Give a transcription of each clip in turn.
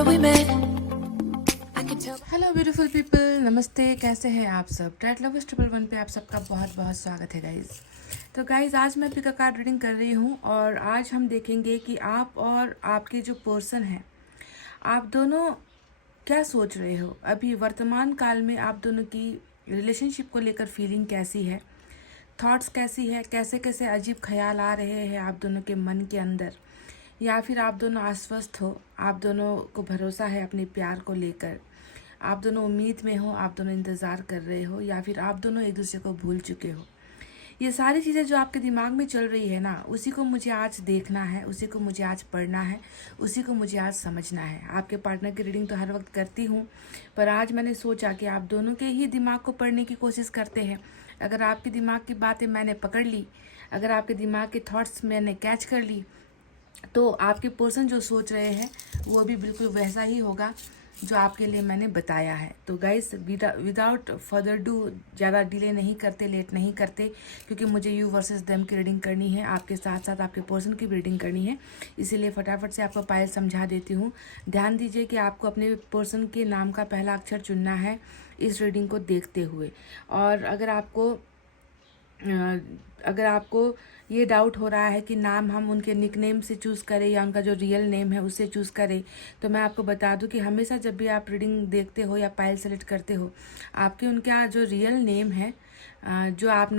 remember we met. I can tell. Hello beautiful people, नमस्ते। कैसे हैं आप सब? ट्रैट लवर्स 111 पे आप सबका बहुत बहुत स्वागत है गाइज। तो गाइज आज मैं पिका कार्ड रीडिंग कर रही हूँ और आज हम देखेंगे कि आप और आपके जो पर्सन है, आप दोनों क्या सोच रहे हो। अभी वर्तमान काल में आप दोनों की रिलेशनशिप को लेकर फीलिंग कैसी है, थॉट्स कैसी है, कैसे कैसे अजीब ख्याल आ रहे हैं आप दोनों के मन के अंदर, या फिर आप दोनों आश्वस्त हो, आप दोनों को भरोसा है अपने प्यार को लेकर, आप दोनों उम्मीद में हो, आप दोनों इंतज़ार कर रहे हो, या फिर आप दोनों एक दूसरे को भूल चुके हो। ये सारी चीज़ें जो आपके दिमाग में चल रही है ना, उसी को मुझे आज देखना है, उसी को मुझे आज पढ़ना है, उसी को मुझे आज समझना है। आपके पार्टनर की रीडिंग तो हर वक्त करती हूँ, पर आज मैंने सोचा कि आप दोनों के ही दिमाग को पढ़ने की कोशिश करते हैं। अगर आपके दिमाग की बातें मैंने पकड़ ली, अगर आपके दिमाग के थॉट्स मैंने कैच कर ली, तो आपके पर्सन जो सोच रहे हैं वो भी बिल्कुल वैसा ही होगा जो आपके लिए मैंने बताया है। तो गाइस विदाउट फर्दर डू, ज़्यादा डिले नहीं करते, लेट नहीं करते, क्योंकि मुझे यू वर्सेस देम की रीडिंग करनी है, आपके साथ साथ आपके पर्सन की भी रीडिंग करनी है। इसीलिए फटाफट से आपको पायल समझा देती हूँ। ध्यान दीजिए कि आपको अपने पर्सन के नाम का पहला अक्षर चुनना है इस रीडिंग को देखते हुए। और अगर आपको ये डाउट हो रहा है कि नाम हम उनके निकनेम से चूज़ करें या उनका जो रियल नेम है उससे चूज़ करें, तो मैं आपको बता दूं कि हमेशा जब भी आप रीडिंग देखते हो या पायल सेलेक्ट करते हो, आपके उनका जो रियल नेम है, जो आप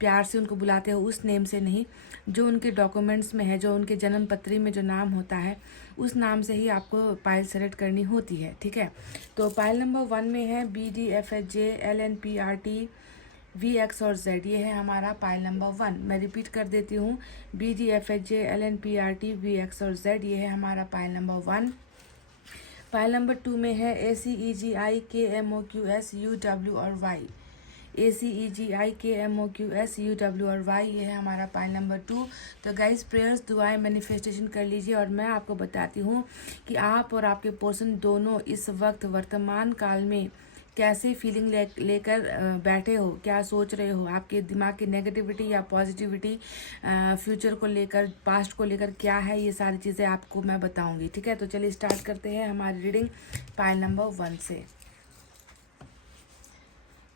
प्यार से उनको बुलाते हो उस नेम से नहीं, जो उनके डॉक्यूमेंट्स में है, जो उनके जन्म पत्री में जो नाम होता है उस नाम से ही आपको पायल सेलेक्ट करनी होती है। ठीक है, तो पायल नंबर 1 में है BDFHJ LNPRT VX और Z। ये है हमारा पायल नंबर 1। मैं रिपीट कर देती हूँ, BDFHJ LNPRT VX और Z। ये है हमारा पायल नंबर 1। पायल नंबर 2 में है ACEGIKMOQSUW और Y। ACEGIKMOQSUW और Y। ये है हमारा पायल नंबर 2। तो गाइस, प्रेयर्स, दुआएं, मैनिफेस्टेशन कर लीजिए। और मैं आपको बताती हूँ कि आप और आपके पर्सन दोनों इस वक्त वर्तमान काल में कैसे फीलिंग लेकर बैठे हो, क्या सोच रहे हो, आपके दिमाग की नेगेटिविटी या पॉजिटिविटी, फ्यूचर को लेकर, पास्ट को लेकर क्या है, ये सारी चीज़ें आपको मैं बताऊंगी। ठीक है, तो चलिए स्टार्ट करते हैं हमारी रीडिंग पायल नंबर 1 से।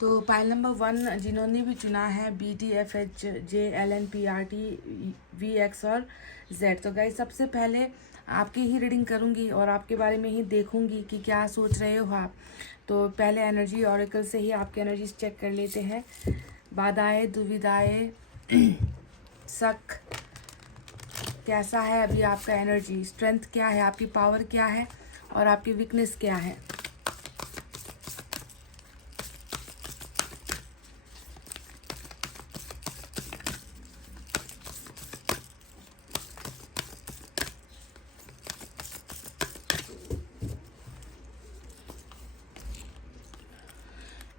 तो पायल नंबर 1 जिन्होंने भी चुना है BDFHJ LNPRT VX और Z, तो गाइस सबसे पहले आपकी ही रीडिंग करूंगी और आपके बारे में ही देखूंगी कि क्या सोच रहे हो आप। तो पहले एनर्जी ऑरेकल से ही आपकी एनर्जीज चेक कर लेते हैं। बाधाएं, दुविधाएं, शक, कैसा है अभी आपका एनर्जी, स्ट्रेंथ क्या है, आपकी पावर क्या है और आपकी वीकनेस क्या है।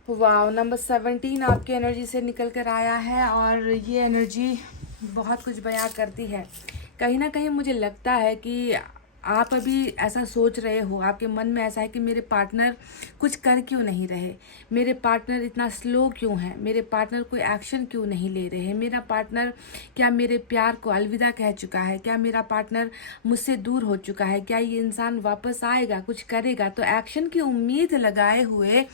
वाव, नंबर 17 आपकी एनर्जी से निकल कर आया है और ये एनर्जी बहुत कुछ बयां करती है। कहीं ना कहीं मुझे लगता है कि आप अभी ऐसा सोच रहे हो, आपके मन में ऐसा है कि मेरे पार्टनर कुछ कर क्यों नहीं रहे, मेरे पार्टनर इतना स्लो क्यों है, मेरे पार्टनर कोई एक्शन क्यों नहीं ले रहे हैं, मेरा पार्टनर क्या मेरे प्यार को अलविदा कह चुका है, क्या मेरा पार्टनर मुझसे दूर हो चुका है, क्या ये इंसान वापस आएगा, कुछ करेगा। तो एक्शन की उम्मीद लगाए हुए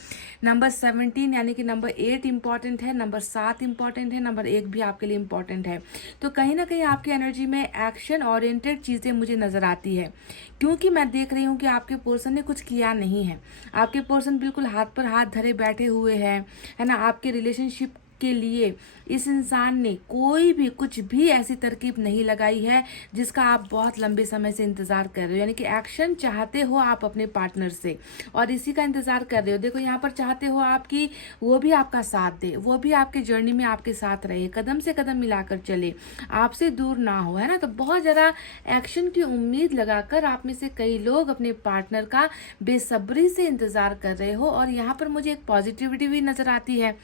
नंबर 17 यानी कि नंबर 8 इंपॉर्टेंट है, नंबर 7 इंपॉर्टेंट है, नंबर 1 भी आपके लिए इंपॉर्टेंट है। तो कहीं ना कहीं आपकी एनर्जी में एक्शन ओरिएंटेड चीज़ें मुझे नज़र आती है, क्योंकि मैं देख रही हूँ कि आपके पर्सन ने कुछ किया नहीं है। आपके पर्सन बिल्कुल हाथ पर हाथ धरे बैठे हुए हैं, है ना। आपके रिलेशनशिप के लिए इस इंसान ने कोई भी कुछ भी ऐसी तरकीब नहीं लगाई है जिसका आप बहुत लंबे समय से इंतजार कर रहे हो, यानी कि एक्शन चाहते हो आप अपने पार्टनर से और इसी का इंतजार कर रहे हो। देखो यहाँ पर चाहते हो आपकी वो भी आपका साथ दे, वो भी आपके जर्नी में आपके साथ रहे, कदम से कदम मिलाकर चले, आपसे दूर ना हो, है ना। तो बहुत ज़्यादा एक्शन की उम्मीद लगाकर आप में से कई लोग अपने पार्टनर का बेसब्री से इंतजार कर रहे हो। और यहाँ पर मुझे एक पॉजिटिविटी भी नजर आती है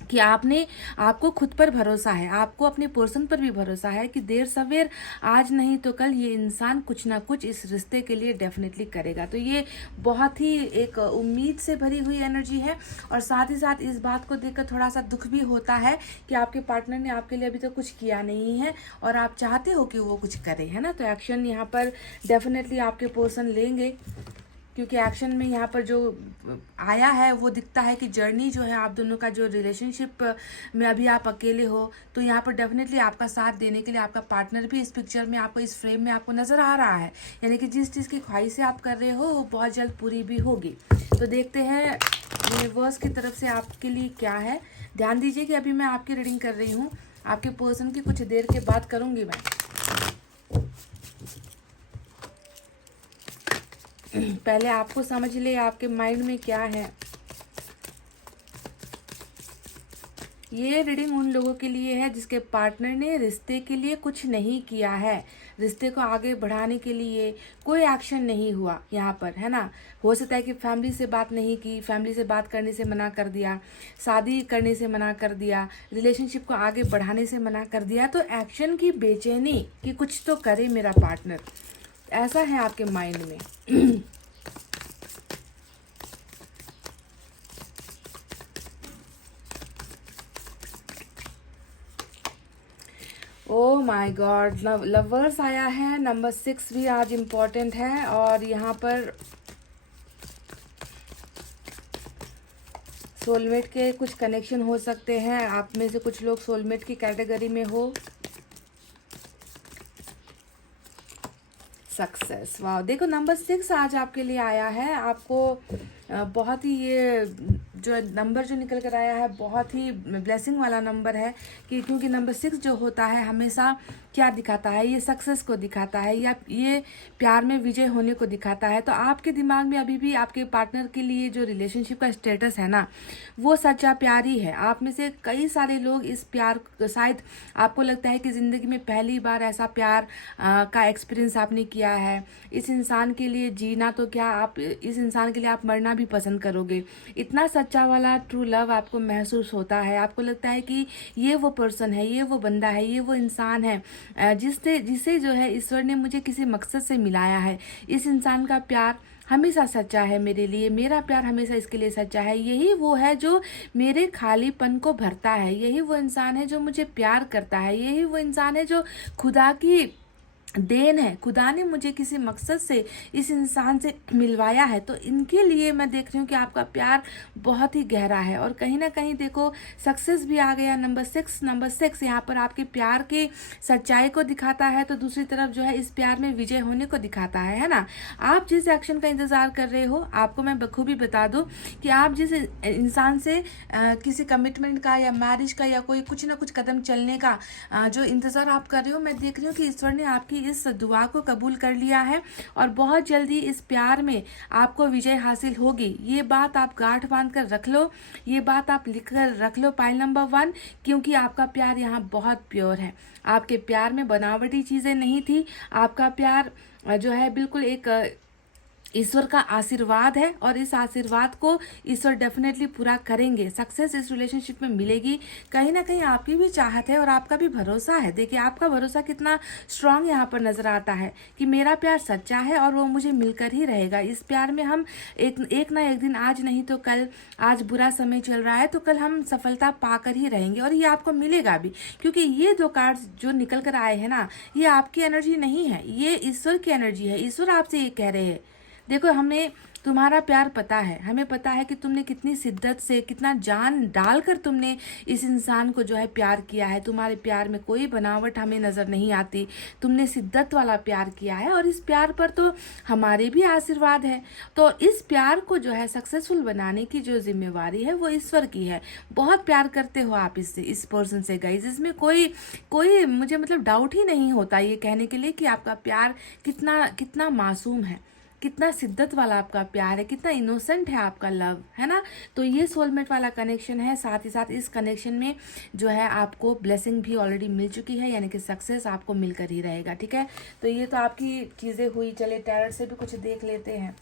कि आपको खुद पर भरोसा है, आपको अपने पर्सन पर भी भरोसा है कि देर सवेर आज नहीं तो कल ये इंसान कुछ ना कुछ इस रिश्ते के लिए डेफिनेटली करेगा। तो ये बहुत ही एक उम्मीद से भरी हुई एनर्जी है। और साथ ही साथ इस बात को देखकर थोड़ा सा दुख भी होता है कि आपके पार्टनर ने आपके लिए अभी तक कुछ किया नहीं है और आप चाहते हो कि वो कुछ करे, है ना। तो एक्शन यहाँ पर डेफिनेटली आपके पर्सन लेंगे, क्योंकि एक्शन में यहाँ पर जो आया है वो दिखता है कि जर्नी जो है आप दोनों का, जो रिलेशनशिप में अभी आप अकेले हो, तो यहाँ पर डेफिनेटली आपका साथ देने के लिए आपका पार्टनर भी इस पिक्चर में आपको, इस फ्रेम में आपको नज़र आ रहा है। यानी कि जिस चीज़ की ख्वाहिशें आप कर रहे हो वो बहुत जल्द पूरी भी होगी। तो देखते हैं यूनिवर्स की तरफ से आपके लिए क्या है। ध्यान दीजिए कि अभी मैं आपकी रीडिंग कर रही हूँ, आपके पर्सन की कुछ देर के बाद करूँगी मैं। पहले आपको समझ ले आपके माइंड में क्या है। ये रीडिंग उन लोगों के लिए है जिसके पार्टनर ने रिश्ते के लिए कुछ नहीं किया है, रिश्ते को आगे बढ़ाने के लिए कोई एक्शन नहीं हुआ यहाँ पर, है ना। हो सकता है कि फैमिली से बात नहीं की, फैमिली से बात करने से मना कर दिया, शादी करने से मना कर दिया, रिलेशनशिप को आगे बढ़ाने से मना कर दिया। तो एक्शन की बेचैनी कि कुछ तो करे मेरा पार्टनर, ऐसा है आपके माइंड में। ओह माय गॉड, लवर्स आया है, नंबर 6 भी आज इम्पोर्टेंट है। और यहाँ पर सोलमेट के कुछ कनेक्शन हो सकते हैं, आप में से कुछ लोग सोलमेट की कैटेगरी में हो। सक्सेस, वाह, देखो नंबर 6 आज आपके लिए आया है। आपको बहुत ही ये जो नंबर जो निकल कर आया है बहुत ही ब्लेसिंग वाला नंबर है, कि क्योंकि नंबर 6 जो होता है हमेशा क्या दिखाता है, ये सक्सेस को दिखाता है या ये प्यार में विजय होने को दिखाता है। तो आपके दिमाग में अभी भी आपके पार्टनर के लिए जो रिलेशनशिप का स्टेटस है ना, वो सच्चा प्यार ही है। आप में से कई सारे लोग इस प्यार, शायद आपको लगता है कि ज़िंदगी में पहली बार ऐसा प्यार का एक्सपीरियंस आपने किया है। इस इंसान के लिए जीना तो क्या, आप इस इंसान के लिए आप मरना भी पसंद करोगे। इतना सच्चा वाला ट्रू लव आपको महसूस होता है, आपको लगता है कि ये वो पर्सन है, ये वो बंदा है, ये वो इंसान है जिसे जो है ईश्वर ने मुझे किसी मकसद से मिलाया है। इस इंसान का प्यार हमेशा सच्चा है मेरे लिए, मेरा प्यार हमेशा इसके लिए सच्चा है। यही वो है जो मेरे खालीपन को भरता है, यही वो इंसान है जो मुझे प्यार करता है, यही वो इंसान है जो खुदा की देन है। खुदा ने मुझे किसी मकसद से इस इंसान से मिलवाया है। तो इनके लिए मैं देख रही हूँ कि आपका प्यार बहुत ही गहरा है। और कहीं ना कहीं देखो सक्सेस भी आ गया, नंबर 6 यहाँ पर आपके प्यार के सच्चाई को दिखाता है, तो दूसरी तरफ जो है इस प्यार में विजय होने को दिखाता है ना। आप जिस एक्शन का इंतजार कर रहे हो, आपको मैं बखूबी बता दूं कि आप जिस इंसान से किसी कमिटमेंट का या मैरिज का या कोई कुछ ना कुछ कदम चलने का जो इंतजार आप कर रहे हो, मैं देख रही हूँ कि ईश्वर ने आपकी इस दुआ को कबूल कर लिया है और बहुत जल्दी इस प्यार में आपको विजय हासिल होगी। ये बात आप गांठ बांध कर रख लो, ये बात आप लिख कर रख लो पाइल नंबर 1, क्योंकि आपका प्यार यहाँ बहुत प्योर है। आपके प्यार में बनावटी चीज़ें नहीं थी, आपका प्यार जो है बिल्कुल एक ईश्वर का आशीर्वाद है और इस आशीर्वाद को ईश्वर डेफिनेटली पूरा करेंगे। सक्सेस इस रिलेशनशिप में मिलेगी। कहीं ना कहीं आपकी भी चाहत है और आपका भी भरोसा है। देखिए आपका भरोसा कितना स्ट्रांग यहाँ पर नजर आता है कि मेरा प्यार सच्चा है और वो मुझे मिलकर ही रहेगा। इस प्यार में हम एक ना एक दिन, आज नहीं तो कल, आज बुरा समय चल रहा है तो कल हम सफलता पाकर ही रहेंगे और ये आपको मिलेगा भी, क्योंकि ये 2 कार्ड्स जो निकल कर आए हैं ना, ये आपकी एनर्जी नहीं है, ये ईश्वर की एनर्जी है। ईश्वर आपसे ये कह रहे हैं, देखो हमें तुम्हारा प्यार पता है, हमें पता है कि तुमने कितनी शिद्दत से, कितना जान डालकर तुमने इस इंसान को जो है प्यार किया है। तुम्हारे प्यार में कोई बनावट हमें नज़र नहीं आती, तुमने शिद्दत वाला प्यार किया है और इस प्यार पर तो हमारे भी आशीर्वाद है। तो इस प्यार को जो है सक्सेसफुल बनाने की जो जिम्मेवारी है वो ईश्वर की है। बहुत प्यार करते हो आप इससे, इस पर्सन से गाइज, इसमें कोई मुझे मतलब डाउट ही नहीं होता ये कहने के लिए कि आपका प्यार कितना मासूम है, कितना शिद्दत वाला आपका प्यार है, कितना इनोसेंट है आपका लव, है ना। तो ये सोलमेट वाला कनेक्शन है। साथ ही साथ इस कनेक्शन में जो है आपको ब्लेसिंग भी ऑलरेडी मिल चुकी है, यानी कि सक्सेस आपको मिलकर ही रहेगा। ठीक है, तो ये तो आपकी चीज़ें हुई। चले टैरट से भी कुछ देख लेते हैं।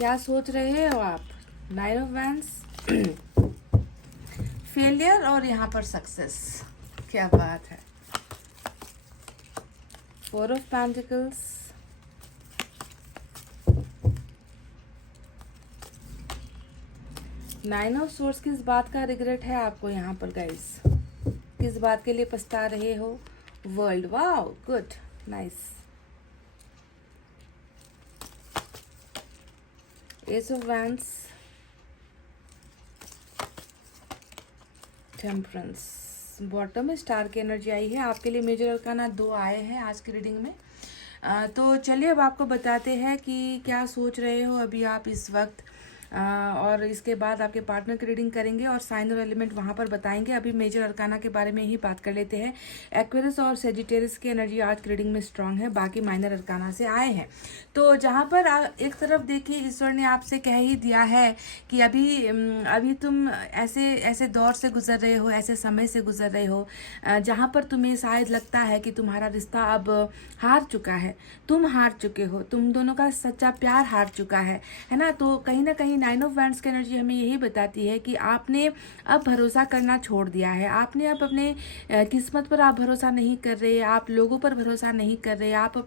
क्या सोच रहे हो आप? 9 ऑफ वैंड्स, फेलियर और यहाँ पर सक्सेस। क्या बात है। 4 ऑफ पेंटिकल्स, 9 ऑफ सोर्स। किस बात का रिग्रेट है आपको यहाँ पर गाइस? किस बात के लिए पछता रहे हो? World, wow, good, nice. S of wands, temperance. Bottom में स्टार की एनर्जी आई है आपके लिए। मेजर अरकाना 2 आए हैं आज की रीडिंग में। तो चलिए अब आपको बताते हैं कि क्या सोच रहे हो अभी आप इस वक्त, और इसके बाद आपके पार्टनर की रीडिंग करेंगे और साइन और एलिमेंट वहाँ पर बताएंगे। अभी मेजर अरकाना के बारे में ही बात कर लेते हैं। एक्वेरियस और सेजिटेरियस की एनर्जी आज की रीडिंग में स्ट्रांग है, बाकी माइनर अरकाना से आए हैं। तो जहाँ पर एक तरफ देखिए ईश्वर ने आपसे कह ही दिया है कि अभी तुम ऐसे दौर से गुजर रहे हो, ऐसे समय से गुजर रहे हो जहाँ पर तुम्हें शायद लगता है कि तुम्हारा रिश्ता अब हार चुका है, तुम हार चुके हो, तुम दोनों का सच्चा प्यार हार चुका है ना। तो कहीं ना कहीं 9 ऑफ वैंड्स की एनर्जी हमें यही बताती है कि आपने अब भरोसा करना छोड़ दिया है। आपने अब अपने किस्मत पर आप भरोसा नहीं कर रहे, आप लोगों पर भरोसा नहीं कर रहे, आप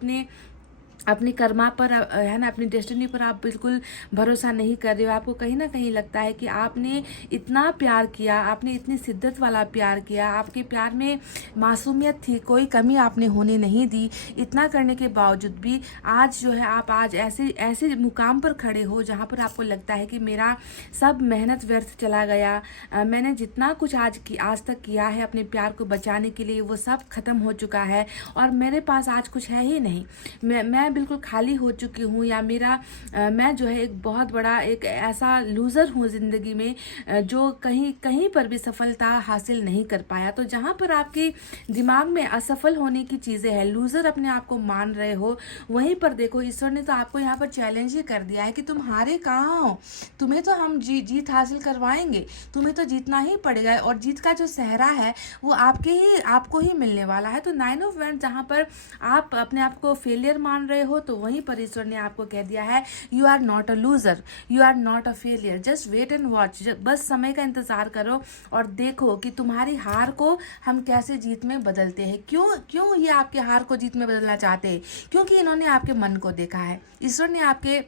अपनी कर्मा पर है ना, अपनी डेस्टिनी पर आप बिल्कुल भरोसा नहीं कर रहे हो। आपको कहीं ना कहीं लगता है कि आपने इतना प्यार किया, आपने इतनी शिद्दत वाला प्यार किया, आपके प्यार में मासूमियत थी, कोई कमी आपने होने नहीं दी। इतना करने के बावजूद भी आज जो है आप आज ऐसे मुकाम पर खड़े हो जहाँ पर आपको लगता है कि मेरा सब मेहनत व्यर्थ चला गया। मैंने जितना कुछ आज तक किया है अपने प्यार को बचाने के लिए वो सब खत्म हो चुका है और मेरे पास आज कुछ है ही नहीं। मैं बिल्कुल खाली हो चुकी हूँ, या मैं जो है एक बहुत बड़ा एक ऐसा लूज़र हूँ ज़िंदगी में जो कहीं पर भी सफलता हासिल नहीं कर पाया। तो जहाँ पर आपके दिमाग में असफल होने की चीज़ें हैं, लूज़र अपने आप को मान रहे हो, वहीं पर देखो ईश्वर ने तो आपको यहाँ पर चैलेंज ही कर दिया है कि तुम हारे कहाँ हो, तुम्हें तो हम जीत हासिल करवाएंगे, तुम्हें तो जीतना ही पड़ेगा और जीत का जो सहरा है वो आपको ही मिलने वाला है। तो 9 ऑफ वैंड्स जहाँ पर आप अपने आप को फेलियर मान रहे हो, तो वहीं पर ईश्वर ने आपको कह दिया है you are not a loser, you are not a failure, just wait and watch. बस समय का इंतजार करो और देखो कि तुम्हारी हार को हम कैसे जीत में बदलते हैं। क्यों ये आपके हार को जीत में बदलना चाहते हैं? क्योंकि इन्होंने आपके मन को देखा है, ईश्वर ने आपके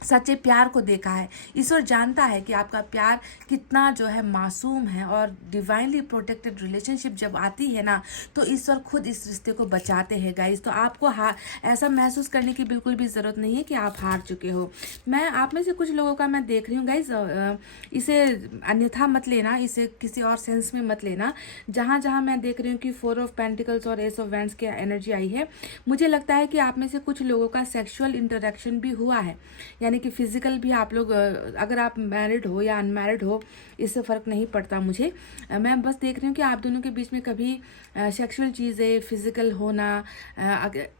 सच्चे प्यार को देखा है। ईश्वर जानता है कि आपका प्यार कितना जो है मासूम है, और डिवाइनली प्रोटेक्टेड रिलेशनशिप जब आती है ना, तो ईश्वर खुद इस रिश्ते को बचाते हैं गाइस। तो आपको ऐसा महसूस करने की बिल्कुल भी ज़रूरत नहीं है कि आप हार चुके हो। मैं आप में से कुछ लोगों का मैं देख रही हूँ गाइस, इसे अन्यथा मत लेना, इसे किसी और सेंस में मत लेना। जहाँ मैं देख रही हूँ कि 4 ऑफ पेंटिकल्स और एस ऑफ वैंड्स की एनर्जी आई है, मुझे लगता है कि आप में से कुछ लोगों का सेक्सुअल इंटरेक्शन भी हुआ है, यानी कि फिजिकल भी। आप लोग अगर आप मैरिड हो या अनमैरिड हो, इससे फ़र्क नहीं पड़ता मुझे। मैं बस देख रही हूँ कि आप दोनों के बीच में कभी सेक्सुअल चीज़ें, फिजिकल होना,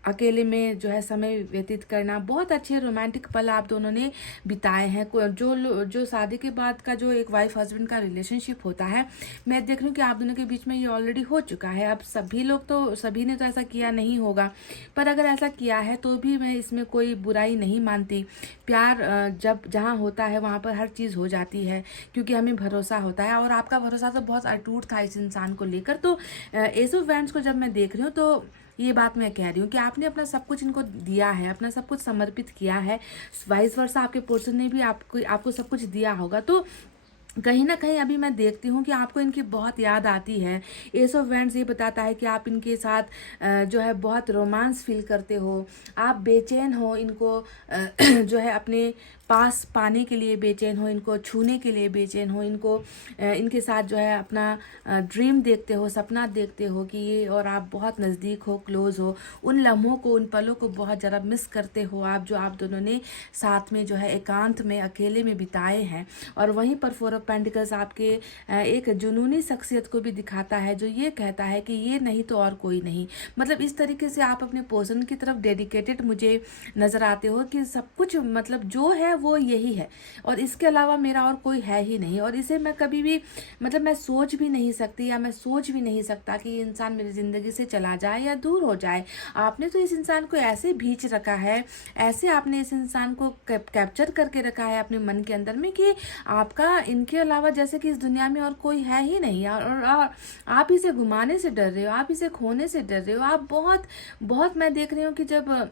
अकेले में जो है समय व्यतीत करना, बहुत अच्छे रोमांटिक पल आप दोनों ने बिताए हैं। जो शादी के बाद का जो एक वाइफ हस्बैंड का रिलेशनशिप होता है, मैं देख रही हूँ कि आप दोनों के बीच में ये ऑलरेडी हो चुका है। अब सभी ने तो ऐसा किया नहीं होगा, पर अगर ऐसा किया है तो भी मैं इसमें कोई बुराई नहीं मानती। प्यार जहाँ होता है वहाँ पर हर चीज़ हो जाती है, क्योंकि हमें भरोसा होता है, और आपका भरोसा तो बहुत अटूट था इस इंसान को लेकर। तो एस ऑफ वैंड्स को जब मैं देख रही हूँ तो ये बात मैं कह रही हूँ कि आपने अपना सब कुछ इनको दिया है, अपना सब कुछ समर्पित किया है। वाइस वर्सा आपके पर्सन ने भी आपको सब कुछ दिया होगा। तो कहीं ना कहीं अभी मैं देखती हूँ कि आपको इनकी बहुत याद आती है। एस ऑफ वैंड्स ये बताता है कि आप इनके साथ जो है बहुत रोमांस फील करते हो, आप बेचैन हो इनको जो है अपने पास पाने के लिए बेचैन हो, इनको छूने के लिए बेचैन हो, इनके साथ जो है अपना ड्रीम देखते हो, सपना देखते हो कि ये और आप बहुत नज़दीक हो, क्लोज हो। उन लम्हों को, उन पलों को बहुत ज़्यादा मिस करते हो आप, जो आप दोनों ने साथ में जो है एकांत में, अकेले में बिताए हैं। और वहीं पर 4 ऑफ पेंटिकल्स आपके एक जुनूनी शख्सियत को भी दिखाता है, जो ये कहता है कि ये नहीं तो और कोई नहीं। मतलब इस तरीके से आप अपने पर्सन की तरफ डेडिकेटेड मुझे नज़र आते हो कि सब कुछ मतलब जो है वो यही है और इसके अलावा मेरा और कोई है ही नहीं, और इसे मैं कभी भी मतलब मैं सोच भी नहीं सकती या मैं सोच भी नहीं सकता कि ये इंसान मेरी ज़िंदगी से चला जाए या दूर हो जाए। आपने तो इस इंसान को ऐसे भींच रखा है, ऐसे आपने इस इंसान को कैप्चर करके रखा है अपने मन के अंदर में कि आपका इनके अलावा जैसे कि इस दुनिया में और कोई है ही नहीं, और आप इसे घुमाने से डर रहे हो, आप इसे खोने से डर रहे हो। आप बहुत बहुत मैं देख रही हूँ कि जब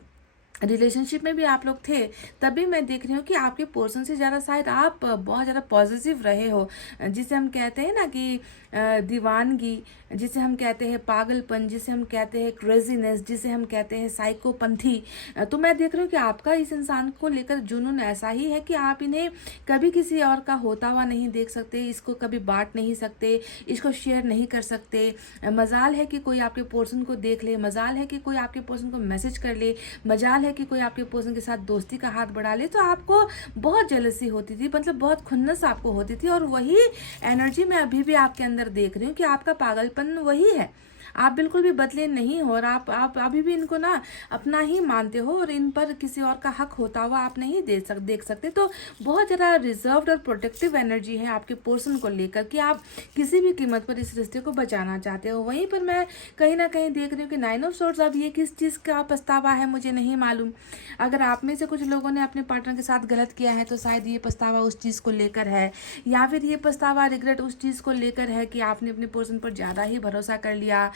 रिलेशनशिप में भी आप लोग थे तभी मैं देख रही हूँ कि आपके पर्सन से ज़्यादा शायद आप बहुत ज़्यादा पॉजिटिव रहे हो, जिसे हम कहते हैं ना कि दीवानगी, जिसे हम कहते हैं पागलपन, जिसे हम कहते हैं क्रेजीनेस, जिसे हम कहते हैं साइकोपंथी। तो मैं देख रही हूँ कि आपका इस इंसान को लेकर जुनून ऐसा ही है कि आप इन्हें कभी किसी और का होता हुआ नहीं देख सकते, इसको कभी बांट नहीं सकते, इसको शेयर नहीं कर सकते। मजाल है कि कोई आपके पर्सन को देख ले, मजाल है कि कोई आपके पर्सन को मैसेज कर ले, मजाल है कि कोई आपके पर्सन के साथ दोस्ती का हाथ बढ़ा ले, तो आपको बहुत जेलसी होती थी, मतलब बहुत खुन्नस आपको होती थी। और वही एनर्जी मैं अभी भी आपके अंदर देख रही हूँ कि आपका पागलपन वही है, आप बिल्कुल भी बदले नहीं हो और आप अभी भी इनको ना अपना ही मानते हो और इन पर किसी और का हक होता हुआ आप नहीं देख सकते। तो बहुत ज़्यादा रिजर्व्ड और प्रोटेक्टिव एनर्जी है आपके पर्सन को लेकर कि आप किसी भी कीमत पर इस रिश्ते को बचाना चाहते हो। वहीं पर मैं कहीं ना कहीं देख रही हूँ कि 9 ऑफ सोर्ड्स, अब ये किस चीज़ का पछतावा है मुझे नहीं मालूम। अगर आप में से कुछ लोगों ने अपने पार्टनर के साथ गलत किया है तो शायद ये पछतावा उस चीज़ को लेकर है, या फिर ये पछतावा रिग्रेट उस चीज़ को लेकर है कि आपने अपने पर्सन पर ज़्यादा ही भरोसा कर लिया,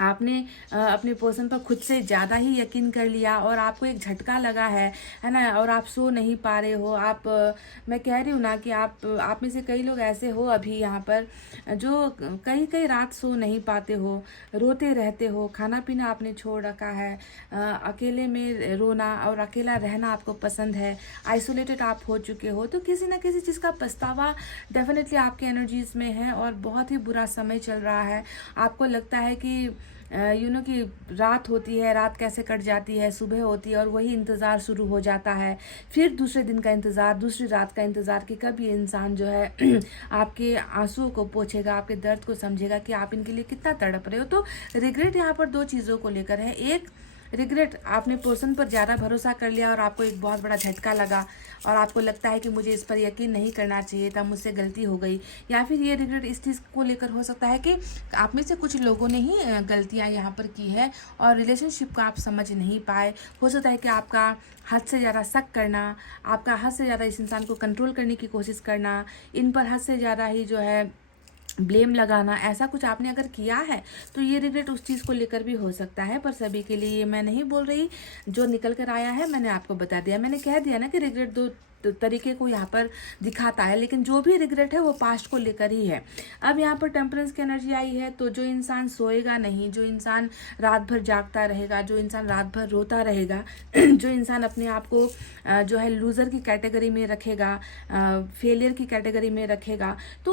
आपने अपने पर्सन पर खुद से ज़्यादा ही यकीन कर लिया और आपको एक झटका लगा है ना, और आप सो नहीं पा रहे हो। मैं कह रही हूँ ना कि आप में से कई लोग ऐसे हो अभी यहाँ पर जो कई रात सो नहीं पाते हो, रोते रहते हो, खाना पीना आपने छोड़ रखा है, अकेले में रोना और अकेला रहना आपको पसंद है, आइसोलेटेड आप हो चुके हो। तो किसी ना किसी चीज़ का पछतावा डेफिनेटली आपके एनर्जीज में है और बहुत ही बुरा समय चल रहा है। आपको लगता है कि कि रात होती है, रात कैसे कट जाती है, सुबह होती है और वही इंतज़ार शुरू हो जाता है, फिर दूसरे दिन का इंतज़ार, दूसरी रात का इंतज़ार कि कब ये इंसान जो है आपके आंसुओं को पोंछेगा, आपके दर्द को समझेगा कि आप इनके लिए कितना तड़प रहे हो। तो रिग्रेट यहाँ पर 2 चीज़ों को लेकर है। एक रिग्रेट, आपने पर्सन पर ज़्यादा भरोसा कर लिया और आपको एक बहुत बड़ा झटका लगा और आपको लगता है कि मुझे इस पर यकीन नहीं करना चाहिए था, मुझसे गलती हो गई। या फिर ये रिग्रेट इस चीज़ को लेकर हो सकता है कि आप में से कुछ लोगों ने ही गलतियां यहाँ पर की है और रिलेशनशिप को आप समझ नहीं पाए। हो सकता है कि आपका हद से ज़्यादा शक करना, आपका हद से ज़्यादा इस इंसान को कंट्रोल करने की कोशिश करना, इन पर हद से ज़्यादा ही जो है ब्लेम लगाना, ऐसा कुछ आपने अगर किया है तो ये रिग्रेट उस चीज़ को लेकर भी हो सकता है। पर सभी के लिए ये मैं नहीं बोल रही, जो निकल कर आया है मैंने आपको बता दिया। मैंने कह दिया ना कि रिग्रेट 2 तरीके को यहाँ पर दिखाता है, लेकिन जो भी रिग्रेट है वो पास्ट को लेकर ही है। अब यहाँ पर टेम्परेंस की एनर्जी आई है, तो जो इंसान सोएगा नहीं, जो इंसान रात भर जागता रहेगा, जो इंसान रात भर रोता रहेगा, जो इंसान अपने आप को जो है लूज़र की कैटेगरी में रखेगा, फेलियर की कैटेगरी में रखेगा, तो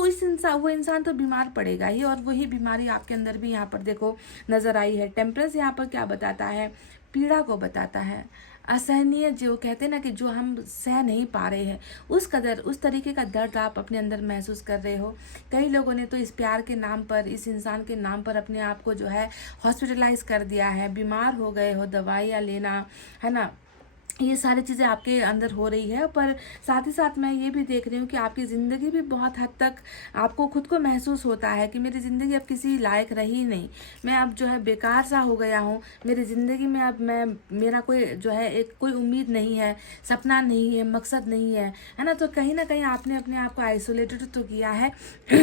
वो इंसान तो बीमार पड़ेगा ही। और वही बीमारी आपके अंदर भी यहाँ पर देखो नज़र आई है। टेम्परेंस यहाँ पर क्या बताता है? पीड़ा को बताता है, असहनीय, जो कहते हैं ना कि जो हम सह नहीं पा रहे हैं उस तरीके का दर्द आप अपने अंदर महसूस कर रहे हो। कई लोगों ने तो इस प्यार के नाम पर, इस इंसान के नाम पर अपने आप को जो है हॉस्पिटलाइज कर दिया है, बीमार हो गए हो, दवाइयाँ लेना, है ना, ये सारी चीज़ें आपके अंदर हो रही है। पर साथ ही साथ मैं ये भी देख रही हूँ कि आपकी ज़िंदगी भी बहुत हद तक आपको खुद को महसूस होता है कि मेरी ज़िंदगी अब किसी लायक रही नहीं, मैं अब जो है बेकार सा हो गया हूँ, मेरी ज़िंदगी में अब मेरा कोई जो है एक कोई उम्मीद नहीं है, सपना नहीं है, मकसद नहीं है ना। तो कहीं ना कहीं आपने अपने आप को आइसोलेटेड तो किया है,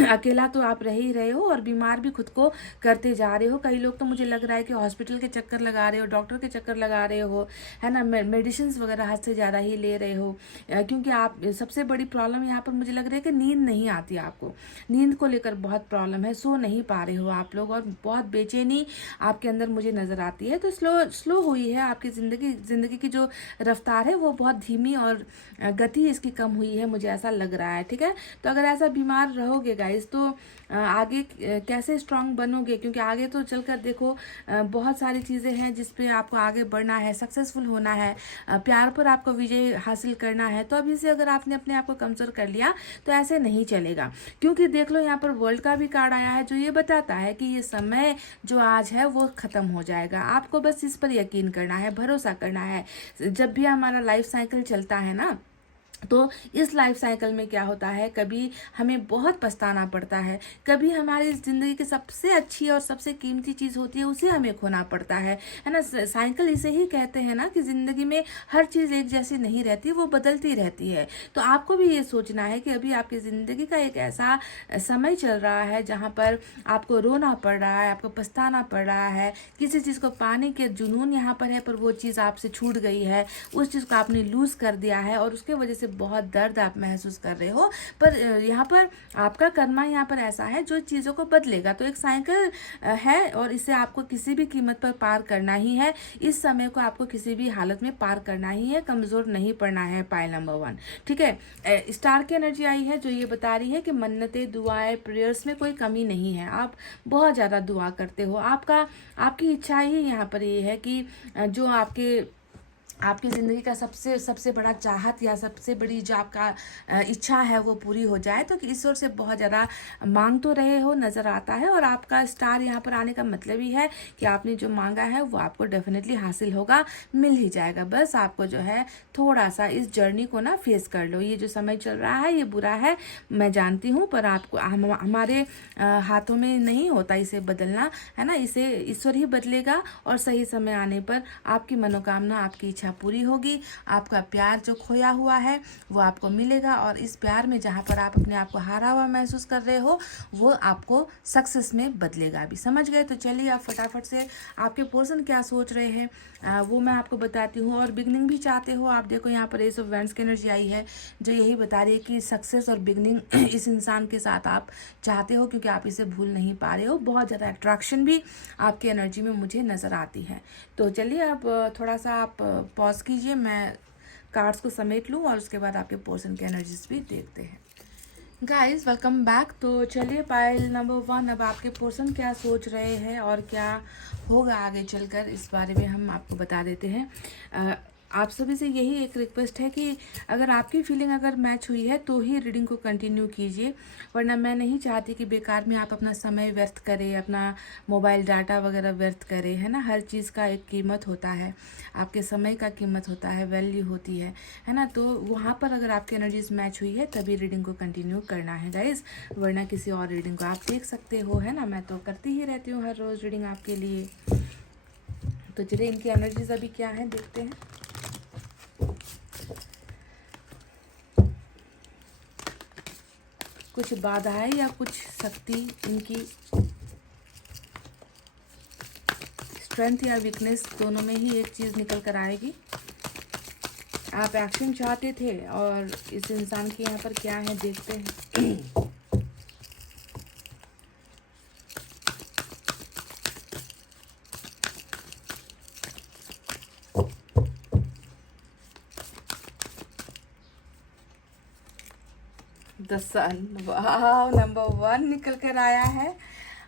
अकेला तो आप रह ही रहे हो और बीमार भी खुद को करते जा रहे हो। कई लोग तो मुझे लग रहा है कि हॉस्पिटल के चक्कर लगा रहे हो, डॉक्टर के चक्कर लगा रहे हो, है ना, मेडिसिन वगैरह हद से ज़्यादा ही ले रहे हो, क्योंकि आप सबसे बड़ी प्रॉब्लम यहाँ पर मुझे लग रहा है कि नींद नहीं आती आपको, नींद को लेकर बहुत प्रॉब्लम है, सो नहीं पा रहे हो आप लोग और बहुत बेचैनी आपके अंदर मुझे नज़र आती है। तो स्लो हुई है आपकी ज़िंदगी की जो रफ्तार है वो बहुत धीमी और गति इसकी कम हुई है, मुझे ऐसा लग रहा है। ठीक है, तो अगर ऐसा बीमार रहोगे गाइस तो आगे कैसे स्ट्रांग बनोगे? क्योंकि आगे तो चलकर देखो बहुत सारी चीज़ें हैं जिस पे आपको आगे बढ़ना है, सक्सेसफुल होना है, प्यार पर आपको विजय हासिल करना है, तो अभी से अगर आपने अपने आप को कमज़ोर कर लिया तो ऐसे नहीं चलेगा। क्योंकि देख लो यहाँ पर वर्ल्ड का भी कार्ड आया है जो ये बताता है कि ये समय जो आज है वो ख़त्म हो जाएगा। आपको बस इस पर यकीन करना है, भरोसा करना है। जब भी हमारा लाइफ साइकिल चलता है ना, तो इस लाइफ साइकिल में क्या होता है, कभी हमें बहुत पछताना पड़ता है, कभी हमारी ज़िंदगी की सबसे अच्छी और सबसे कीमती चीज़ होती है उसे हमें खोना पड़ता है ना। साइकिल इसे ही कहते हैं ना कि ज़िंदगी में हर चीज़ एक जैसी नहीं रहती, वो बदलती रहती है। तो आपको भी ये सोचना है कि अभी आपकी ज़िंदगी का एक ऐसा समय चल रहा है जहाँ पर आपको रोना पड़ रहा है, आपको पछताना पड़ रहा है, किसी चीज़ को पाने के जुनून यहाँ पर है पर वो चीज़ आपसे छूट गई है, उस चीज़ को आपने लूज़ कर दिया है और उसके वजह से बहुत दर्द आप महसूस कर रहे हो। पर यहाँ पर आपका कर्मा यहाँ पर ऐसा है जो चीज़ों को बदलेगा। तो एक साइकिल है और इसे आपको किसी भी कीमत पर पार करना ही है। इस समय को आपको किसी भी हालत में पार करना ही है, कमज़ोर नहीं पड़ना है। पाइल नंबर 1, ठीक है। स्टार की एनर्जी आई है जो ये बता रही है कि मन्नतें, दुआएं, प्रेयर्स में कोई कमी नहीं है। आप बहुत ज़्यादा दुआ करते हो, आपकी इच्छा ही यहाँ पर ये है कि जो आपकी ज़िंदगी का सबसे बड़ा चाहत या सबसे बड़ी जो आपका इच्छा है वो पूरी हो जाए। तो ईश्वर से बहुत ज़्यादा मांग तो रहे हो, नज़र आता है। और आपका स्टार यहाँ पर आने का मतलब ही है कि आपने जो मांगा है वो आपको डेफिनेटली हासिल होगा, मिल ही जाएगा। बस आपको जो है थोड़ा सा इस जर्नी को ना फेस कर लो। ये जो समय चल रहा है ये बुरा है, मैं जानती हूँ, पर आपको हमारे हाथों में नहीं होता इसे बदलना, है ना। इसे ईश्वर ही बदलेगा और सही समय आने पर आपकी मनोकामना, आपकी इच्छा पूरी होगी। आपका प्यार जो खोया हुआ है वो आपको मिलेगा और इस प्यार में जहाँ पर आप अपने आप को हारा हुआ महसूस कर रहे हो वो आपको सक्सेस में बदलेगा भी। समझ गए? तो चलिए आप फटाफट से आपके पर्सन क्या सोच रहे हैं वो मैं आपको बताती हूँ। और बिगनिंग भी चाहते हो आप, देखो यहाँ पर एस ऑफ वैंड्स की एनर्जी आई है जो यही बता रही है कि सक्सेस और बिगनिंग इस इंसान के साथ आप चाहते हो क्योंकि आप इसे भूल नहीं पा रहे हो। बहुत ज़्यादा अट्रैक्शन भी आपकी एनर्जी में मुझे नज़र आती है। तो चलिए आप थोड़ा सा आप पॉज कीजिए, मैं कार्ड्स को समेट लूँ और उसके बाद आपके पर्सन की एनर्जीज भी देखते हैं। Guys welcome back. तो चलिए पाइल नंबर 1, अब आपके पर्सन क्या सोच रहे हैं और क्या होगा आगे चलकर इस बारे में हम आपको बता देते हैं। आप सभी से यही एक रिक्वेस्ट है कि अगर आपकी फीलिंग अगर मैच हुई है तो ही रीडिंग को कंटिन्यू कीजिए, वरना मैं नहीं चाहती कि बेकार में आप अपना समय व्यर्थ करें, अपना मोबाइल डाटा वगैरह व्यर्थ करें, है ना। हर चीज़ का एक कीमत होता है, आपके समय का कीमत होता है, वैल्यू होती है ना। तो वहाँ पर अगर आपकी एनर्जीज मैच हुई है तभी रीडिंग को कंटिन्यू करना है गाइज, वरना किसी और रीडिंग को आप देख सकते हो, है ना। मैं तो करती ही रहती हूँ हर रोज़ रीडिंग आपके लिए। तो चलिए इनकी एनर्जीज अभी क्या है देखते हैं। कुछ बाधाएं या कुछ शक्ति इनकी स्ट्रेंथ या वीकनेस दोनों में ही एक चीज़ निकल कर आएगी। आप एक्शन चाहते थे और इस इंसान के यहाँ पर क्या है देखते हैं। द सन, वाह, नंबर 1 निकल कर आया है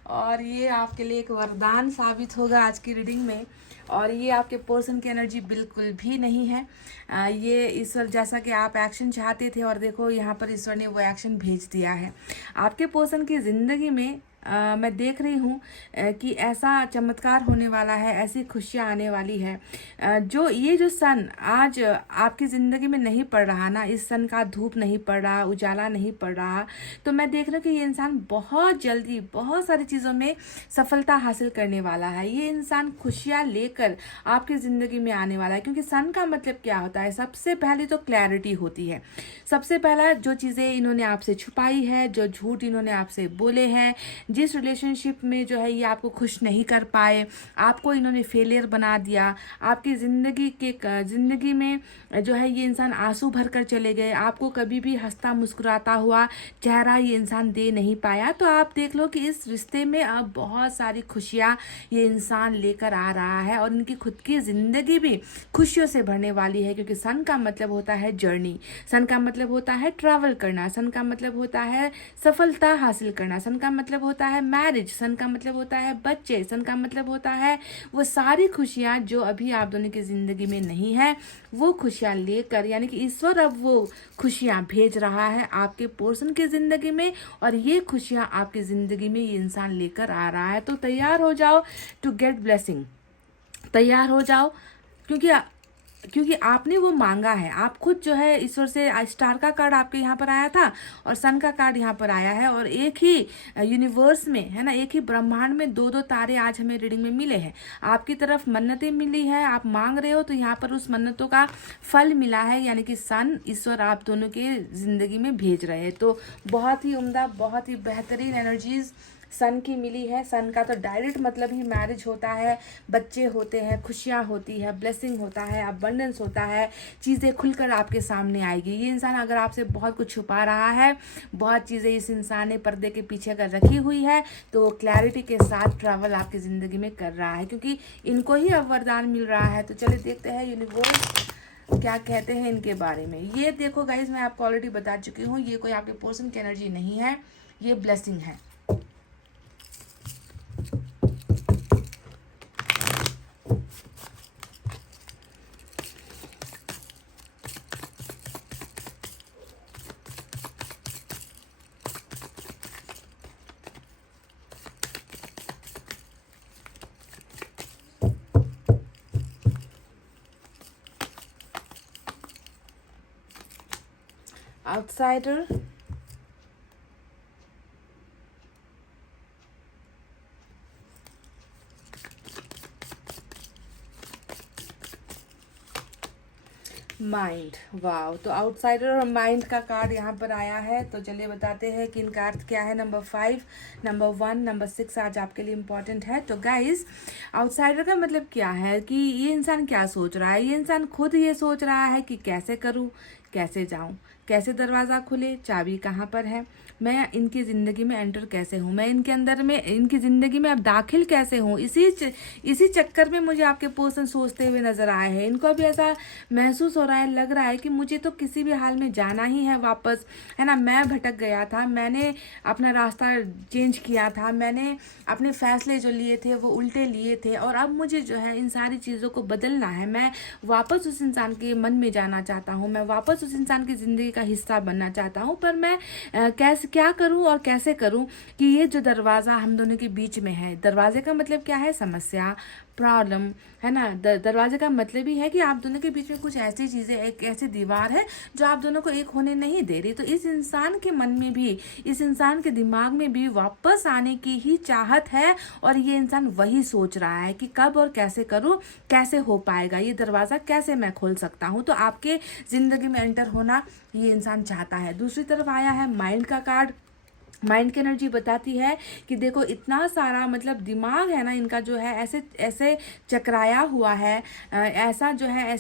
और ये आपके लिए एक वरदान साबित होगा आज की रीडिंग में। और ये आपके पर्सन की एनर्जी बिल्कुल भी नहीं है। ये ईश्वर, जैसा कि आप एक्शन चाहते थे और देखो यहाँ पर ईश्वर ने वो एक्शन भेज दिया है आपके पर्सन की ज़िंदगी में। मैं देख रही हूँ कि ऐसा चमत्कार होने वाला है, ऐसी खुशियाँ आने वाली है। जो ये जो सन आज आपकी ज़िंदगी में नहीं पड़ रहा ना, इस सन का धूप नहीं पड़ रहा, उजाला नहीं पड़ रहा, तो मैं देख रही हूँ कि ये इंसान बहुत जल्दी बहुत सारी चीज़ों में सफलता हासिल करने वाला है। ये इंसान खुशियाँ लेकर आपकी ज़िंदगी में आने वाला है। क्योंकि सन का मतलब क्या होता है, सबसे पहले तो क्लैरिटी होती है। सबसे पहला जो चीज़ें इन्होंने आपसे छुपाई है, जो झूठ इन्होंने आपसे बोले हैं, जिस रिलेशनशिप में जो है ये आपको खुश नहीं कर पाए, आपको इन्होंने फेलियर बना दिया, आपकी ज़िंदगी में जो है ये इंसान आंसू भर कर चले गए, आपको कभी भी हंसता मुस्कुराता हुआ चेहरा ये इंसान दे नहीं पाया। तो आप देख लो कि इस रिश्ते में अब बहुत सारी खुशियाँ ये इंसान लेकर आ रहा है और इनकी खुद की ज़िंदगी भी खुशियों से भरने वाली है। क्योंकि सन का मतलब होता है जर्नी, सन का मतलब होता है ट्रैवल करना, सन का मतलब होता है सफलता हासिल करना, सन का मतलब होता होता है मैरिज, सन का मतलब होता है बच्चे, सन का मतलब होता है वो सारी खुशियाँ जो अभी आप दोनों की ज़िंदगी में नहीं है, वो खुशियाँ लेकर, यानी कि ईश्वर अब वो खुशियाँ भेज रहा है आपके पोर्शन की ज़िंदगी में, और ये खुशियाँ आपकी ज़िंदगी में ये इंसान लेकर आ रहा है। तो तैयार हो जाओ टू गेट ब्लेसिंग, तैयार हो जाओ, क्योंकि आपने वो मांगा है। आप खुद जो है ईश्वर से, स्टार का कार्ड आपके यहाँ पर आया था और सन का कार्ड यहाँ पर आया है, और एक ही यूनिवर्स में है ना, एक ही ब्रह्मांड में दो दो तारे आज हमें रीडिंग में मिले हैं। आपकी तरफ मन्नतें मिली है, आप मांग रहे हो, तो यहाँ पर उस मन्नतों का फल मिला है, यानी कि सन ईश्वर आप दोनों के ज़िंदगी में भेज रहे हैं। तो बहुत ही उम्दा, बहुत ही बेहतरीन एनर्जीज सन की मिली है। सन का तो डायरेक्ट मतलब ही मैरिज होता है, बच्चे होते हैं, खुशियाँ होती है, ब्लेसिंग होता है, अबंडेंस होता है, चीज़ें खुलकर आपके सामने आएगी। ये इंसान अगर आपसे बहुत कुछ छुपा रहा है, बहुत चीज़ें इस इंसान ने पर्दे के पीछे कर रखी हुई है, तो क्लैरिटी के साथ ट्रैवल आपकी ज़िंदगी में कर रहा है, क्योंकि इनको ही अब वरदान मिल रहा है। तो चलिए देखते हैं यूनिवर्स क्या कहते हैं इनके बारे में। ये देखो गाइज, मैं आपको ऑलरेडी बता चुकी हूँ, ये कोई आपके पर्सन की एनर्जी नहीं है, ये ब्लेसिंग है। Outsider, mind. वाओ, तो आउटसाइडर और माइंड का कार्ड यहाँ पर आया है। तो चलिए बताते हैं कि इनका अर्थ क्या है। नंबर 5, नंबर 1, नंबर 6 आज आपके लिए इम्पोर्टेंट है। तो गाइज, आउटसाइडर का मतलब क्या है कि ये इंसान क्या सोच रहा है। ये इंसान खुद ये सोच रहा है कि कैसे करूँ, कैसे जाऊँ, कैसे दरवाज़ा खुले, चाबी कहाँ पर है, मैं इनकी ज़िंदगी में एंटर कैसे हूँ, मैं इनके अंदर में, इनकी ज़िंदगी में अब दाखिल कैसे हूँ। इसी चक्कर में मुझे आपके पर्सन सोचते हुए नज़र आए हैं। इनको अभी ऐसा महसूस हो रहा है, लग रहा है कि मुझे तो किसी भी हाल में जाना ही है वापस, है ना। मैं भटक गया था, मैंने अपना रास्ता चेंज किया था, मैंने अपने फैसले जो लिए थे वो उल्टे लिए थे, और अब मुझे जो है इन सारी चीज़ों को बदलना है। मैं वापस उस इंसान के मन में जाना चाहता हूँ, मैं वापस उस इंसान की ज़िंदगी का हिस्सा बनना चाहता हूँ, पर मैं कैसे, क्या करूँ और कैसे करूँ कि ये जो दरवाज़ा हम दोनों के बीच में है, दरवाजे का मतलब क्या है, समस्या, प्रॉब्लम, है ना। दरवाजे का मतलब ही है कि आप दोनों के बीच में कुछ ऐसी चीज़ें, एक ऐसी दीवार है जो आप दोनों को एक होने नहीं दे रही। तो इस इंसान के मन में भी, इस इंसान के दिमाग में भी वापस आने की ही चाहत है, और ये इंसान वही सोच रहा है कि कब और कैसे करूँ, कैसे हो पाएगा ये दरवाज़ा, कैसे मैं खोल सकता हूँ। तो आपके ज़िंदगी में एंटर होना ये इंसान चाहता है। दूसरी तरफ आया है माइंड का कार्ड। माइंड की एनर्जी बताती है कि देखो, इतना सारा मतलब दिमाग है ना इनका, जो है ऐसे ऐसे चकराया हुआ है, ऐसा जो है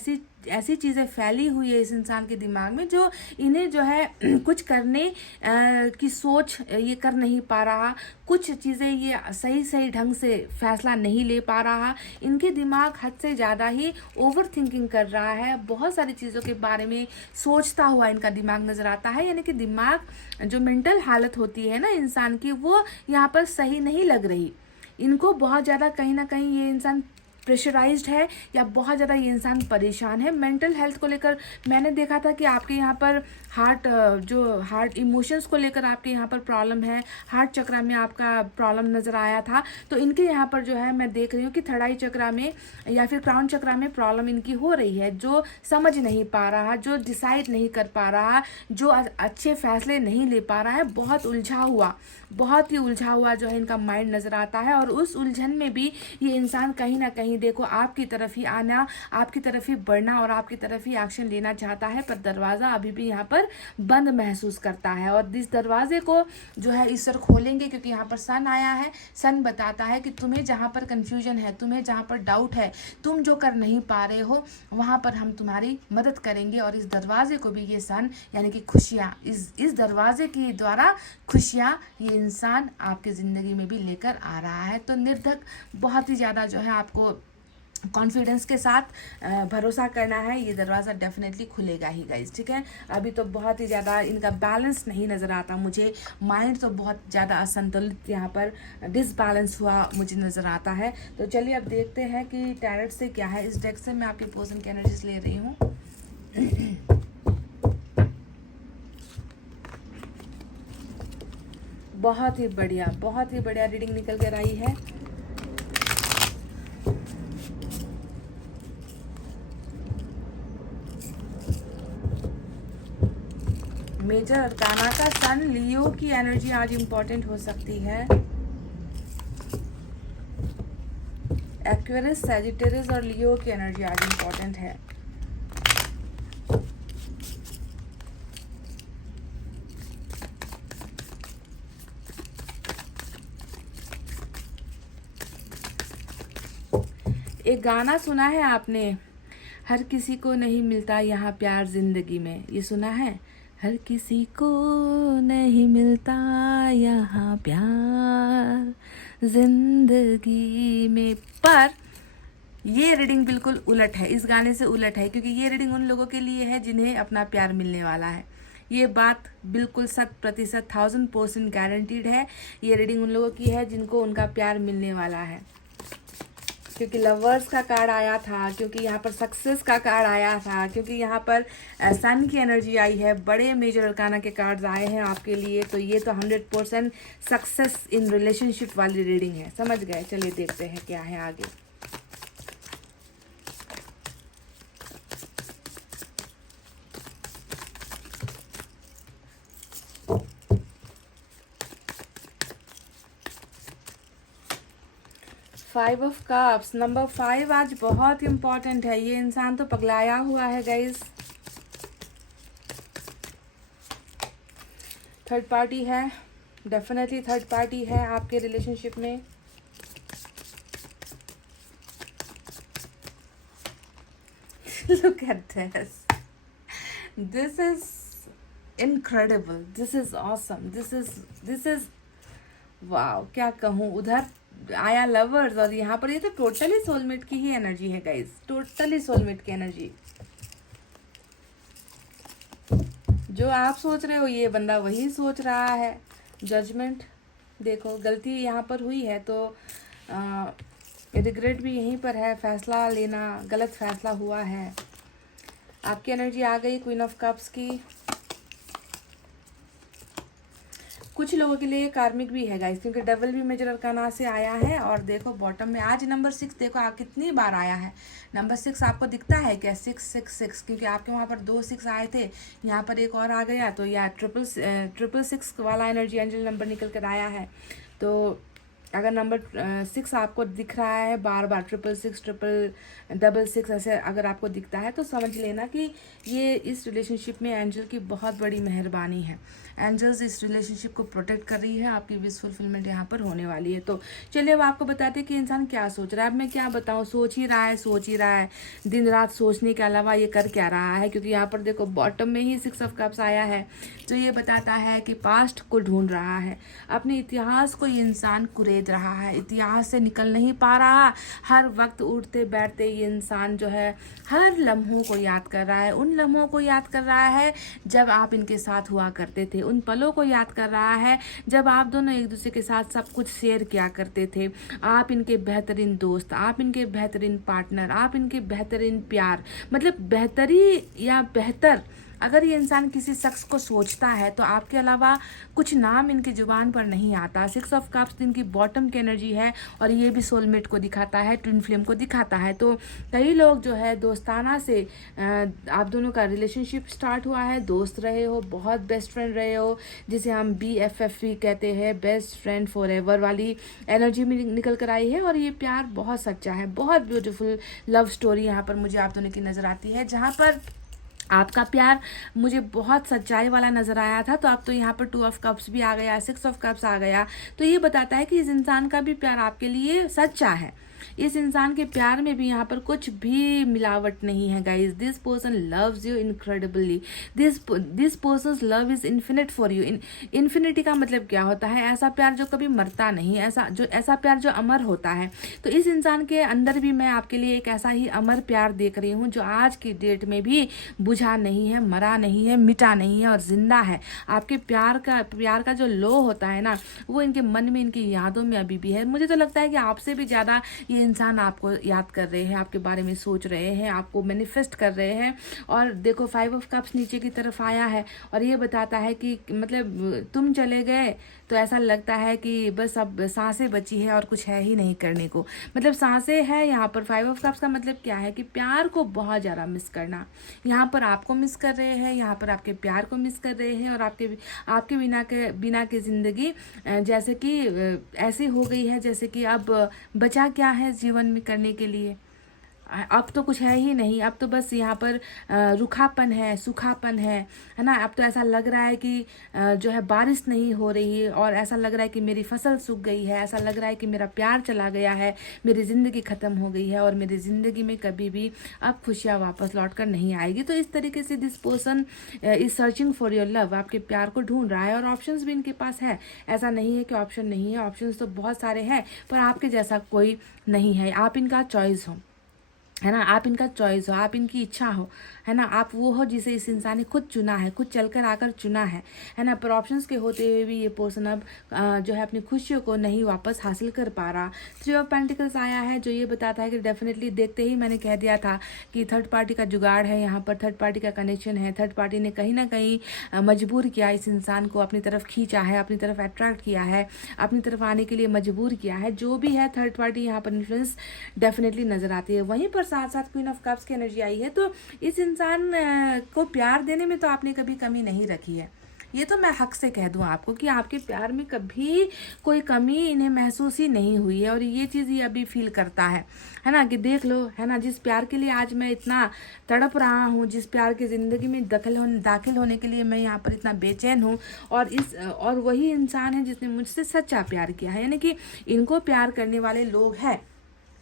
ऐसी चीज़ें फैली हुई है इस इंसान के दिमाग में, जो इन्हें जो है कुछ करने की सोच ये कर नहीं पा रहा, कुछ चीज़ें ये सही ढंग से फैसला नहीं ले पा रहा। इनके दिमाग हद से ज़्यादा ही ओवर थिंकिंग कर रहा है, बहुत सारी चीज़ों के बारे में सोचता हुआ इनका दिमाग नज़र आता है। यानी कि दिमाग, जो मेंटल हालत होती है ना इंसान की, वो यहाँ पर सही नहीं लग रही इनको। बहुत ज़्यादा कहीं ना कहीं ये इंसान प्रेशराइज्ड है, या बहुत ज़्यादा ये इंसान परेशान है मेंटल हेल्थ को लेकर। मैंने देखा था कि आपके यहाँ पर हार्ट इमोशंस को लेकर आपके यहाँ पर प्रॉब्लम है, हार्ट चक्र में आपका प्रॉब्लम नज़र आया था। तो इनके यहाँ पर जो है मैं देख रही हूँ कि थर्ड आई चक्र में या फिर क्राउन चक्र में प्रॉब्लम इनकी हो रही है, जो समझ नहीं पा रहा, जो डिसाइड नहीं कर पा रहा, जो अच्छे फैसले नहीं ले पा रहा है, बहुत ही उलझा हुआ जो है इनका माइंड नज़र आता है। और उस उलझन में भी ये इंसान कहीं ना कहीं देखो आपकी तरफ ही आना, आपकी तरफ ही बढ़ना और आपकी तरफ ही एक्शन लेना चाहता है, पर दरवाज़ा अभी भी यहाँ पर बंद महसूस करता है। और इस दरवाजे को जो है ईश्वर खोलेंगे, क्योंकि यहाँ पर सन आया है। सन बताता है कि तुम्हें जहाँ पर कन्फ्यूजन है, तुम्हें जहाँ पर डाउट है, तुम जो कर नहीं पा रहे हो, वहाँ पर हम तुम्हारी मदद करेंगे। और इस दरवाजे को भी ये सन, यानी कि खुशियाँ, इस दरवाजे के द्वारा खुशियाँ ये इंसान आपके ज़िंदगी में भी लेकर आ रहा है। तो निर्धक बहुत ही ज़्यादा जो है आपको कॉन्फिडेंस के साथ भरोसा करना है, ये दरवाज़ा डेफिनेटली खुलेगा ही गाइज, ठीक है। अभी तो बहुत ही ज़्यादा इनका बैलेंस नहीं नज़र आता मुझे, माइंड तो बहुत ज़्यादा असंतुलित यहाँ पर डिसबैलेंस हुआ मुझे नज़र आता है। तो चलिए अब देखते हैं कि टैरेट से क्या है। इस डेक से मैं आपकी पर्सन की एनर्जीज ले रही हूँ। बहुत ही बढ़िया रीडिंग निकल कर आई है। मेजर अरकाना का सन, लियो की एनर्जी आज इम्पोर्टेंट हो सकती है। एक्वेरियस, सैजिटेरियस और लियो की एनर्जी आज इम्पोर्टेंट है। एक गाना सुना है आपने, हर किसी को नहीं मिलता यहाँ प्यार जिंदगी में, ये सुना है? हर किसी को नहीं मिलता यहाँ प्यार जिंदगी में। पर ये रीडिंग बिल्कुल उलट है, इस गाने से उलट है, क्योंकि ये रीडिंग उन लोगों के लिए है जिन्हें अपना प्यार मिलने वाला है। ये बात बिल्कुल 100% 1000% गारंटीड है। ये रीडिंग उन लोगों की है जिनको उनका प्यार मिलने वाला है, क्योंकि लवर्स का कार्ड आया था, क्योंकि यहाँ पर सक्सेस का कार्ड आया था, क्योंकि यहाँ पर सन की एनर्जी आई है, बड़े मेजर अरकाना के कार्ड्स आए हैं आपके लिए। तो ये तो 100% सक्सेस इन रिलेशनशिप वाली रीडिंग है, समझ गए। चलिए देखते हैं क्या है आगे। फाइव ऑफ कप्स, नंबर 5 आज बहुत इम्पोर्टेंट है। ये इंसान तो पगलाया हुआ है गाइस। थर्ड पार्टी है, डेफिनेटली थर्ड पार्टी है आपके रिलेशनशिप में। Look at this. This is incredible. This is awesome. This is wow, क्या कहूँ। उधर आया लवर्स और यहाँ पर ये तो टोटली सोलमेट की ही एनर्जी है गाइस, टोटली सोलमेट की एनर्जी। जो आप सोच रहे हो ये बंदा वही सोच रहा है। जजमेंट देखो, गलती यहाँ पर हुई है तो रिग्रेट भी यहीं पर है, फैसला लेना, गलत फैसला हुआ है। आपकी एनर्जी आ गई क्वीन ऑफ कप्स की। कुछ लोगों के लिए कार्मिक भी है गाइस, क्योंकि डबल भी मेजर अरकाना से आया है। और देखो बॉटम में आज नंबर 6 देखो आप कितनी बार आया है। नंबर 6 आपको दिखता है क्या? 666, क्योंकि आपके वहाँ पर 2 6 आए थे, यहाँ पर एक और आ गया, तो यह ट्रिपल सिक्स वाला एनर्जी एंजल नंबर निकल कर आया है। तो अगर नंबर 6 आपको दिख रहा है बार बार, 666 ऐसे अगर आपको दिखता है तो समझ लेना कि ये इस रिलेशनशिप में एंजल की बहुत बड़ी मेहरबानी है। एंजल्स इस रिलेशनशिप को प्रोटेक्ट कर रही है, आपकी विश फुलफिलमेंट यहाँ पर होने वाली है। तो चलिए अब आपको बताते हैं कि इंसान क्या सोच रहा है। अब मैं क्या बताऊँ, सोच ही रहा है, दिन रात सोचने के अलावा ये कर क्या रहा है, क्योंकि यहाँ पर देखो बॉटम में ही 6 ऑफ कप्स आया है। तो ये बताता है कि पास्ट को ढूंढ रहा है, अपने इतिहास को ये इंसान कुरेद रहा है, इतिहास से निकल नहीं पा रहा। हर वक्त उठते बैठते ये इंसान जो है हर लम्हों को याद कर रहा है, उन लम्हों को याद कर रहा है जब आप इनके साथ हुआ करते थे, उन पलों को याद कर रहा है जब आप दोनों एक दूसरे के साथ सब कुछ शेयर किया करते थे। आप इनके बेहतरीन दोस्त, आप इनके बेहतरीन पार्टनर, आप इनके बेहतरीन प्यार, मतलब बेहतरी या बेहतर अगर ये इंसान किसी शख्स को सोचता है तो आपके अलावा कुछ नाम इनकी जुबान पर नहीं आता। 6 ऑफ कप्स इनकी बॉटम की एनर्जी है और ये भी सोलमेट को दिखाता है, ट्विन फ्लेम को दिखाता है। तो कई लोग जो है दोस्ताना से आप दोनों का रिलेशनशिप स्टार्ट हुआ है, दोस्त रहे हो, बहुत बेस्ट फ्रेंड रहे हो, जिसे हम BFF भी कहते हैं, बेस्ट फ्रेंड फॉर एवर वाली एनर्जी में निकल कर आई है। और ये प्यार बहुत सच्चा है, बहुत ब्यूटीफुल लव स्टोरी यहाँ पर मुझे आप दोनों की नज़र आती है, जहाँ पर आपका प्यार मुझे बहुत सच्चाई वाला नज़र आया था। तो अब तो यहाँ पर 2 ऑफ कप्स भी आ गया, 6 ऑफ कप्स आ गया। तो ये बताता है कि इस इंसान का भी प्यार आपके लिए सच्चा है। इस इंसान के प्यार में भी यहाँ पर कुछ भी मिलावट नहीं है guys. This person loves you incredibly, this person love is infinite for you. Infinity का मतलब क्या होता है? ऐसा प्यार जो कभी मरता नहीं, ऐसा प्यार जो अमर होता है। तो इस इंसान के अंदर भी मैं आपके लिए एक ऐसा ही अमर प्यार देख रही हूँ जो आज की डेट में भी बुझा नहीं है, मरा नहीं है, मिटा नहीं है और जिंदा है। आपके प्यार का जो लो होता है ना, वो इनके मन में, इनकी यादों में अभी भी है। मुझे तो लगता है कि आपसे भी ज़्यादा ये इंसान आपको याद कर रहे हैं, आपके बारे में सोच रहे हैं, आपको मैनिफेस्ट कर रहे हैं। और देखो 5 ऑफ कप्स नीचे की तरफ आया है और ये बताता है कि मतलब तुम चले गए तो ऐसा लगता है कि बस अब सांसें बची है और कुछ है ही नहीं करने को। मतलब सांसें है यहाँ पर। 5 ऑफ कप्स का मतलब क्या है कि प्यार को बहुत ज़्यादा मिस करना। यहाँ पर आपको मिस कर रहे हैं, यहाँ पर आपके प्यार को मिस कर रहे हैं और आपके बिना के ज़िंदगी जैसे कि ऐसी हो गई है जैसे कि अब बचा क्या है जीवन में करने के लिए। अब तो कुछ है ही नहीं, अब तो बस यहाँ पर रूखापन है, सूखापन है ना। अब तो ऐसा लग रहा है कि जो है बारिश नहीं हो रही है और ऐसा लग रहा है कि मेरी फसल सूख गई है, ऐसा लग रहा है कि मेरा प्यार चला गया है, मेरी ज़िंदगी ख़त्म हो गई है और मेरी ज़िंदगी में कभी भी अब खुशियाँ वापस लौट कर नहीं आएगी। तो इस तरीके से this person is searching for your love, आपके प्यार को ढूंढ रहा है और ऑप्शंस भी इनके पास है। ऐसा नहीं है कि ऑप्शन नहीं है, ऑप्शंस तो बहुत सारे हैं, पर आपके जैसा कोई नहीं है। आप इनका चॉइस हो, है ना, आप इनका चॉइस हो, आप इनकी इच्छा हो, है ना, आप वो हो जिसे इस इंसान ने खुद चुना है, खुद चलकर आकर चुना है ना। पर ऑप्शंस के होते हुए भी ये पर्सन अब जो है अपनी खुशियों को नहीं वापस हासिल कर पा रहा। 3 ऑफ पेंटिकल्स आया है जो ये बताता है कि डेफिनेटली, देखते ही मैंने कह दिया था कि थर्ड पार्टी का जुगाड़ है यहाँ पर, थर्ड पार्टी का कनेक्शन है। थर्ड पार्टी ने कहीं ना कहीं मजबूर किया इस इंसान को, अपनी तरफ खींचा है, अपनी तरफ अट्रैक्ट किया है, अपनी तरफ आने के लिए मजबूर किया है। जो भी है थर्ड पार्टी यहाँ पर इन्फ्लुएंस डेफिनेटली नजर आती है। वहीं पर साथ साथ क्वीन ऑफ कप्स की एनर्जी आई है। तो इस इंसान को प्यार देने में तो आपने कभी कमी नहीं रखी है। ये तो मैं हक से कह दूं आपको कि आपके प्यार में कभी कोई कमी इन्हें महसूस ही नहीं हुई है और ये चीज़ ये अभी फील करता है ना, कि देख लो, है ना, जिस प्यार के लिए आज मैं इतना तड़प रहा हूँ, जिस प्यार की ज़िंदगी में दाखिल होने के लिए मैं यहाँ पर इतना बेचैन हूँ, और वही इंसान है जिसने मुझसे सच्चा प्यार किया है। यानी कि इनको प्यार करने वाले लोग हैं।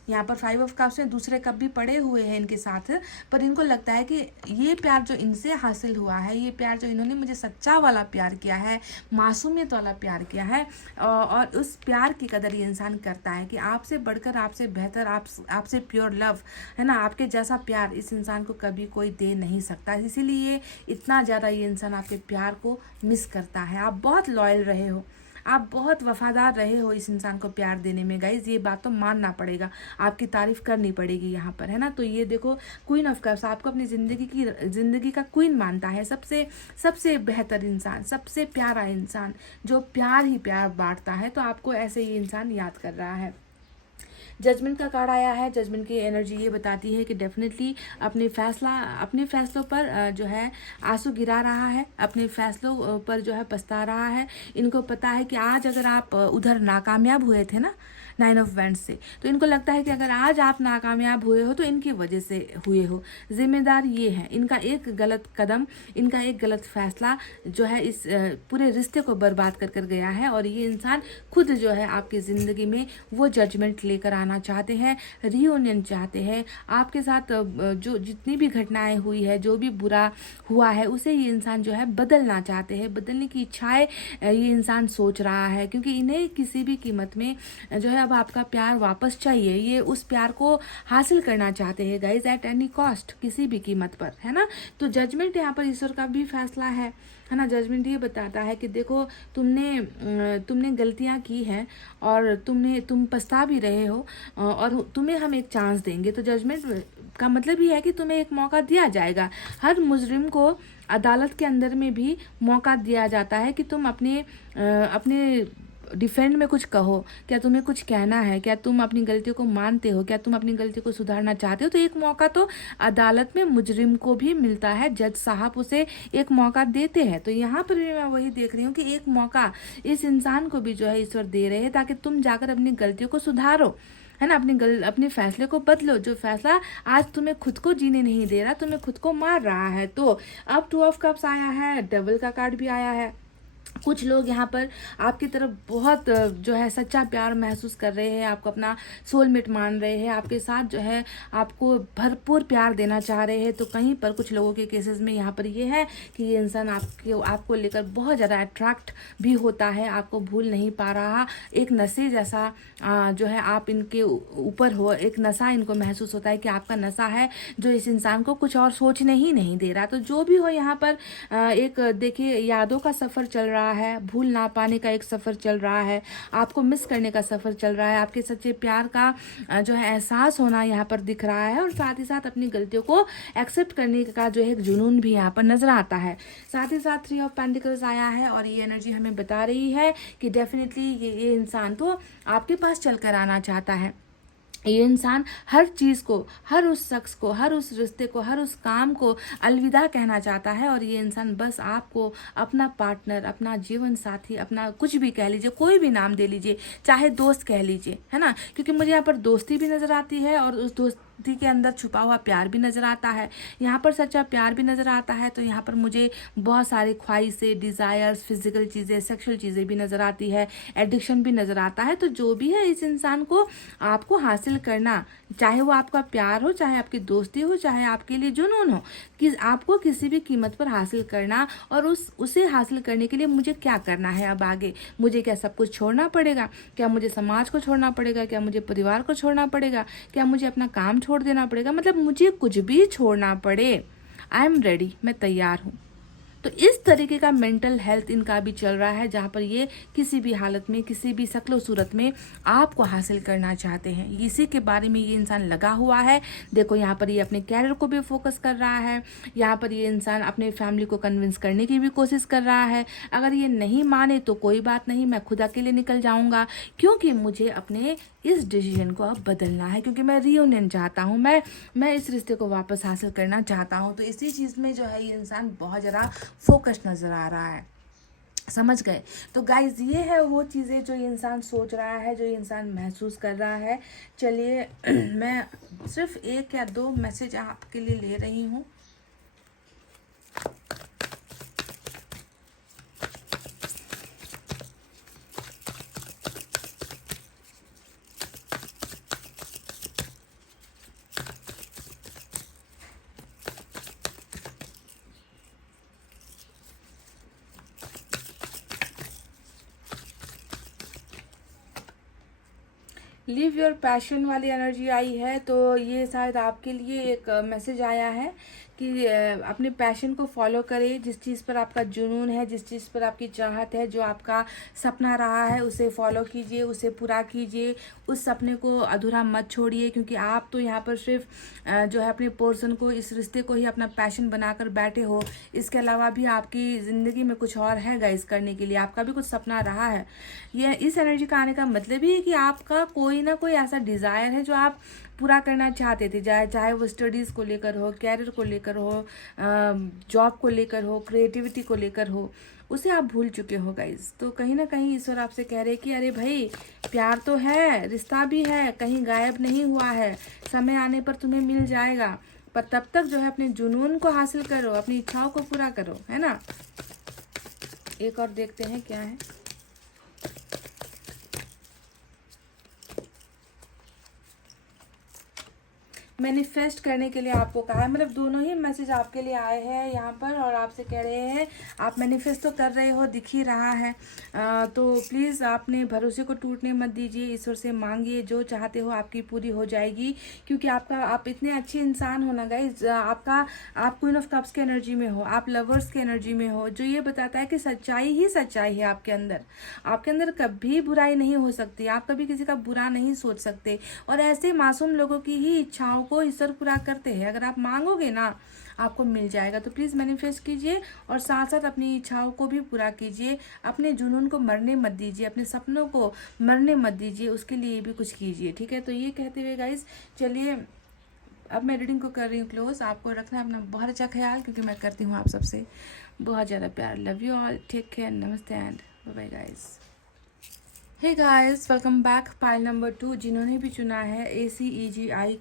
यहाँ पर 5 ऑफ कप्स में दूसरे कप भी पड़े हुए हैं इनके साथ, पर इनको लगता है कि ये प्यार जो इनसे हासिल हुआ है, ये प्यार जो इन्होंने मुझे सच्चा वाला प्यार किया है, मासूमियत वाला प्यार किया है, और उस प्यार की कदर ये इंसान करता है कि आपसे बढ़कर, आपसे बेहतर, आपसे प्योर लव, है ना, आपके जैसा प्यार इस इंसान को कभी कोई दे नहीं सकता। इसीलिए इतना ज़्यादा ये इंसान आपके प्यार को मिस करता है। आप बहुत लॉयल रहे हो, आप बहुत वफादार रहे हो इस इंसान को प्यार देने में गाइज, ये बात तो मानना पड़ेगा, आपकी तारीफ करनी पड़ेगी यहाँ पर, है ना। तो ये देखो क्वीन ऑफ कप्स आपको अपनी ज़िंदगी का क्वीन मानता है, सबसे बेहतर इंसान, सबसे प्यारा इंसान, जो प्यार ही प्यार बांटता है। तो आपको ऐसे ही इंसान याद कर रहा है। जजमेंट का कार्ड आया है। जजमेंट की एनर्जी ये बताती है कि डेफिनेटली अपने फैसलों पर जो है आंसू गिरा रहा है, अपने फैसलों पर जो है पछता रहा है। इनको पता है कि आज अगर आप उधर नाकामयाब हुए थे ना 9 ऑफ वैंड्स से, तो इनको लगता है कि अगर आज आप नाकामयाब हुए हो तो इनकी वजह से हुए हो। जिम्मेदार ये है, इनका एक गलत कदम, इनका एक गलत फैसला जो है इस पूरे रिश्ते को बर्बाद कर गया है। और ये इंसान खुद जो है आपकी ज़िंदगी में वो जजमेंट लेकर आना चाहते हैं, रियूनियन चाहते हैं आपके साथ। जो जितनी भी घटनाएं हुई है, जो भी बुरा हुआ है, उसे ये इंसान जो है बदलना चाहते हैं, बदलने की इच्छाएं ये इंसान सोच रहा है, क्योंकि इन्हें किसी भी कीमत में जो है अब आपका प्यार वापस चाहिए। ये उस प्यार को हासिल करना चाहते हैं गाइज, एट एनी कॉस्ट, किसी भी कीमत पर, है ना। तो जजमेंट यहाँ पर ईश्वर का भी फैसला है ना। जजमेंट ये बताता है कि देखो तुमने गलतियाँ की हैं और तुम पछता भी रहे हो और तुम्हें हम एक चांस देंगे। तो जजमेंट का मतलब ये है कि तुम्हें एक मौका दिया जाएगा। हर मुजरिम को अदालत के अंदर में भी मौका दिया जाता है कि तुम अपने डिफेंड में कुछ कहो, क्या तुम्हें कुछ कहना है, क्या तुम अपनी गलतियों को मानते हो, क्या तुम अपनी गलती को सुधारना चाहते हो। तो एक मौका तो अदालत में मुजरिम को भी मिलता है, जज साहब उसे एक मौका देते हैं। तो यहाँ पर भी मैं वही देख रही हूँ कि एक मौका इस इंसान को भी जो है ईश्वर दे रहे हैं, ताकि तुम जाकर अपनी गलतियों को सुधारो, है ना, अपने फैसले को बदलो। जो फैसला आज तुम्हें खुद को जीने नहीं दे रहा, तुम्हें खुद को मार रहा है। तो अब 2 ऑफ कप्स आया है, डेविल का कार्ड भी आया है। कुछ लोग यहाँ पर आपकी तरफ बहुत जो है सच्चा प्यार महसूस कर रहे हैं, आपको अपना सोलमेट मान रहे हैं, आपके साथ जो है आपको भरपूर प्यार देना चाह रहे हैं। तो कहीं पर कुछ लोगों के केसेस में यहाँ पर ये है कि ये इंसान आपको लेकर बहुत ज़्यादा अट्रैक्ट भी होता है, आपको भूल नहीं पा रहा। एक नशे जैसा जो है आप इनके ऊपर हो, एक नशा इनको महसूस होता है कि आपका नशा है जो इस इंसान को कुछ और सोचने ही नहीं दे रहा। तो जो भी हो यहाँ पर एक देखिए यादों का सफ़र चल रहा है, भूल ना पाने का एक सफ़र चल रहा है, आपको मिस करने का सफ़र चल रहा है, आपके सच्चे प्यार का जो है एहसास होना यहाँ पर दिख रहा है, और साथ ही साथ अपनी गलतियों को एक्सेप्ट करने का जो है एक जुनून भी यहाँ पर नजर आता है। साथ ही साथ 3 ऑफ पेंटिकल्स आया है और ये एनर्जी हमें बता रही है कि डेफिनेटली ये इंसान तो आपके पास चल कर आना चाहता है। ये इंसान हर चीज़ को, हर उस शख्स को, हर उस रिश्ते को, हर उस काम को अलविदा कहना चाहता है, और ये इंसान बस आपको अपना पार्टनर, अपना जीवन साथी, अपना कुछ भी कह लीजिए, कोई भी नाम दे लीजिए, चाहे दोस्त कह लीजिए, है ना, क्योंकि मुझे यहाँ पर दोस्ती भी नज़र आती है और उस दोस्ती के अंदर छुपा हुआ प्यार भी नज़र आता है, यहाँ पर सच्चा प्यार भी नज़र आता है। तो यहाँ पर मुझे बहुत सारी ख्वाहिशें, डिज़ायर्स, फिजिकल चीज़ें, सेक्सुअल चीज़ें भी नज़र आती है, एडिक्शन भी नज़र आता है। तो जो भी है इस इंसान को आपको हासिल करना, चाहे वो आपका प्यार हो, चाहे आपकी दोस्ती हो, चाहे आपके लिए जुनून हो, कि आपको किसी भी कीमत पर हासिल करना, और उसे हासिल करने के लिए मुझे क्या करना है अब आगे, मुझे क्या सब कुछ छोड़ना पड़ेगा, क्या मुझे समाज को छोड़ना पड़ेगा, क्या मुझे परिवार को छोड़ना पड़ेगा, क्या मुझे अपना काम छोड़ देना पड़ेगा, मतलब मुझे कुछ भी छोड़ना पड़े, आई एम रेडी, मैं तैयार हूँ। तो इस तरीके का मेंटल हेल्थ इनका भी चल रहा है, जहाँ पर ये किसी भी हालत में, किसी भी शक्ल सूरत में आपको हासिल करना चाहते हैं। इसी के बारे में ये इंसान लगा हुआ है। देखो यहाँ पर ये अपने कैरियर को भी फोकस कर रहा है, यहाँ पर ये इंसान अपने फैमिली को कन्विंस करने की भी कोशिश कर रहा है। अगर ये नहीं माने तो कोई बात नहीं, मैं खुद अकेले निकल जाऊँगा, क्योंकि मुझे अपने इस डिसीजन को अब बदलना है, क्योंकि मैं रियूनियन चाहता हूँ, मैं इस रिश्ते को वापस हासिल करना चाहता हूँ। तो इसी चीज़ में जो है ये इंसान बहुत ज़्यादा फोकस नज़र आ रहा है, समझ गए। तो गाइज ये है वो चीज़ें जो ये इंसान सोच रहा है, जो ये इंसान महसूस कर रहा है। चलिए मैं सिर्फ 1 या 2 मैसेज आपके लिए ले रही हूँ। लिव योर पैशन वाली एनर्जी आई है, तो ये शायद आपके लिए एक मैसेज आया है कि अपने पैशन को फॉलो करें, जिस चीज़ पर आपका जुनून है, जिस चीज़ पर आपकी चाहत है, जो आपका सपना रहा है, उसे फॉलो कीजिए, उसे पूरा कीजिए, उस सपने को अधूरा मत छोड़िए, क्योंकि आप तो यहाँ पर सिर्फ जो है अपने पर्सन को, इस रिश्ते को ही अपना पैशन बनाकर बैठे हो। इसके अलावा भी आपकी ज़िंदगी में कुछ और है गाइस करने के लिए, आपका भी कुछ सपना रहा है। ये इस एनर्जी का आने का मतलब ही है कि आपका कोई ना कोई ऐसा डिज़ायर है जो आप पूरा करना चाहते थे, चाहे वो स्टडीज़ को लेकर हो, कैरियर को लेकर हो, जॉब को लेकर हो, क्रिएटिविटी को लेकर हो, उसे आप भूल चुके हो गाइज। तो कहीं ना कहीं ईश्वर आपसे कह रहे कि अरे भाई, प्यार तो है, रिश्ता भी है, कहीं गायब नहीं हुआ है, समय आने पर तुम्हें मिल जाएगा, पर तब तक जो है अपने जुनून को हासिल करो, अपनी इच्छाओं को पूरा करो, है ना। एक और देखते हैं क्या है। मैनिफेस्ट करने के लिए आपको कहा है, मतलब दोनों ही मैसेज आपके लिए आए हैं यहाँ पर, और आपसे कह रहे हैं आप मैनिफेस्ट तो कर रहे हो, दिख ही रहा है। तो प्लीज़ आपने भरोसे को टूटने मत दीजिए, ईश्वर से मांगिए, जो चाहते हो आपकी पूरी हो जाएगी, क्योंकि आप इतने अच्छे इंसान हो ना गाइज। आप क्वीन ऑफ कप्स के एनर्जी में हो, आप लवर्स के एनर्जी में हो, जो ये बताता है कि सच्चाई ही सच्चाई है आपके अंदर कभी बुराई नहीं हो सकती, आप कभी किसी का बुरा नहीं सोच सकते, और ऐसे मासूम लोगों की ही इच्छाओं को ईश्वर पूरा करते हैं। अगर आप मांगोगे ना, आपको मिल जाएगा। तो प्लीज़ मैनिफेस्ट कीजिए, और साथ साथ अपनी इच्छाओं को भी पूरा कीजिए, अपने जुनून को मरने मत दीजिए, अपने सपनों को मरने मत दीजिए, उसके लिए भी कुछ कीजिए, ठीक है। तो ये कहते हुए गाइस, चलिए अब मैं रीडिंग को कर रही हूँ क्लोज। आपको रखना है अपना बहुत अच्छा ख्याल, क्योंकि मैं करती हूँ आप सबसे बहुत ज़्यादा प्यार। Love you all, take care, नमस्ते and bye bye guys. Hey guys, welcome back. Pile number 2, जिन्होंने भी चुना है ACEGIKMOQSUWRY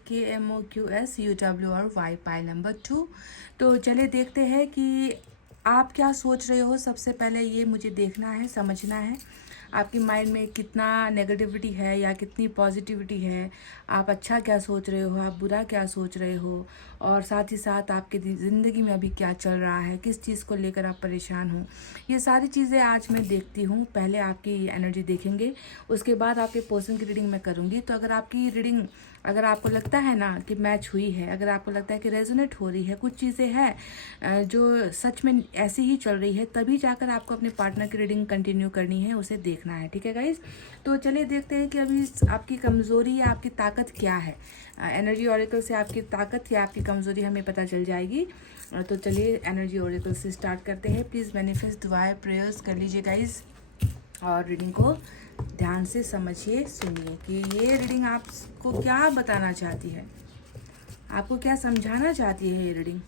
पाइल नंबर 2। तो चलिए देखते हैं कि आप क्या सोच रहे हो, सबसे पहले ये मुझे देखना है, समझना है। आपकी माइंड में कितना नेगेटिविटी है या कितनी पॉजिटिविटी है, आप अच्छा क्या सोच रहे हो, आप बुरा क्या सोच रहे हो, और साथ ही साथ आपकी ज़िंदगी में अभी क्या चल रहा है, किस चीज़ को लेकर आप परेशान हो। ये सारी चीज़ें आज मैं देखती हूँ। पहले आपकी एनर्जी देखेंगे, उसके बाद आपके पर्सन की रीडिंग मैं करूँगी। तो अगर आपकी रीडिंग, अगर आपको लगता है ना कि मैच हुई है, अगर आपको लगता है कि रेजोनेट हो रही है, कुछ चीज़ें हैं जो सच में ऐसी ही चल रही है, तभी जाकर आपको अपने पार्टनर की रीडिंग कंटिन्यू करनी है, उसे देखना है। ठीक है गाइज, तो चलिए देखते हैं कि अभी आपकी कमज़ोरी या आपकी ताकत क्या है। एनर्जी ऑरेकल से आपकी ताकत या आपकी कमज़ोरी हमें पता चल जाएगी। तो चलिए एनर्जी ऑरेकल से स्टार्ट करते हैं। प्लीज़ मैनिफेस्ट, दुआएं, प्रेयर्स कर लीजिए गाइज, और रीडिंग को ध्यान से समझिए, सुनिए कि ये रीडिंग आपको क्या बताना चाहती है, आपको क्या समझाना चाहती है ये रीडिंग।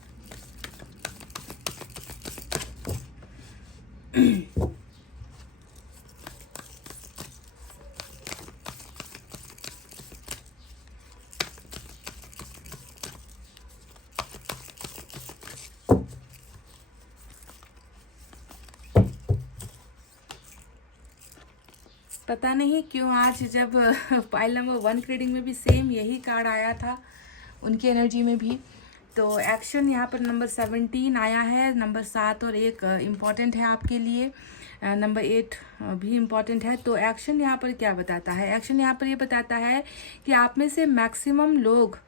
पता नहीं क्यों आज जब फाइल नंबर 1 की रीडिंग में भी सेम यही कार्ड आया था, उनकी एनर्जी में भी। तो एक्शन यहाँ पर नंबर 17 आया है, नंबर 7 और 1 इम्पॉर्टेंट है आपके लिए, नंबर 8 भी इम्पॉर्टेंट है। तो एक्शन यहाँ पर क्या बताता है, एक्शन यहाँ पर ये बताता है कि आप में से मैक्सिमम लोग,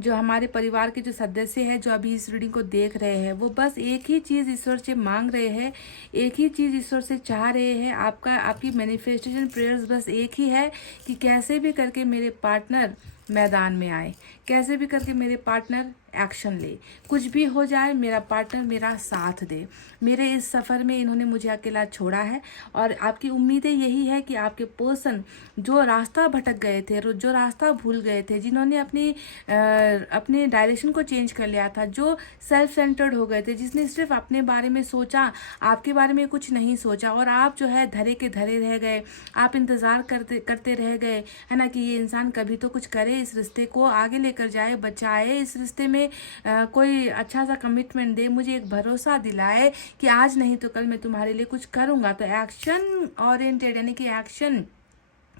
जो हमारे परिवार के जो सदस्य हैं, जो अभी इस रीडिंग को देख रहे हैं, वो बस एक ही चीज़ ईश्वर से मांग रहे हैं, एक ही चीज़ ईश्वर से चाह रहे हैं। आपकी मैनिफेस्टेशन प्रेयर्स बस एक ही है कि कैसे भी करके मेरे पार्टनर मैदान में आए, कैसे भी करके मेरे पार्टनर एक्शन ले, कुछ भी हो जाए मेरा पार्टनर मेरा साथ दे। मेरे इस सफ़र में इन्होंने मुझे अकेला छोड़ा है, और आपकी उम्मीदें यही है कि आपके पर्सन जो रास्ता भटक गए थे, जो रास्ता भूल गए थे, जिन्होंने अपने डायरेक्शन को चेंज कर लिया था, जो सेल्फ सेंटर्ड हो गए थे, जिसने सिर्फ अपने बारे में सोचा, आपके बारे में कुछ नहीं सोचा, और आप जो है धरे के धरे रह गए, आप इंतज़ार करते रह गए, है ना, कि ये इंसान कभी तो कुछ करे, इस रिश्ते को आगे लेकर जाए, बचाए, इस रिश्ते में कोई अच्छा सा कमिटमेंट दे, मुझे एक भरोसा दिलाए कि आज नहीं तो कल मैं तुम्हारे लिए कुछ करूँगा। तो एक्शन ओरिएंटेड यानी कि एक्शन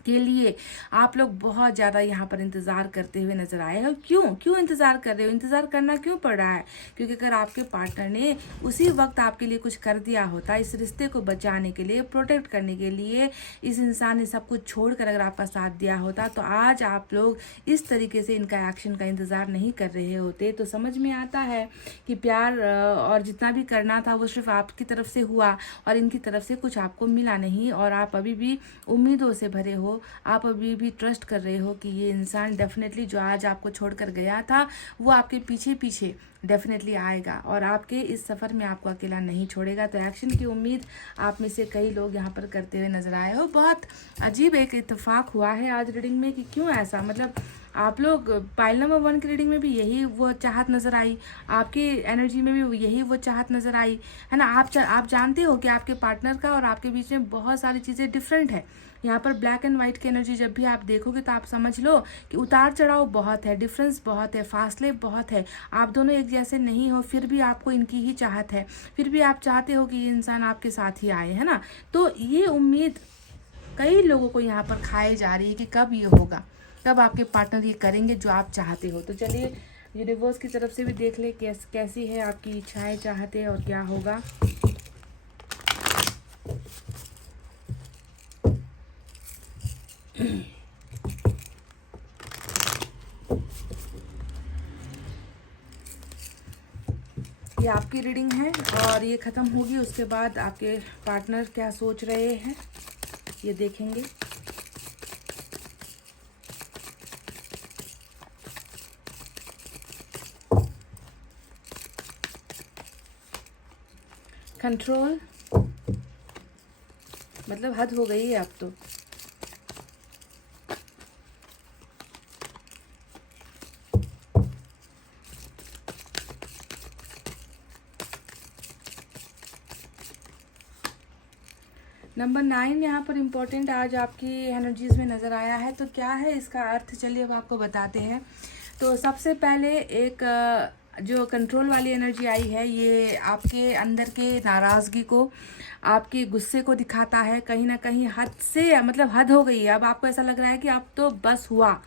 के लिए आप लोग बहुत ज़्यादा यहाँ पर इंतज़ार करते हुए नजर आए हो। क्यों इंतज़ार कर रहे हो, इंतज़ार करना क्यों पड़ रहा है? क्योंकि अगर आपके पार्टनर ने उसी वक्त आपके लिए कुछ कर दिया होता, इस रिश्ते को बचाने के लिए, प्रोटेक्ट करने के लिए, इस इंसान ने सब कुछ छोड़कर अगर आपका साथ दिया होता, तो आज आप लोग इस तरीके से इनका एक्शन का इंतज़ार नहीं कर रहे होते। तो समझ में आता है कि प्यार और जितना भी करना था वो सिर्फ आपकी तरफ से हुआ, और इनकी तरफ से कुछ आपको मिला नहीं, और आप अभी भी उम्मीदों से भरे हो, आप अभी भी ट्रस्ट कर रहे हो कि ये इंसान डेफिनेटली जो आज आपको छोड़कर गया था, वो आपके पीछे पीछे डेफिनेटली आएगा, और आपके इस सफ़र में आपको अकेला नहीं छोड़ेगा। तो एक्शन की उम्मीद आप में से कई लोग यहाँ पर करते हुए नजर आए हो। बहुत अजीब एक इत्तेफाक हुआ है आज रीडिंग में कि क्यों ऐसा, मतलब आप लोग पाइल नंबर 1 की रीडिंग में भी यही वो चाहत नज़र आई, आपकी एनर्जी में भी यही वो चाहत नज़र आई, है ना। आप जानते हो कि आपके पार्टनर का और आपके बीच में बहुत सारी चीज़ें डिफरेंट है। यहाँ पर ब्लैक एंड वाइट की एनर्जी जब भी आप देखोगे तो आप समझ लो कि उतार चढ़ाव बहुत है, डिफरेंस बहुत है, फासले बहुत है। आप दोनों एक जैसे नहीं हो, फिर भी आपको इनकी ही चाहत है, फिर भी आप चाहते हो कि ये इंसान आपके साथ ही आए, है ना। तो ये उम्मीद कई लोगों को यहाँ पर खाई जा रही है कि कब ये होगा, कब आपके पार्टनर ये करेंगे जो आप चाहते हो। तो चलिए यूनिवर्स की तरफ से भी देख ले कैसी है आपकी इच्छाएं, चाहते और क्या होगा। ये आपकी रीडिंग है और ये ख़त्म होगी, उसके बाद आपके पार्टनर क्या सोच रहे हैं ये देखेंगे। कंट्रोल, मतलब हद हो गई है अब तो। नंबर 9 यहाँ पर इम्पोर्टेंट आज आपकी एनर्जीज में नज़र आया है। तो क्या है इसका अर्थ, चलिए अब आपको बताते हैं। तो सबसे पहले एक जो कंट्रोल वाली एनर्जी आई है, ये आपके अंदर के नाराज़गी को, आपके गुस्से को दिखाता है। कहीं ना कहीं हद से, मतलब हद हो गई है। अब आपको ऐसा लग रहा है कि अब तो बस हुआ,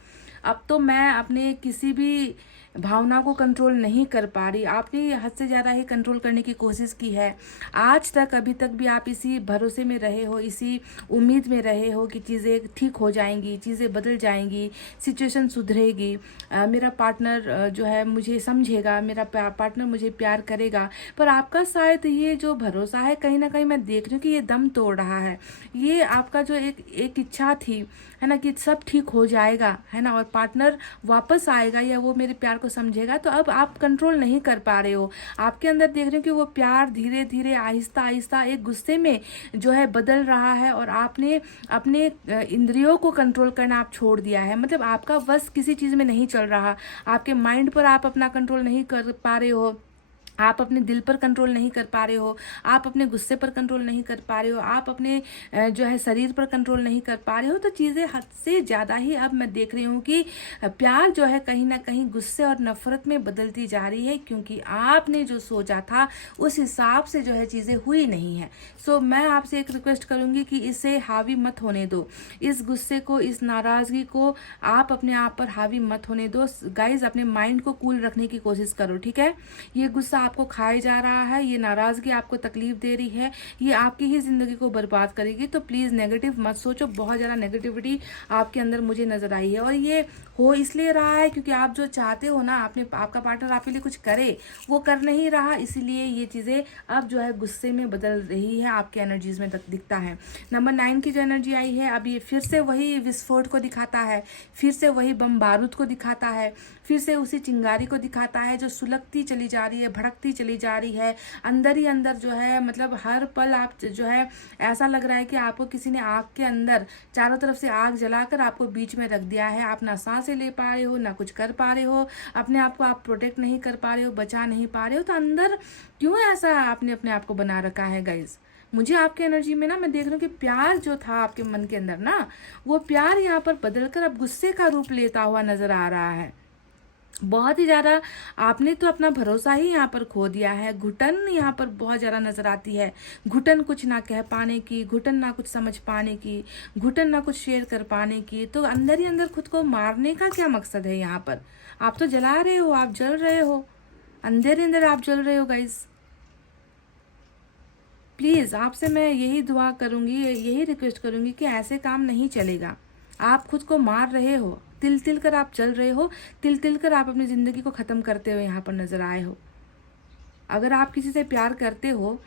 अब तो मैं अपने किसी भी भावना को कंट्रोल नहीं कर पा रही। आपने हद से ज़्यादा ही कंट्रोल करने की कोशिश की है आज तक। अभी तक भी आप इसी भरोसे में रहे हो, इसी उम्मीद में रहे हो कि चीज़ें ठीक हो जाएंगी, चीज़ें बदल जाएंगी, सिचुएशन सुधरेगी, मेरा पार्टनर जो है मुझे समझेगा, मेरा पार्टनर मुझे प्यार करेगा। पर आपका शायद ये जो भरोसा है, कहीं ना कहीं मैं देख रही हूँ कि ये दम तोड़ रहा है। ये आपका जो एक इच्छा थी, है ना, कि सब ठीक हो जाएगा, है ना, और पार्टनर वापस आएगा या वो मेरे प्यार को समझेगा, तो अब आप कंट्रोल नहीं कर पा रहे हो। आपके अंदर देख रहे हो कि वो प्यार धीरे धीरे, आहिस्ता आहिस्ता एक गुस्से में जो है बदल रहा है, और आपने अपने इंद्रियों को कंट्रोल करना आप छोड़ दिया है। मतलब आपका बस किसी चीज़ में नहीं चल रहा, आपके माइंड पर आप अपना कंट्रोल नहीं कर पा रहे हो, आप अपने दिल पर कंट्रोल नहीं कर पा रहे हो, आप अपने गुस्से पर कंट्रोल नहीं कर पा रहे हो, आप अपने जो है शरीर पर कंट्रोल नहीं कर पा रहे हो। तो चीज़ें हद से ज़्यादा ही अब मैं देख रही हूँ कि प्यार जो है कहीं ना कहीं गुस्से और नफरत में बदलती जा रही है, क्योंकि आपने जो सोचा था उस हिसाब से जो है चीज़ें हुई नहीं है। सो मैं आपसे एक रिक्वेस्ट करूँगी कि इसे हावी मत होने दो, इस गुस्से को, इस नाराज़गी को आप अपने आप पर हावी मत होने दो। गाइज, अपने माइंड को कूल रखने की कोशिश करो, ठीक है। ये गुस्सा आपको खाए जा रहा है, ये नाराज़गी आपको तकलीफ दे रही है, ये आपकी ही ज़िंदगी को बर्बाद करेगी। तो प्लीज़ नेगेटिव मत सोचो। बहुत ज़्यादा नेगेटिविटी आपके अंदर मुझे नज़र आई है, और ये हो इसलिए रहा है क्योंकि आप जो चाहते हो ना, आपका पार्टनर आपके लिए कुछ करे, वो कर नहीं रहा, इसीलिए ये चीज़ें अब जो है गुस्से में बदल रही है, आपके एनर्जीज में दिखता है। नंबर 9 की जो एनर्जी आई है, अब ये फिर से वही विस्फोट को दिखाता है, फिर से वही बम बारूद को दिखाता है, फिर से उसी चिंगारी को दिखाता है जो सुलगती चली जा रही है, भड़कती चली जा रही है अंदर ही अंदर। जो है मतलब हर पल आप जो है ऐसा लग रहा है कि आपको किसी ने आग के अंदर चारों तरफ से आग जलाकर आपको बीच में रख दिया है। आप ना सांसें ले पा रहे हो, ना कुछ कर पा रहे हो, अपने आप को आप प्रोटेक्ट नहीं कर पा रहे हो, बचा नहीं पा रहे हो। तो अंदर क्यों ऐसा आपने अपने आप को बना रखा है गाइज? मुझे आपकी एनर्जी में ना, मैं देख रही हूँ कि प्यार जो था आपके मन के अंदर ना, वो प्यार यहाँ पर बदलकर अब गुस्से का रूप लेता हुआ नजर आ रहा है। बहुत ही ज़्यादा आपने तो अपना भरोसा ही यहाँ पर खो दिया है। घुटन यहाँ पर बहुत ज़्यादा नज़र आती है, घुटन कुछ ना कह पाने की, घुटन ना कुछ समझ पाने की, घुटन ना कुछ शेयर कर पाने की। तो अंदर ही अंदर खुद को मारने का क्या मकसद है यहाँ पर? आप तो जला रहे हो, आप जल रहे हो, अंदर ही अंदर आप जल रहे हो गाइस। प्लीज़ आपसे मैं यही दुआ करूँगी, यही रिक्वेस्ट करूँगी कि ऐसे काम नहीं चलेगा। आप खुद को मार रहे हो, तिल तिल कर आप चल रहे हो, तिल तिल कर आप अपनी ज़िंदगी को ख़त्म करते हुए यहाँ पर नज़र आए हो। अगर आप किसी से प्यार करते हो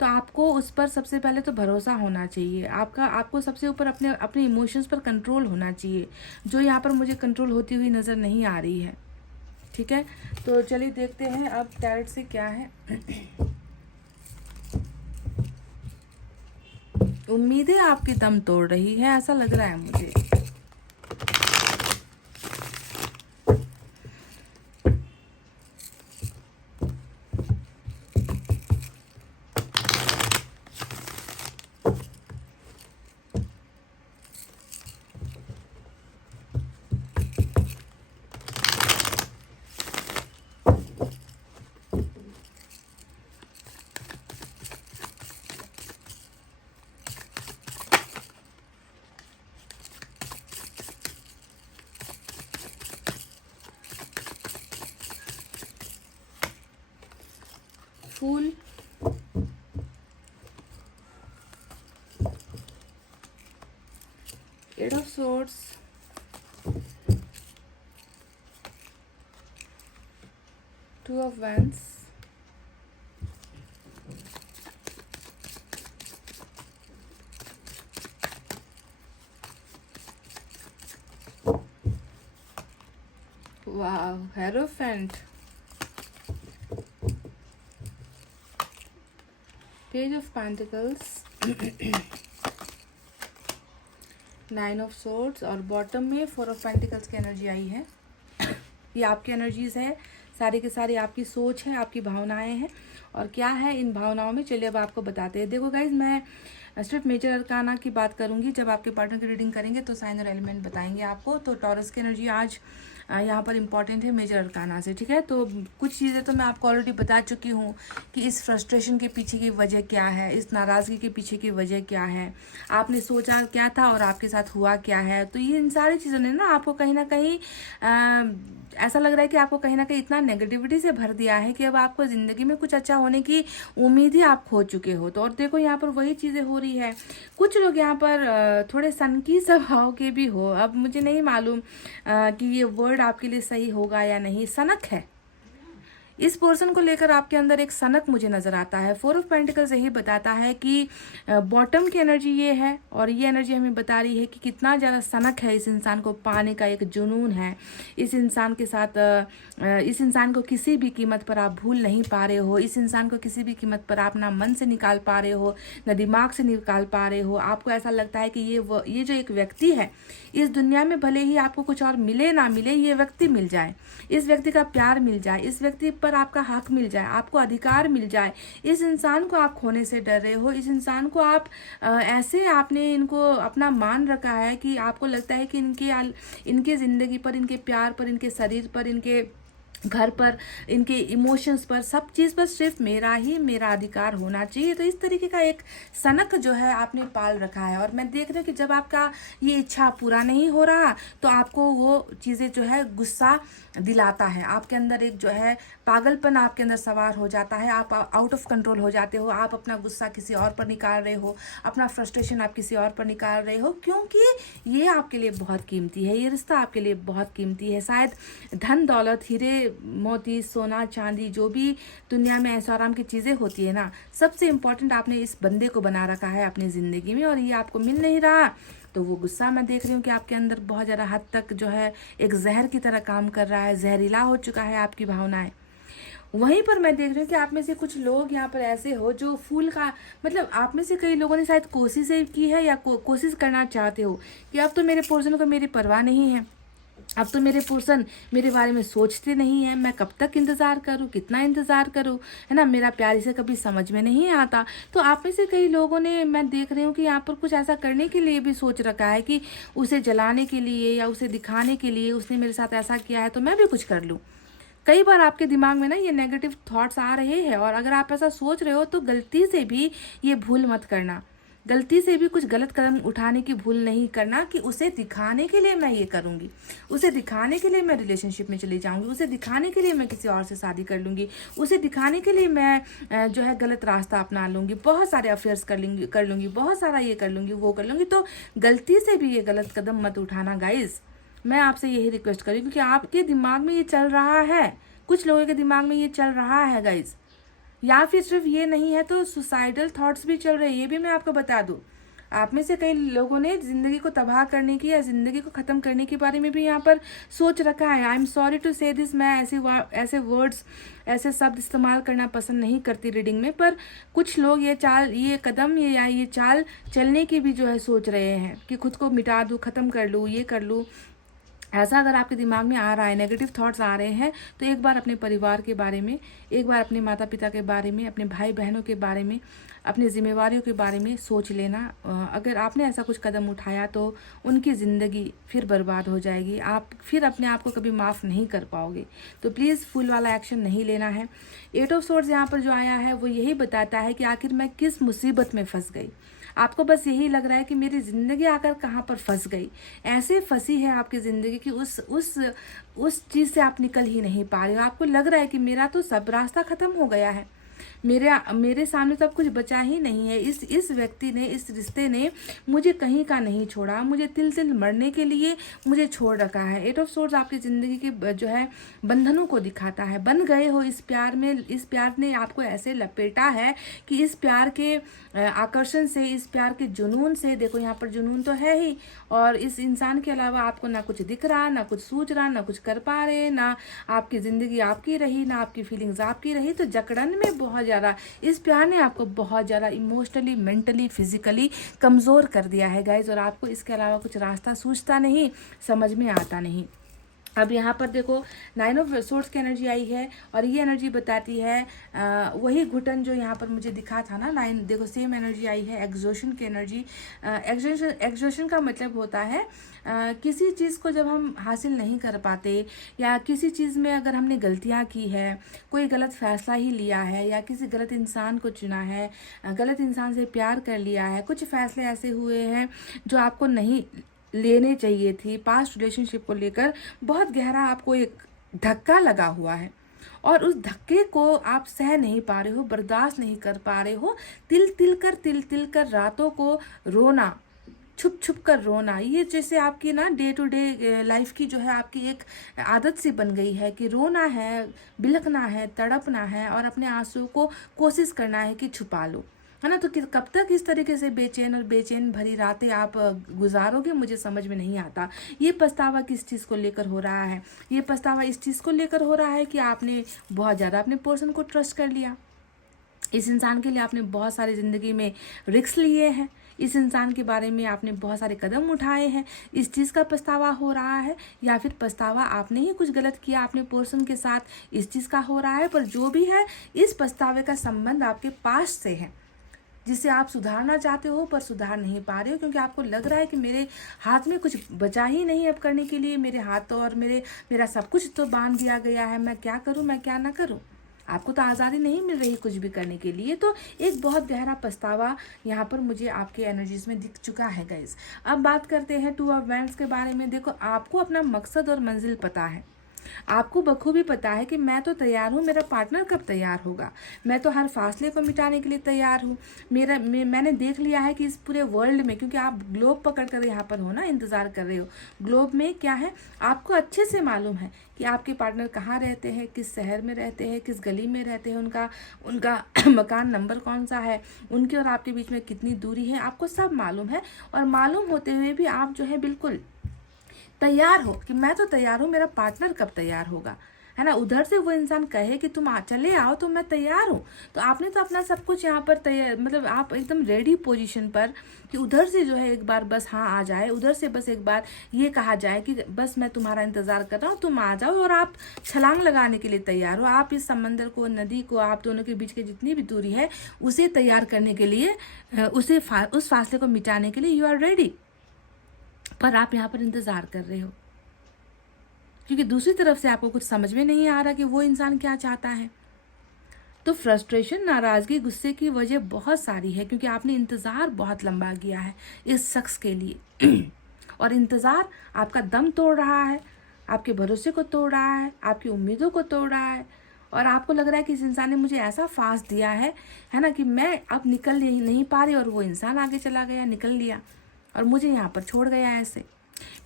तो आपको उस पर सबसे पहले तो भरोसा होना चाहिए। आपको सबसे ऊपर अपने इमोशंस पर कंट्रोल होना चाहिए, जो यहाँ पर मुझे कंट्रोल होती हुई नज़र नहीं आ रही है। ठीक है, तो चलिए देखते हैं अब टैरेट से क्या है। उम्मीदें आपकी दम तोड़ रही है, ऐसा लग रहा है मुझे। Fool, eight of swords, two of wands, wow, hierophant, page of pentacles, 9 of swords, और बॉटम में 4 ऑफ पेंटिकल्स की एनर्जी आई है। ये आपकी एनर्जीज है, सारी के सारी आपकी सोच है, आपकी भावनाएं हैं, और क्या है इन भावनाओं में, चलिए अब आपको बताते हैं। देखो गाइज, मैं सिर्फ मेजर अरकाना की बात करूंगी। जब आपके पार्टनर की रीडिंग करेंगे तो साइन और एलिमेंट बताएंगे आपको। तो टॉरस की एनर्जी आज यहाँ पर इम्पॉर्टेंट है मेजर अरकाना से, ठीक है। तो कुछ चीज़ें तो मैं आपको ऑलरेडी बता चुकी हूँ कि इस फ्रस्ट्रेशन के पीछे की वजह क्या है, इस नाराज़गी के पीछे की वजह क्या है, आपने सोचा क्या था और आपके साथ हुआ क्या है। तो ये इन सारी चीज़ों ने ना आपको कहीं ना कहीं ऐसा लग रहा है कि आपको कहीं ना कहीं इतना नेगेटिविटी से भर दिया है कि अब आपको ज़िंदगी में कुछ अच्छा होने की उम्मीद ही आप खो चुके हो। तो और देखो यहाँ पर वही चीज़ें हो रही है। कुछ लोग यहाँ पर थोड़े सनकी स्वभाव के भी हो। अब मुझे नहीं मालूम कि ये वर्ड आपके लिए सही होगा या नहीं। सनक है, इस पोर्शन को लेकर आपके अंदर एक सनक मुझे नजर आता है। 4 ऑफ पेंटिकल्स यही बताता है कि बॉटम की एनर्जी ये है, और ये एनर्जी हमें बता रही है कि कितना ज़्यादा सनक है इस इंसान को, पाने का एक जुनून है इस इंसान के साथ। इस इंसान को किसी भी कीमत पर आप भूल नहीं पा रहे हो, इस इंसान को किसी भी कीमत पर आप ना मन से निकाल पा रहे हो, ना दिमाग से निकाल पा रहे हो। आपको ऐसा लगता है कि ये जो एक व्यक्ति है इस दुनिया में, भले ही आपको कुछ और मिले ना मिले, ये व्यक्ति मिल जाए, इस व्यक्ति का प्यार मिल जाए, इस व्यक्ति पर आपका हक मिल जाए, आपको अधिकार मिल जाए, इस इंसान को आप खोने से डर रहे हो, इस इंसान को आप ऐसे आपने इनको अपना मान रखा है कि आपको लगता है कि इनके ज़िंदगी पर, इनके प्यार पर, इनके शरीर पर, इनके घर पर, इनके इमोशंस पर, सब चीज़ पर सिर्फ मेरा अधिकार होना चाहिए। तो इस तरीके का एक सनक जो है आपने पाल रखा है। और मैं देख रही हूँ कि जब आपका ये इच्छा पूरा नहीं हो रहा तो आपको वो चीज़ें जो है गुस्सा दिलाता है, आपके अंदर एक जो है पागलपन आपके अंदर सवार हो जाता है, आप आउट ऑफ कंट्रोल हो जाते हो, आप अपना गुस्सा किसी और पर निकाल रहे हो, अपना फ्रस्ट्रेशन आप किसी और पर निकाल रहे हो, क्योंकि ये आपके लिए बहुत कीमती है, ये रिश्ता आपके लिए बहुत कीमती है। शायद धन दौलत, हीरे मोती, सोना चांदी, जो भी दुनिया में ऐशो आराम की चीज़ें होती है ना, सबसे इम्पोर्टेंट आपने इस बंदे को बना रखा है अपनी ज़िंदगी में, और ये आपको मिल नहीं रहा। तो वो गुस्सा मैं देख रही हूँ कि आपके अंदर बहुत ज़्यादा हद तक जो है एक जहर की तरह काम कर रहा है, जहरीला हो चुका है आपकी भावनाएं। वहीं पर मैं देख रही हूँ कि आप में से कुछ लोग यहाँ पर ऐसे हो जो फूल का, मतलब आप में से कई लोगों ने शायद कोशिश की है या कोशिश करना चाहते हो कि अब तो मेरे पोर्शन को मेरी परवाह नहीं है, अब तो मेरे पर्सन मेरे बारे में सोचते नहीं है, मैं कब तक इंतज़ार करूं, कितना इंतज़ार करूं, है ना, मेरा प्यार इसे कभी समझ में नहीं आता। तो आप में से कई लोगों ने, मैं देख रही हूं कि यहाँ पर कुछ ऐसा करने के लिए भी सोच रखा है कि उसे जलाने के लिए या उसे दिखाने के लिए, उसने मेरे साथ ऐसा किया है तो मैं भी कुछ कर लूँ। कई बार आपके दिमाग में ना ये नेगेटिव थॉट्स आ रहे हैं, और अगर आप ऐसा सोच रहे हो तो गलती से भी ये भूल मत करना, गलती से भी कुछ गलत कदम उठाने की भूल नहीं करना कि उसे दिखाने के लिए मैं ये करूँगी, उसे दिखाने के लिए मैं रिलेशनशिप में चली जाऊँगी, उसे दिखाने के लिए मैं किसी और से शादी कर लूँगी, उसे दिखाने के लिए मैं जो है गलत रास्ता अपना लूँगी, बहुत सारे अफेयर्स कर लूँगी, बहुत सारा ये कर लूँगी, वो कर लूँगी। तो गलती से भी ये गलत कदम मत उठाना गाइज, मैं आपसे यही रिक्वेस्ट करूँ, क्योंकि आपके दिमाग में ये चल रहा है, कुछ लोगों के दिमाग में ये चल रहा है गाइज, या फिर सिर्फ ये नहीं है तो सुसाइडल थॉट्स भी चल रहे हैं। ये भी मैं आपको बता दूं, आप में से कई लोगों ने ज़िंदगी को तबाह करने की या ज़िंदगी को ख़त्म करने के बारे में भी यहाँ पर सोच रखा है। आई एम सॉरी टू से दिस, मैं ऐसे वर्ड्स, ऐसे शब्द इस्तेमाल करना पसंद नहीं करती रीडिंग में, पर कुछ लोग ये कदम ये चाल चलने की भी जो है सोच रहे हैं कि खुद को मिटा दूँ, ख़त्म कर लूँ, ये कर लूँ। ऐसा अगर आपके दिमाग में आ रहा है, नेगेटिव थॉट्स आ रहे हैं, तो एक बार अपने परिवार के बारे में, एक बार अपने माता पिता के बारे में, अपने भाई बहनों के बारे में, अपनी जिम्मेवारियों के बारे में सोच लेना। अगर आपने ऐसा कुछ कदम उठाया तो उनकी ज़िंदगी फिर बर्बाद हो जाएगी, आप फिर अपने आप को कभी माफ़ नहीं कर पाओगे। तो प्लीज़ फुल वाला एक्शन नहीं लेना है। 8 ऑफ सोर्ड्स यहाँ पर जो आया है वो यही बताता है कि आखिर मैं किस मुसीबत में फंस गई। आपको बस यही लग रहा है कि मेरी ज़िंदगी आकर कहाँ पर फंस गई, ऐसे फंसी है आपकी ज़िंदगी कि उस चीज़ से आप निकल ही नहीं पा रहे हो। आपको लग रहा है कि मेरा तो सब रास्ता ख़त्म हो गया है, मेरे सामने तो अब कुछ बचा ही नहीं है, इस व्यक्ति ने, इस रिश्ते ने मुझे कहीं का नहीं छोड़ा, मुझे तिल मरने के लिए मुझे छोड़ रखा है। 8 ऑफ सोर्ड्स आपकी ज़िंदगी के जो है बंधनों को दिखाता है। बन गए हो इस प्यार में, इस प्यार ने आपको ऐसे लपेटा है कि इस प्यार के आकर्षण से, इस प्यार के जुनून से, देखो यहाँ पर जुनून तो है ही, और इस इंसान के अलावा आपको ना कुछ दिख रहा, ना कुछ सूझ रहा, ना कुछ कर पा रहे, ना आपकी ज़िंदगी आपकी रही, ना आपकी फीलिंग्स आपकी रही। तो जकड़न में बहुत ज़्यादा इस प्यार ने आपको बहुत ज़्यादा इमोशनली, मेंटली, फिजिकली कमज़ोर कर दिया है गाइज, और आपको इसके अलावा कुछ रास्ता सूझता नहीं, समझ में आता नहीं। अब यहाँ पर देखो 9 ऑफ सोर्स की एनर्जी आई है और ये एनर्जी बताती है वही घुटन जो यहाँ पर मुझे दिखा था ना 9, देखो सेम एनर्जी आई है, एग्जॉशन की एनर्जी। एग्जॉशन का मतलब होता है किसी चीज़ को जब हम हासिल नहीं कर पाते या किसी चीज़ में अगर हमने गलतियाँ की है, कोई गलत फैसला ही लिया है या किसी गलत इंसान को चुना है, गलत इंसान से प्यार कर लिया है, कुछ फैसले ऐसे हुए हैं जो आपको नहीं लेने चाहिए थी, पास्ट रिलेशनशिप को लेकर बहुत गहरा आपको एक धक्का लगा हुआ है और उस धक्के को आप सह नहीं पा रहे हो, बर्दाश्त नहीं कर पा रहे हो, तिल तिल कर रातों को रोना, छुप छुप कर रोना, ये जैसे आपकी ना डे टू डे लाइफ की जो है आपकी एक आदत सी बन गई है कि रोना है, बिलखना है, तड़पना है और अपने आंसू को कोशिश करना है कि छुपा लो, है ना। तो कब तक इस तरीके से बेचैन और बेचैन भरी रातें आप गुजारोगे, मुझे समझ में नहीं आता। ये पछतावा किस चीज़ को लेकर हो रहा है? ये पछतावा इस चीज़ को लेकर हो रहा है कि आपने बहुत ज़्यादा अपने पर्सन को ट्रस्ट कर लिया। इस इंसान के लिए आपने बहुत सारी ज़िंदगी में रिस्क लिए हैं, इस इंसान के बारे में आपने बहुत सारे कदम उठाए हैं, इस चीज़ का पछतावा हो रहा है, या फिर पछतावा आपने ही कुछ गलत किया अपने पर्सन के साथ, इस चीज़ का हो रहा है। पर जो भी है, इस पछतावे का संबंध आपके पास से है, जिसे आप सुधारना चाहते हो पर सुधार नहीं पा रहे हो, क्योंकि आपको लग रहा है कि मेरे हाथ में कुछ बचा ही नहीं अब करने के लिए, मेरे हाथ तो और मेरा सब कुछ तो बांध दिया गया है, मैं क्या करूं, मैं क्या ना करूं। आपको तो आज़ादी नहीं मिल रही कुछ भी करने के लिए। तो एक बहुत गहरा पछतावा यहाँ पर मुझे आपके एनर्जीज में दिख चुका है गाइज। अब बात करते हैं 2 ऑफ वैंड्स के बारे में। देखो, आपको अपना मकसद और मंजिल पता है, आपको बखूबी पता है कि मैं तो तैयार हूँ, मेरा पार्टनर कब तैयार होगा, मैं तो हर फासले को मिटाने के लिए तैयार हूँ। मैंने देख लिया है कि इस पूरे वर्ल्ड में, क्योंकि आप ग्लोब पकड़ कर यहाँ पर हो ना, इंतज़ार कर रहे हो, ग्लोब में क्या है आपको अच्छे से मालूम है कि आपके पार्टनर कहाँ रहते हैं, किस शहर में रहते हैं, किस गली में रहते हैं, उनका मकान नंबर कौन सा है, उनके और आपके बीच में कितनी दूरी है, आपको सब मालूम है। और मालूम होते हुए भी आप जो है बिल्कुल तैयार हो कि मैं तो तैयार हूँ, मेरा पार्टनर कब तैयार होगा, है ना। उधर से वो इंसान कहे कि तुम चले आओ तो मैं तैयार हूँ, तो आपने तो अपना सब कुछ यहाँ पर तैयार, मतलब आप एकदम रेडी पोजीशन पर कि उधर से जो है एक बार बस हाँ आ जाए, उधर से बस एक बार ये कहा जाए कि बस मैं तुम्हारा इंतज़ार कर रहा हूँ, तुम आ जाओ, और आप छलांग लगाने के लिए तैयार हो। आप इस समंदर को, नदी को, आप दोनों के बीच की जितनी भी दूरी है उसे तैयार करने के लिए, उस फासले को मिटाने के लिए यू आर रेडी। पर आप यहाँ पर इंतज़ार कर रहे हो क्योंकि दूसरी तरफ से आपको कुछ समझ में नहीं आ रहा कि वो इंसान क्या चाहता है। तो फ्रस्ट्रेशन, नाराज़गी, गुस्से की वजह बहुत सारी है, क्योंकि आपने इंतज़ार बहुत लंबा किया है इस शख्स के लिए और इंतज़ार आपका दम तोड़ रहा है, आपके भरोसे को तोड़ रहा है, आपकी उम्मीदों को तोड़ रहा है, और आपको लग रहा है कि इस इंसान ने मुझे ऐसा फांस दिया है ना, कि मैं अब निकल नहीं पा रही, और वो इंसान आगे चला गया, निकल लिया और मुझे यहाँ पर छोड़ गया ऐसे।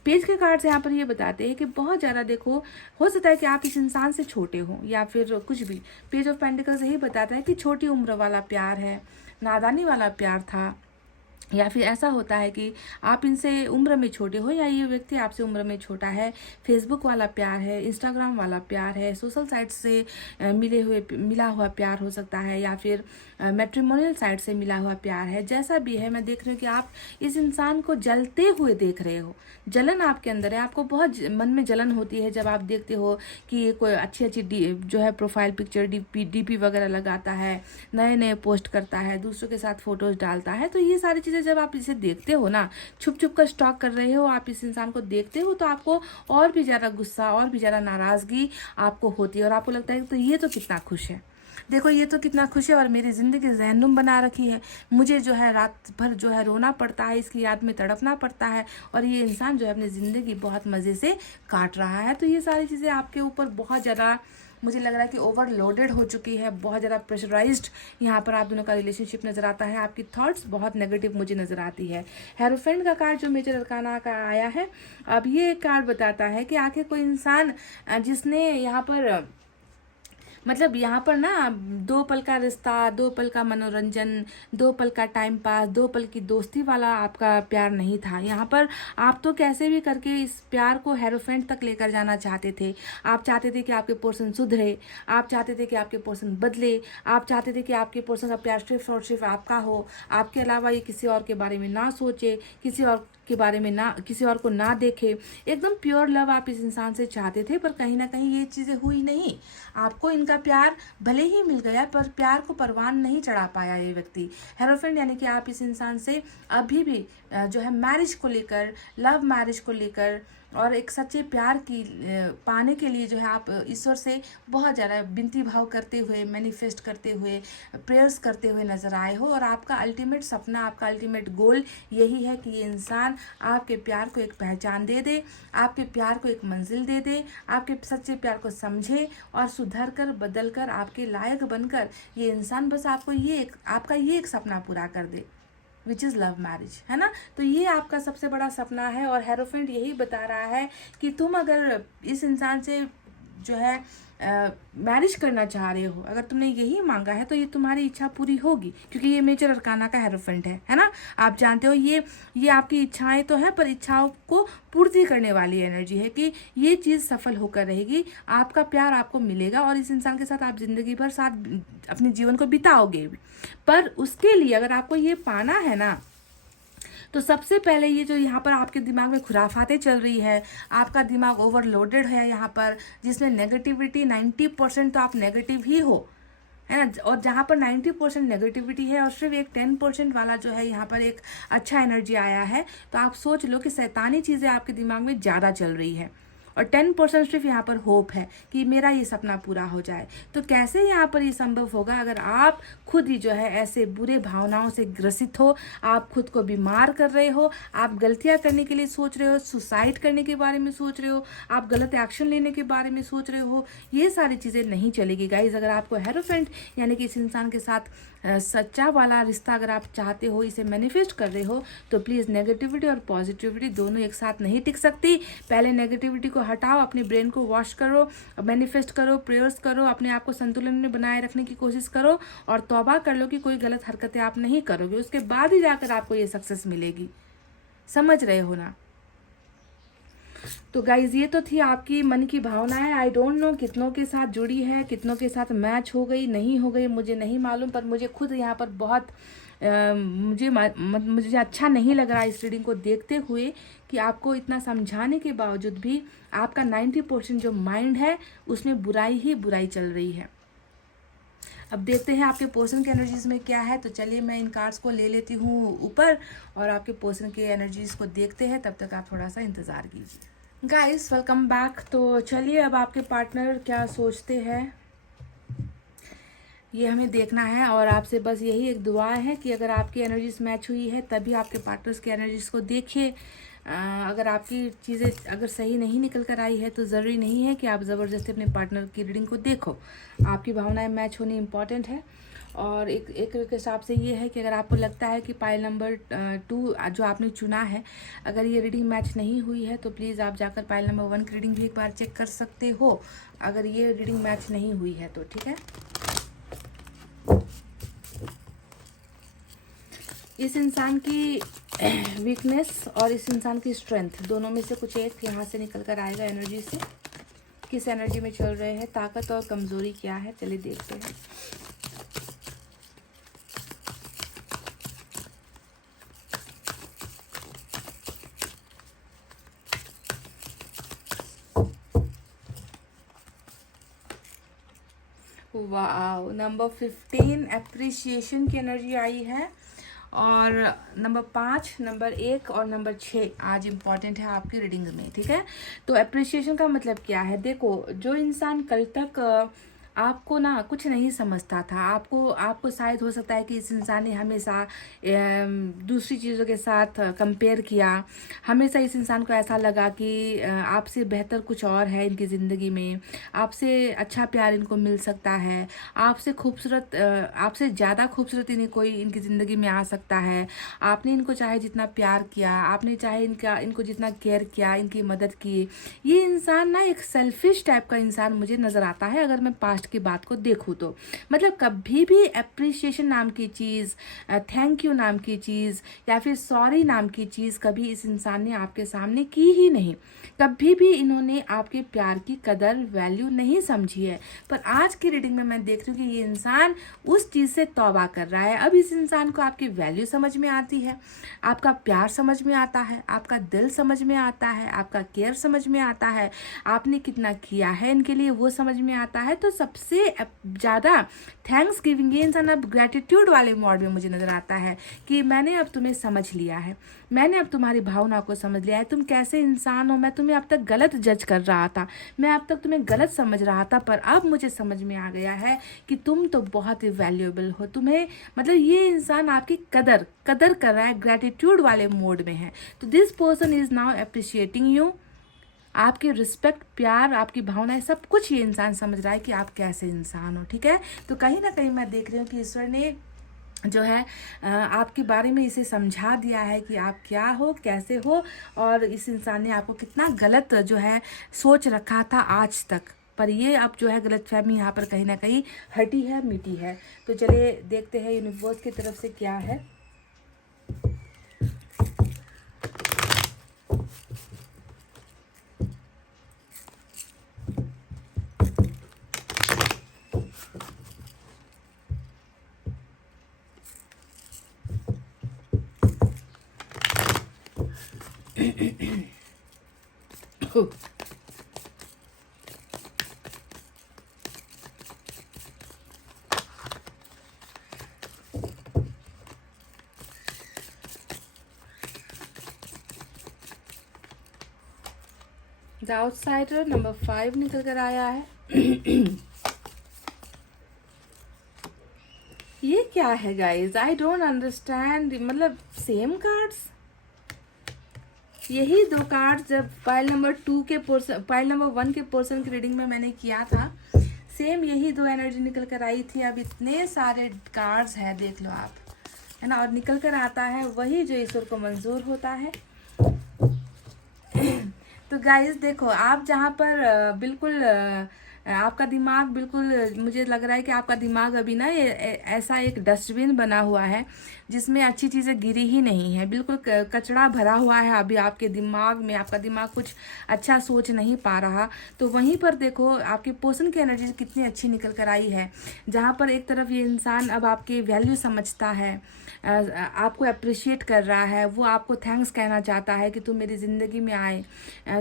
पेज के कार्ड्स यहाँ पर ये बताते हैं कि बहुत ज़्यादा, देखो, हो सकता है कि आप इस इंसान से छोटे हो या फिर कुछ भी। पेज ऑफ पेंटिकल्स यही बताता है कि छोटी उम्र वाला प्यार है, नादानी वाला प्यार था, या फिर ऐसा होता है कि आप इनसे उम्र में छोटे हो या ये व्यक्ति आपसे उम्र में छोटा है। फेसबुक वाला प्यार है, इंस्टाग्राम वाला प्यार है, सोशल साइट से मिला हुआ प्यार हो सकता है, या फिर मैट्रिमोनियल साइट से मिला हुआ प्यार है। जैसा भी है, मैं देख रही हूँ कि आप इस इंसान को जलते हुए देख रहे हो, जलन आपके अंदर है, आपको बहुत मन में जलन होती है जब आप देखते हो कि ये कोई अच्छी जो है प्रोफाइल पिक्चर, डीपी वगैरह लगाता है, नए पोस्ट करता है, दूसरों के साथ फोटोज डालता है। तो ये सारी चीज़ें जब आप इसे देखते हो ना, छुप छुप कर स्टॉक कर रहे हो, आप इस इंसान को देखते हो, तो आपको और भी ज़्यादा गुस्सा, और भी ज़्यादा नाराज़गी आपको होती है, और आपको लगता है तो ये तो कितना खुश है, देखो ये तो कितना खुश है, और मेरी ज़िंदगी जहन्नुम बना रखी है, मुझे जो है रात भर जो है रोना पड़ता है, इसकी याद में तड़पना पड़ता है, और ये इंसान जो है अपनी ज़िंदगी बहुत मज़े से काट रहा है। तो ये सारी चीज़ें आपके ऊपर बहुत ज़्यादा, मुझे लग रहा है कि ओवरलोडेड हो चुकी है, बहुत ज़्यादा प्रेशराइज्ड यहाँ पर आप दोनों का रिलेशनशिप नज़र आता है। आपकी थॉट्स बहुत नेगेटिव मुझे नज़र आती है। हेरोफेंट का कार्ड जो मेजर अरकाना का आया है, अब ये कार्ड बताता है कि आखिर कोई इंसान जिसने यहाँ पर मतलब यहाँ पर ना 2 पल का रिश्ता, 2 पल का मनोरंजन, 2 पल का टाइम पास, 2 पल की दोस्ती वाला आपका प्यार नहीं था। यहाँ पर आप तो कैसे भी करके इस प्यार को हेरोफेंट तक लेकर जाना चाहते थे। आप चाहते थे कि आपके पर्सन सुधरे, आप चाहते थे कि आपके पर्सन बदले, आप चाहते थे कि आपके पर्सन का प्यार सिर्फ और सिर्फ आपका हो, आपके अलावा ये किसी और के बारे में ना सोचे, किसी और के बारे में ना, किसी और को ना देखे। एकदम प्योर लव आप इस इंसान से चाहते थे, पर कहीं ना कहीं ये चीज़ें हुई नहीं। आपको इनका प्यार भले ही मिल गया, पर प्यार को परवान नहीं चढ़ा पाया ये व्यक्ति हेरोफेंट। यानी कि आप इस इंसान से अभी भी जो है मैरिज को लेकर, लव मैरिज को लेकर और एक सच्चे प्यार की पाने के लिए जो है आप ईश्वर से बहुत ज़्यादा विनती भाव करते हुए, मैनिफेस्ट करते हुए, प्रेयर्स करते हुए नजर आए हो। और आपका अल्टीमेट सपना, आपका अल्टीमेट गोल यही है कि ये इंसान आपके प्यार को एक पहचान दे दे, आपके प्यार को एक मंजिल दे दे, आपके सच्चे प्यार को समझे और सुधर कर, बदल कर, आपके लायक बनकर ये इंसान बस आपको आपका ये एक सपना पूरा कर दे, विच इज़ लव मैरिज, है ना। तो ये आपका सबसे बड़ा सपना है और हेरोफेंट यही बता रहा है कि तुम अगर इस इंसान से जो है मैरिज करना चाह रहे हो, अगर तुमने यही मांगा है तो ये तुम्हारी इच्छा पूरी होगी, क्योंकि ये मेजर अरकाना का हेरोफेंट है ना। आप जानते हो ये आपकी इच्छाएं तो है, पर इच्छाओं को पूर्ति करने वाली एनर्जी है कि ये चीज़ सफल होकर रहेगी, आपका प्यार आपको मिलेगा और इस इंसान के साथ आप जिंदगी भर साथ अपने जीवन को बिताओगे भी। पर उसके लिए अगर आपको ये पाना है ना, तो सबसे पहले ये जो यहाँ पर आपके दिमाग में खुराफातें चल रही है, आपका दिमाग ओवरलोडेड है यहाँ पर, जिसमें नेगेटिविटी 90% तो आप नेगेटिव ही हो, है ना। और जहाँ पर 90% नेगेटिविटी है और सिर्फ एक 10% वाला जो है यहाँ पर एक अच्छा एनर्जी आया है, तो आप सोच लो कि शैतानी चीज़ें आपके दिमाग में ज़्यादा चल रही है और 10% सिर्फ यहाँ पर होप है कि मेरा ये सपना पूरा हो जाए। तो कैसे यहाँ पर ये संभव होगा अगर आप खुद ही जो है ऐसे बुरे भावनाओं से ग्रसित हो, आप खुद को बीमार कर रहे हो, आप गलतियाँ करने के लिए सोच रहे हो, सुसाइड करने के बारे में सोच रहे हो, आप गलत एक्शन लेने के बारे में सोच रहे हो। ये सारी चीज़ें नहीं चलेगी गाइज। अगर आपको हेरोफेंट यानी कि इस इंसान के साथ सच्चा वाला रिश्ता अगर आप चाहते हो, इसे मैनिफेस्ट कर रहे हो, तो प्लीज़ नेगेटिविटी और पॉजिटिविटी दोनों एक साथ नहीं टिक सकती। पहले नेगेटिविटी को हटाओ, अपने ब्रेन को वॉश करो, मैनिफेस्ट करो, प्रेयर्स करो, अपने आप को संतुलन में बनाए रखने की कोशिश करो और तौबा कर लो कि कोई गलत हरकतें आप नहीं करोगे। उसके बाद ही जाकर आपको ये सक्सेस मिलेगी। समझ रहे हो ना। तो गाइज ये तो थी आपकी मन की भावनाएं। आई डोंट नो कितनों के साथ जुड़ी है, कितनों के साथ मैच हो गई, नहीं हो गई, मुझे नहीं मालूम। पर मुझे खुद यहाँ पर बहुत मुझे अच्छा नहीं लग रहा इस रीडिंग को देखते हुए कि आपको इतना समझाने के बावजूद भी आपका 90% जो माइंड है उसमें बुराई ही बुराई चल रही है। अब देखते हैं आपके पर्सन की एनर्जीज में क्या है। तो चलिए मैं इन कार्ड्स को ले लेती हूँ ऊपर और आपके पर्सन की एनर्जीज को देखते हैं। तब तक आप थोड़ा सा इंतज़ार कीजिए। Guys welcome back. तो चलिए अब आपके पार्टनर क्या सोचते हैं ये हमें देखना है और आपसे बस यही एक दुआ है कि अगर आपकी एनर्जीज मैच हुई है तभी आपके पार्टनर्स की एनर्जीज को देखिए। अगर आपकी चीज़ें अगर सही नहीं निकल कर आई है तो ज़रूरी नहीं है कि आप ज़बरदस्ती अपने पार्टनर की रीडिंग को देखो। आपकी भावनाएं मैच होनी इम्पॉर्टेंट है। और एक हिसाब से ये है कि अगर आपको लगता है कि पाइल नंबर 2 जो आपने चुना है, अगर ये रीडिंग मैच नहीं हुई है तो प्लीज़ आप जाकर पाइल नंबर 1 की रीडिंग भी एक बार चेक कर सकते हो, अगर ये रीडिंग मैच नहीं हुई है तो। ठीक है, इस इंसान की वीकनेस और इस इंसान की स्ट्रेंथ दोनों में से कुछ एक यहाँ से निकल कर आएगा एनर्जी से। किस एनर्जी में चल रहे हैं, ताकत और कमजोरी क्या है, चलिए देखते हैं। वाओ, नंबर 15 एप्रिसिएशन की एनर्जी आई है और नंबर 5, नंबर 1 और नंबर 6 आज इम्पॉर्टेंट है आपकी रीडिंग में। ठीक है, तो एप्रिसिएशन का मतलब क्या है, देखो जो इंसान कल तक आपको ना कुछ नहीं समझता था, आपको शायद हो सकता है कि इस इंसान ने हमेशा दूसरी चीज़ों के साथ कंपेयर किया, हमेशा इस इंसान को ऐसा लगा कि आपसे बेहतर कुछ और है इनकी ज़िंदगी में, आपसे अच्छा प्यार इनको मिल सकता है, आपसे खूबसूरत, आपसे ज़्यादा खूबसूरत इन्हें कोई इनकी ज़िंदगी में आ सकता है। आपने इनको चाहे जितना प्यार किया, आपने चाहे इनको जितना केयर किया, इनकी मदद की, ये इंसान ना एक सेल्फिश टाइप का इंसान मुझे नज़र आता है अगर मैं पास्ट की बात को देखूँ तो मतलब कभी भी अप्रिसिएशन नाम की चीज़, थैंक यू नाम की चीज़ या फिर सॉरी नाम की चीज़ कभी इस इंसान ने आपके सामने की ही नहीं। कभी भी इन्होंने आपके प्यार की कदर वैल्यू नहीं समझी है। पर आज की रीडिंग में मैं देख रही हूँ कि ये इंसान उस चीज़ से तौबा कर रहा है। अब इस इंसान को आपकी वैल्यू समझ में आती है, आपका प्यार समझ में आता है, आपका दिल समझ में आता है, आपका केयर समझ में आता है, आपने कितना किया है इनके लिए वो समझ में आता है। तो सबसे ज़्यादा थैंक्स गिविंग ये इंसान अब ग्रेटिट्यूड वाले मोड में मुझे नज़र आता है कि मैंने अब तुम्हें समझ लिया है, मैंने अब तुम्हारी भावना को समझ लिया है, तुम कैसे इंसान हो। मैं तुम्हें अब तक गलत जज कर रहा था, मैं अब तक तुम्हें गलत समझ रहा था, पर अब मुझे समझ में आ गया है कि तुम तो बहुत ही वैल्यूएबल हो। तुम्हें मतलब ये इंसान आपकी कदर कर रहा है, ग्रेटिट्यूड वाले मोड में है। तो this person is now appreciating you. आपकी रिस्पेक्ट, प्यार, आपकी भावनाएं सब कुछ ये इंसान समझ रहा है कि आप कैसे इंसान हो। ठीक है, तो कहीं ना कहीं मैं देख रही हूँ कि ईश्वर ने जो है आपके बारे में इसे समझा दिया है कि आप क्या हो, कैसे हो, और इस इंसान ने आपको कितना गलत जो है सोच रखा था आज तक, पर ये अब जो है गलतफहमी यहाँ पर कहीं ना कहीं हटी है, मिटी है। तो चलिए देखते हैं यूनिवर्स की तरफ से क्या है। द आउटसाइडर नंबर 5 निकल कर आया है। ये क्या है गाइज, आई डोंट अंडरस्टैंड। मतलब सेम कार्ड्स, यही दो कार्ड्स जब पाइल नंबर 2 के पोर्सन, पाइल नंबर 1 के पोर्सन की रीडिंग में मैंने किया था, सेम यही दो एनर्जी निकल कर आई थी। अब इतने सारे कार्ड्स हैं, देख लो आप, है ना, और निकल कर आता है वही जो ईश्वर को मंजूर होता है। तो गाइस देखो, आप जहाँ पर बिल्कुल आपका दिमाग बिल्कुल, मुझे लग रहा है कि आपका दिमाग अभी ना ये ऐसा एक डस्टबिन बना हुआ है जिसमें अच्छी चीज़ें गिरी ही नहीं है, बिल्कुल कचरा भरा हुआ है अभी आपके दिमाग में। आपका दिमाग कुछ अच्छा सोच नहीं पा रहा। तो वहीं पर देखो आपके पर्सन की एनर्जी कितनी अच्छी निकल कर आई है, जहाँ पर एक तरफ ये इंसान अब आपकी वैल्यू समझता है, आपको अप्रिशिएट कर रहा है, वो आपको थैंक्स कहना चाहता है कि तुम मेरी ज़िंदगी में आए,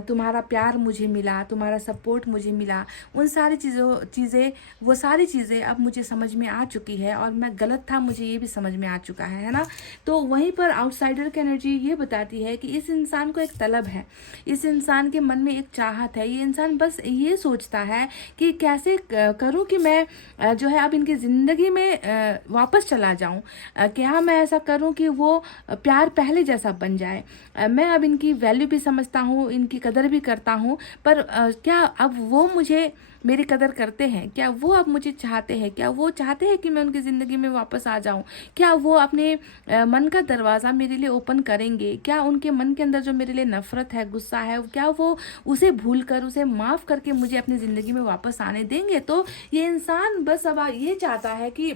तुम्हारा प्यार मुझे मिला, तुम्हारा सपोर्ट मुझे मिला, उन सारी चीज़ें वो सारी चीज़ें अब मुझे समझ में आ चुकी है, और मैं गलत था मुझे ये भी समझ में आ चुका है ना। तो वहीं पर आउटसाइडर की एनर्जी ये बताती है कि इस इंसान को एक तलब है, इस इंसान के मन में एक चाहत है। ये इंसान बस ये सोचता है कि कैसे करूं कि मैं जो है अब इनकी ज़िंदगी में वापस चला जाऊं, क्या मैं ऐसा करूं कि वो प्यार पहले जैसा बन जाए। मैं अब इनकी वैल्यू भी समझता हूं, इनकी कदर भी करता हूं, पर क्या अब वो मुझे मेरी कदर करते हैं, क्या वो अब मुझे चाहते हैं, क्या वो चाहते हैं कि मैं उनकी ज़िंदगी में वापस आ जाऊं, क्या वो अपने मन का दरवाज़ा मेरे लिए ओपन करेंगे, क्या उनके मन के अंदर जो मेरे लिए नफ़रत है, गुस्सा है, क्या वो उसे भूल कर, उसे माफ़ करके मुझे अपनी ज़िंदगी में वापस आने देंगे। तो ये इंसान बस अब ये चाहता है कि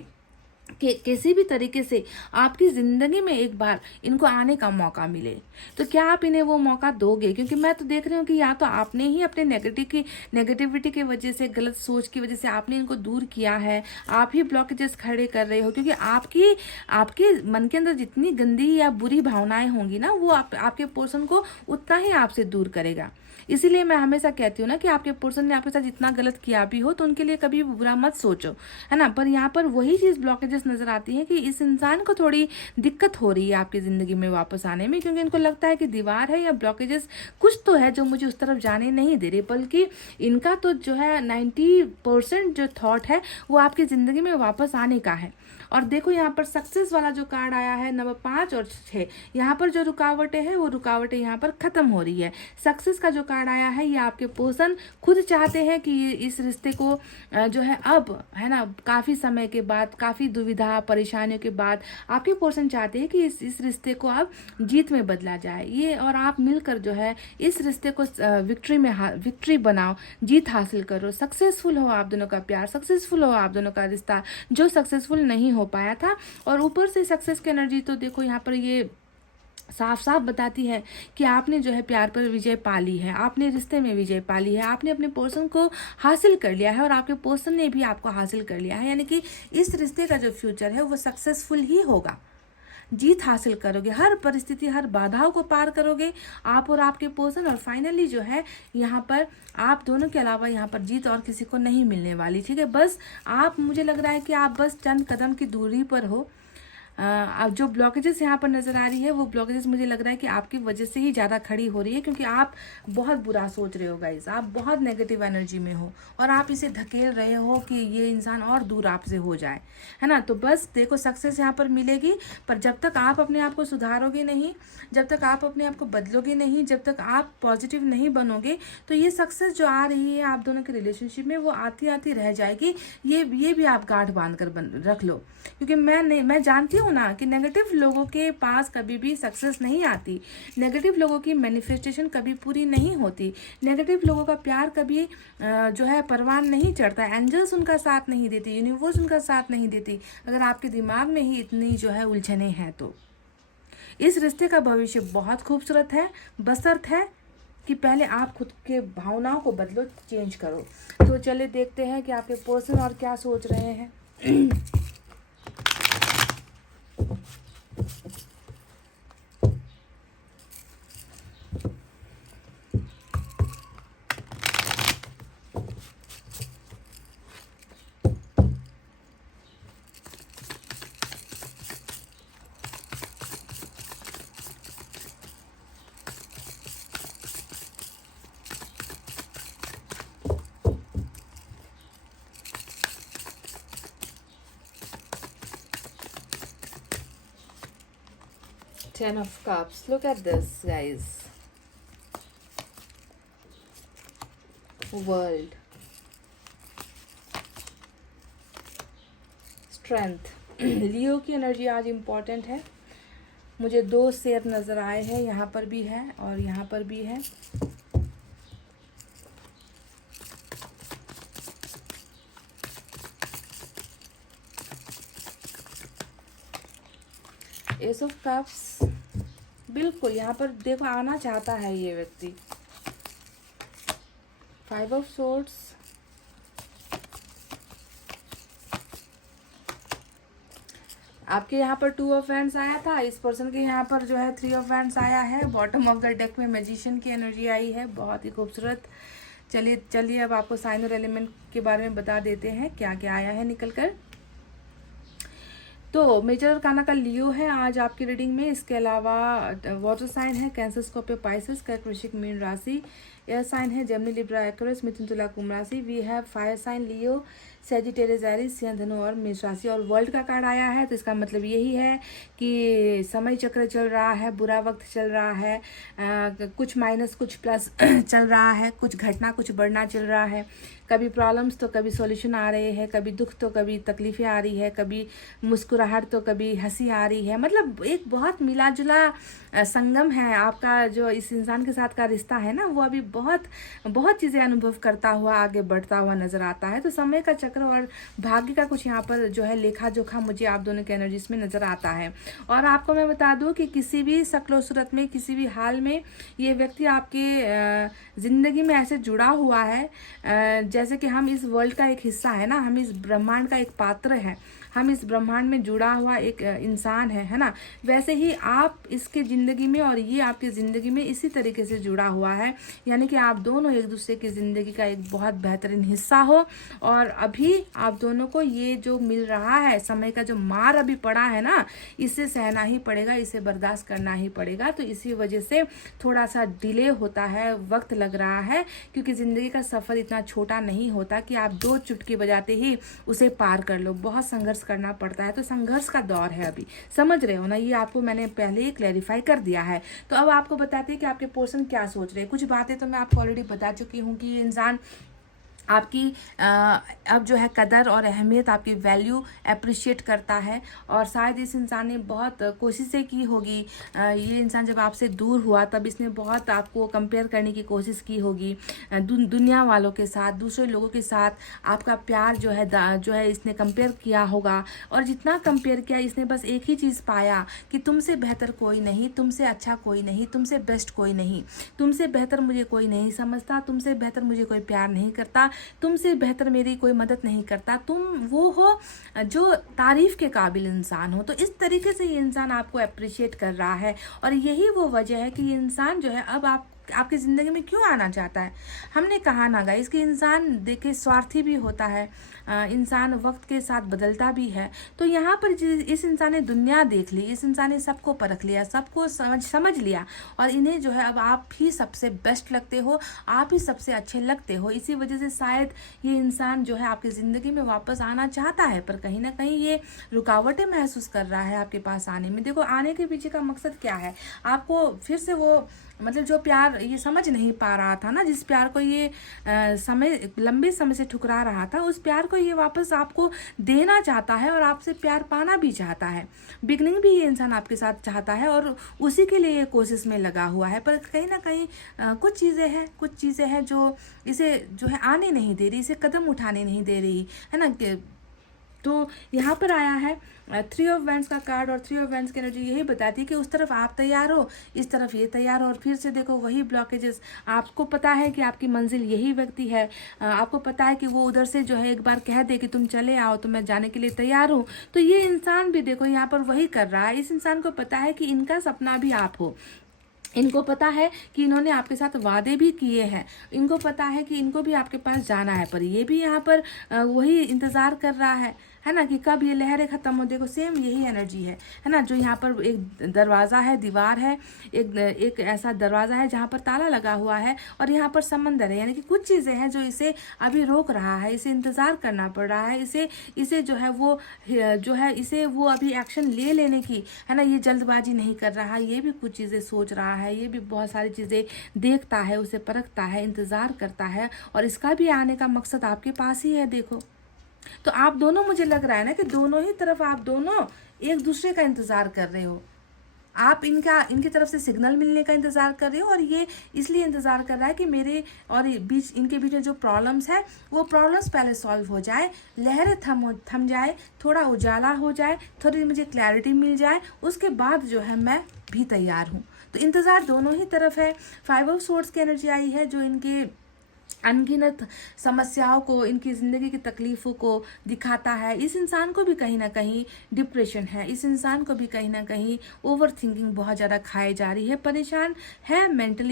किसी भी तरीके से आपकी ज़िंदगी में एक बार इनको आने का मौका मिले। तो क्या आप इन्हें वो मौका दोगे? क्योंकि मैं तो देख रही हूँ कि या तो आपने ही अपने नेगेटिविटी की वजह से, गलत सोच की वजह से आपने इनको दूर किया है, आप ही ब्लॉकेजेस खड़े कर रहे हो, क्योंकि आपके मन के अंदर जितनी गंदी या बुरी भावनाएं होंगी ना, वो आपके पर्सन को उतना ही आपसे दूर करेगा। इसीलिए मैं हमेशा कहती हूँ ना कि आपके पर्सन ने आपके साथ जितना गलत किया भी हो तो उनके लिए कभी बुरा मत सोचो, है ना। पर यहाँ पर वही चीज़ ब्लॉकेजेस नजर आती है कि इस इंसान को थोड़ी दिक्कत हो रही है आपकी ज़िंदगी में वापस आने में, क्योंकि इनको लगता है कि दीवार है या ब्लॉकेजेस कुछ तो है जो मुझे उस तरफ जाने नहीं दे रही, बल्कि इनका तो जो है 90% जो थॉट है वो आपकी ज़िंदगी में वापस आने का है। और देखो यहाँ पर सक्सेस वाला जो कार्ड आया है नंबर 5 और 6, यहाँ पर जो रुकावटें हैं वो रुकावटें यहाँ पर खत्म हो रही है। सक्सेस का जो कार्ड कार्ड आया है, ये आपके पर्सन खुद चाहते हैं कि इस रिश्ते को जो है अब है ना काफ़ी समय के बाद, काफ़ी दुविधा परेशानियों के बाद आपके पर्सन चाहते हैं कि इस रिश्ते को अब जीत में बदला जाए। ये और आप मिलकर जो है इस रिश्ते को विक्ट्री बनाओ, जीत हासिल करो, सक्सेसफुल हो आप दोनों का प्यार, सक्सेसफुल हो आप दोनों का रिश्ता जो सक्सेसफुल नहीं हो पाया था। और ऊपर से सक्सेस की एनर्जी तो देखो यहाँ पर ये साफ साफ बताती है कि आपने जो है प्यार पर विजय पा ली है, आपने रिश्ते में विजय पा ली है, आपने अपने पर्सन को हासिल कर लिया है और आपके पर्सन ने भी आपको हासिल कर लिया है। यानी कि इस रिश्ते का जो फ्यूचर है वो सक्सेसफुल ही होगा, जीत हासिल करोगे, हर परिस्थिति हर बाधाओं को पार करोगे आप और आपके पर्सन। और फाइनली जो है यहाँ पर आप दोनों के अलावा यहाँ पर जीत और किसी को नहीं मिलने वाली। ठीक है, बस आप, मुझे लग रहा है कि आप बस चंद कदम की दूरी पर हो। अब जो ब्लॉकेजेस यहाँ पर नज़र आ रही है वो ब्लॉकेजेस मुझे लग रहा है कि आपकी वजह से ही ज़्यादा खड़ी हो रही है, क्योंकि आप बहुत बुरा सोच रहे हो गाइज, आप बहुत नेगेटिव एनर्जी में हो और आप इसे धकेल रहे हो कि ये इंसान और दूर आपसे हो जाए, है ना। तो बस देखो सक्सेस यहाँ पर मिलेगी, पर जब तक आप अपने आप को सुधारोगे नहीं, जब तक आप अपने आप को बदलोगे नहीं, जब तक आप पॉजिटिव नहीं बनोगे, तो ये सक्सेस जो आ रही है आप दोनों के रिलेशनशिप में वो आती आती रह जाएगी। ये भी आप गांठ बांध कर रख लो, क्योंकि मैं जानती हूँ ना कि नेगेटिव लोगों के पास कभी भी सक्सेस नहीं आती, नेगेटिव लोगों की मैनिफेस्टेशन कभी पूरी नहीं होती, नेगेटिव लोगों का प्यार कभी जो है परवान नहीं चढ़ता, एंजल्स उनका साथ नहीं देती, यूनिवर्स उनका साथ नहीं देती, अगर आपके दिमाग में ही इतनी जो है उलझने हैं तो। इस रिश्ते का भविष्य बहुत खूबसूरत है, बशर्त है कि पहले आप खुद के भावनाओं को बदलो, चेंज करो। तो चलिए देखते हैं कि आपके पर्सन और क्या सोच रहे हैं। Ten of Cups. Look at this, guys. World. Strength. लियो की एनर्जी आज इम्पॉर्टेंट है। मुझे 2 शेर नज़र आए हैं, यहाँ पर भी है और यहाँ पर भी है। एस ऑफ कप्स, बिल्कुल यहाँ पर देखो आना चाहता है ये व्यक्ति। 5 ऑफ सोर्ड्स, आपके यहाँ पर 2 ऑफ वैंड्स आया था, इस पर्सन के यहाँ पर जो है 3 ऑफ वैंड्स आया है। बॉटम ऑफ द डेक में मैजिशियन की एनर्जी आई है, बहुत ही खूबसूरत। चलिए अब आपको साइन और एलिमेंट के बारे में बता देते हैं क्या क्या आया है निकल कर। तो मेजर अरकाना का लियो है आज आपकी रीडिंग में। इसके अलावा वाटर साइन है कैंसर, स्कॉर्पियो, पाइसेस, कर्क, वृश्चिक, मीन राशि। एयर साइन है जेमिनी, लिब्रा, एक्वेरियस, मिथुन, तुला, कुंभ राशि। We have fire sign Leo, Sagittarius, Aries, सिंह, धनु और मेष राशि। और वर्ल्ड का कार्ड आया है, तो इसका मतलब यही है कि समय चक्र चल रहा है, बुरा वक्त चल रहा है, कुछ माइनस कुछ प्लस चल रहा है, कुछ घटना कुछ बढ़ना चल रहा है। कभी प्रॉब्लम्स तो कभी सॉल्यूशन आ रहे हैं, कभी दुख तो कभी तकलीफ़ें आ रही है, कभी मुस्कुराहट तो कभी हंसी आ रही है। मतलब एक बहुत मिला जुला संगम है आपका जो इस इंसान के साथ का रिश्ता है ना, वो अभी बहुत बहुत चीज़ें अनुभव करता हुआ आगे बढ़ता हुआ नज़र आता है। तो समय का चक्र और भाग्य का कुछ यहाँ पर जो है लेखा जोखा मुझे आप दोनों के एनर्जीज में नज़र आता है। और आपको मैं बता दूँ कि किसी भी शक्ल सूरत में, किसी भी हाल में ये व्यक्ति आपके ज़िंदगी में ऐसे जुड़ा हुआ है जैसे कि हम इस वर्ल्ड का एक हिस्सा है ना, हम इस ब्रह्मांड का एक पात्र है, हम इस ब्रह्मांड में जुड़ा हुआ एक इंसान है ना। वैसे ही आप इसके ज़िंदगी में और ये आपकी ज़िंदगी में इसी तरीके से जुड़ा हुआ है। यानी कि आप दोनों एक दूसरे की ज़िंदगी का एक बहुत बेहतरीन हिस्सा हो। और अभी आप दोनों को ये जो मिल रहा है, समय का जो मार अभी पड़ा है ना, इसे सहना ही पड़ेगा, इसे बर्दाश्त करना ही पड़ेगा। तो इसी वजह से थोड़ा सा डिले होता है, वक्त लग रहा है, क्योंकि ज़िंदगी का सफ़र इतना छोटा नहीं होता कि आप 2 चुटकी बजाते ही उसे पार कर लो। बहुत संघर्ष करना पड़ता है। तो संघर्ष का दौर है अभी, समझ रहे हो ना, ये आपको मैंने पहले ही क्लैरिफाई कर दिया है। तो अब आपको बताते हैं कि आपके पर्सन क्या सोच रहे हैं। कुछ बातें तो मैं आपको ऑलरेडी बता चुकी हूँ कि ये इंसान आपकी अब जो है कदर और अहमियत, आपकी वैल्यू अप्रिशिएट करता है। और शायद इस इंसान ने बहुत कोशिशें की होगी। ये इंसान जब आपसे दूर हुआ तब इसने बहुत आपको कंपेयर करने की कोशिश की होगी दुनिया वालों के साथ, दूसरे लोगों के साथ। आपका प्यार जो है इसने कंपेयर किया होगा, और जितना कंपेयर किया इसने बस एक ही चीज़ पाया कि तुमसे बेहतर कोई नहीं, तुमसे अच्छा कोई नहीं, तुमसे बेस्ट कोई नहीं, तुमसे बेहतर मुझे कोई नहीं समझता, तुमसे बेहतर मुझे कोई प्यार नहीं करता, तुमसे बेहतर मेरी कोई मदद नहीं करता, तुम वो हो जो तारीफ के काबिल इंसान हो। तो इस तरीके से ये इंसान आपको अप्रिशिएट कर रहा है, और यही वो वजह है कि ये इंसान जो है अब आपकी ज़िंदगी में क्यों आना चाहता है। हमने कहा ना गाइस कि इंसान देखिए स्वार्थी भी होता है, इंसान वक्त के साथ बदलता भी है। तो यहाँ पर इस इंसान ने दुनिया देख ली, इस इंसान ने सबको परख लिया, सबको समझ लिया, और इन्हें जो है अब आप ही सबसे बेस्ट लगते हो, आप ही सबसे अच्छे लगते हो। इसी वजह से शायद ये इंसान जो है आपकी ज़िंदगी में वापस आना चाहता है, पर कहीं ना कहीं ये रुकावटें महसूस कर रहा है आपके पास आने में। देखो, आने के पीछे का मकसद क्या है, आपको फिर से वो मतलब जो प्यार ये समझ नहीं पा रहा था ना, जिस प्यार को ये लंबे समय से ठुकरा रहा था, उस प्यार को ये वापस आपको देना चाहता है, और आपसे प्यार पाना भी चाहता है। बिगनिंग भी ये इंसान आपके साथ चाहता है, और उसी के लिए ये कोशिश में लगा हुआ है। पर कहीं ना कहीं कुछ चीज़ें हैं जो इसे जो है आने नहीं दे रही, इसे कदम उठाने नहीं दे रही है ना। तो यहाँ पर आया है 3 ऑफ वैंड्स का कार्ड, और 3 ऑफ वैंड्स की एनर्जी यही बताती है कि उस तरफ आप तैयार हो, इस तरफ ये तैयार हो, और फिर से देखो वही ब्लॉकेजेस। आपको पता है कि आपकी मंजिल यही व्यक्ति है, आपको पता है कि वो उधर से जो है एक बार कह दे कि तुम चले आओ तो मैं जाने के लिए तैयार हूँ। तो ये इंसान भी देखो यहाँ पर वही कर रहा है। इस इंसान को पता है कि इनका सपना भी आप हो, इनको पता है कि इन्होंने आपके साथ वादे भी किए हैं, इनको पता है कि इनको भी आपके पास जाना है, पर ये भी यहाँ पर वही इंतज़ार कर रहा है ना, कि कब ये लहरें ख़त्म हो। देखो सेम यही एनर्जी है ना। जो यहाँ पर एक दरवाज़ा है, दीवार है, एक ऐसा दरवाज़ा है जहाँ पर ताला लगा हुआ है, और यहाँ पर समंदर है। यानी कि कुछ चीज़ें हैं जो इसे अभी रोक रहा है, इसे इंतज़ार करना पड़ रहा है, इसे जो है इसे वो अभी एक्शन लेने की है ना, ये जल्दबाजी नहीं कर रहा है, ये भी कुछ चीज़ें सोच रहा है, ये भी बहुत सारी चीज़ें देखता है, उसे परखता है, इंतज़ार करता है, और इसका भी आने का मकसद आपके पास ही है। देखो, तो आप दोनों, मुझे लग रहा है ना कि दोनों ही तरफ आप दोनों एक दूसरे का इंतज़ार कर रहे हो। आप इनकी तरफ से सिग्नल मिलने का इंतज़ार कर रहे हो, और ये इसलिए इंतज़ार कर रहा है कि मेरे और इनके बीच में जो प्रॉब्लम्स है वो प्रॉब्लम्स पहले सॉल्व हो जाए, लहरें थम जाए, थोड़ा उजाला हो जाए, थोड़ी मुझे क्लैरिटी मिल जाए, उसके बाद जो है मैं भी तैयार हूँ। तो इंतज़ार दोनों ही तरफ है। 5 ऑफ सोर्ड्स की एनर्जी आई है, जो इनके अनगिनत समस्याओं को, इनकी ज़िंदगी की तकलीफ़ों को दिखाता है। इस इंसान को भी कहीं ना कहीं डिप्रेशन है, इस इंसान को भी कहीं ना कहीं ओवर थिंकिंग बहुत ज़्यादा खाई जा रही है, परेशान है, मेंटल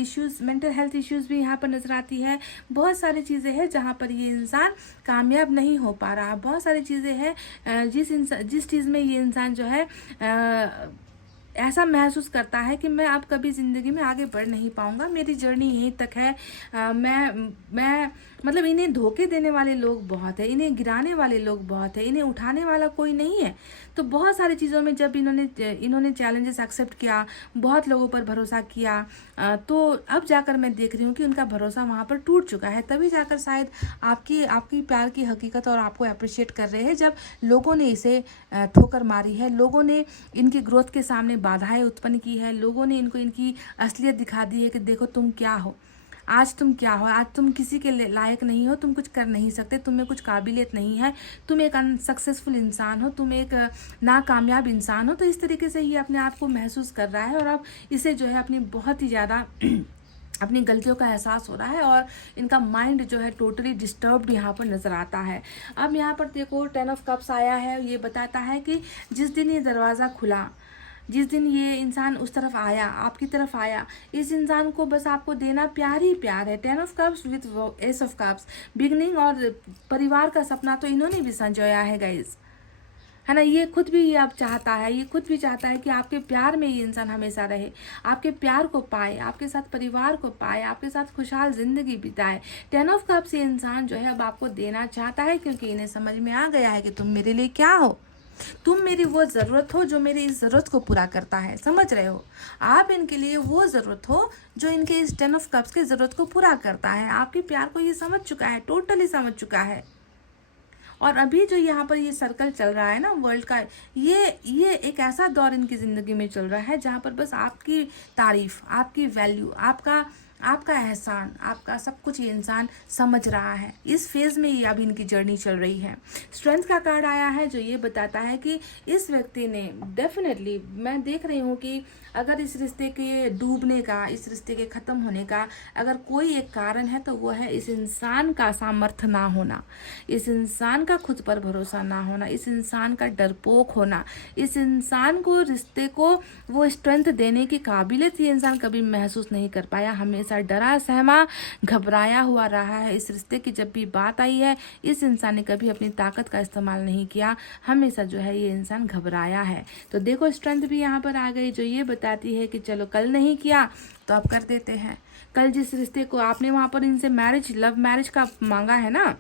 हेल्थ इश्यूज़ भी यहाँ पर नज़र आती है। बहुत सारी चीज़ें हैं जहाँ पर ये इंसान कामयाब नहीं हो पा रहा। बहुत सारी चीज़ें हैं जिस चीज़ में ये इंसान जो है ऐसा महसूस करता है कि मैं अब कभी ज़िंदगी में आगे बढ़ नहीं पाऊंगा, मेरी जर्नी यहीं तक है। मैं मतलब इन्हें धोखे देने वाले लोग बहुत है, इन्हें गिराने वाले लोग बहुत है, इन्हें उठाने वाला कोई नहीं है। तो बहुत सारी चीज़ों में जब इन्होंने चैलेंजेस एक्सेप्ट किया, बहुत लोगों पर भरोसा किया, तो अब जाकर मैं देख रही हूँ कि उनका भरोसा वहाँ पर टूट चुका है। तभी जाकर शायद आपकी प्यार की हकीकत और आपको अप्रिशिएट कर रहे हैं, जब लोगों ने इसे ठोकर मारी है, लोगों ने इनकी ग्रोथ के सामने बाधाएं उत्पन्न की है, लोगों ने इनको इनकी असलियत दिखा दी है कि देखो तुम क्या हो, आज तुम क्या हो, आज तुम किसी के लायक नहीं हो, तुम कुछ कर नहीं सकते, तुम्हें कुछ काबिलियत नहीं है, तुम एक अनसक्सेसफुल इंसान हो, तुम एक नाकामयाब इंसान हो। तो इस तरीके से ये अपने आप को महसूस कर रहा है, और अब इसे जो है अपनी बहुत ही ज़्यादा अपनी गलतियों का एहसास हो रहा है, और इनका माइंड जो है टोटली डिस्टर्ब्ड यहाँ पर नज़र आता है। अब यहाँ पर देखो 10 ऑफ कप्स आया है, ये बताता है कि जिस दिन ये दरवाज़ा खुला, जिस दिन ये इंसान उस तरफ आया, आपकी तरफ आया, इस इंसान को बस आपको देना प्यार ही प्यार है। 10 of cups with S of cups, beginning और परिवार का सपना तो इन्होंने भी संजोया है गाइज, है ना। ये खुद भी ये अब चाहता है, ये खुद भी चाहता है कि आपके प्यार में ये इंसान हमेशा रहे, आपके प्यार को पाए, आपके साथ परिवार को पाए, आपके साथ खुशहाल जिंदगी बिताए। 10 ऑफ कप्स ये इंसान जो है अब आपको देना चाहता है, क्योंकि इन्हें समझ में आ गया है कि तुम मेरे लिए क्या हो। तुम मेरी वो ज़रूरत हो जो मेरी इस ज़रूरत को पूरा करता है, समझ रहे हो। आप इनके लिए वो ज़रूरत हो जो इनके इस 10 ऑफ कप्स की ज़रूरत को पूरा करता है। आपके प्यार को ये समझ चुका है, टोटली समझ चुका है। और अभी जो यहाँ पर ये सर्कल चल रहा है ना वर्ल्ड का, ये एक ऐसा दौर इनकी ज़िंदगी में चल रहा है जहाँ पर बस आपकी तारीफ़, आपकी वैल्यू, आपका एहसान, आपका सब कुछ ये इंसान समझ रहा है। इस फेज़ में ये अभी इनकी जर्नी चल रही है। स्ट्रेंथ का कार्ड आया है जो ये बताता है कि इस व्यक्ति ने डेफिनेटली, मैं देख रही हूँ कि अगर इस रिश्ते के डूबने का, इस रिश्ते के ख़त्म होने का अगर कोई एक कारण है तो वो है इस इंसान का सामर्थ्य ना होना, इस इंसान का खुद पर भरोसा ना होना, इस इंसान का डरपोक होना, इस इंसान को रिश्ते को वो स्ट्रेंथ देने की काबिलियत ये इंसान कभी महसूस नहीं कर पाया। हमेशा डरा सहमा घबराया हुआ रहा है। इस रिश्ते की जब भी बात आई है इस इंसान ने कभी अपनी ताकत का इस्तेमाल नहीं किया, हमेशा जो है ये इंसान घबराया है। तो देखो स्ट्रेंथ भी यहाँ पर आ गई जो ये बताती है कि चलो कल नहीं किया तो अब कर देते हैं। कल जिस रिश्ते को आपने वहाँ पर इनसे मैरिज, लव मैरिज का मांगा है ना,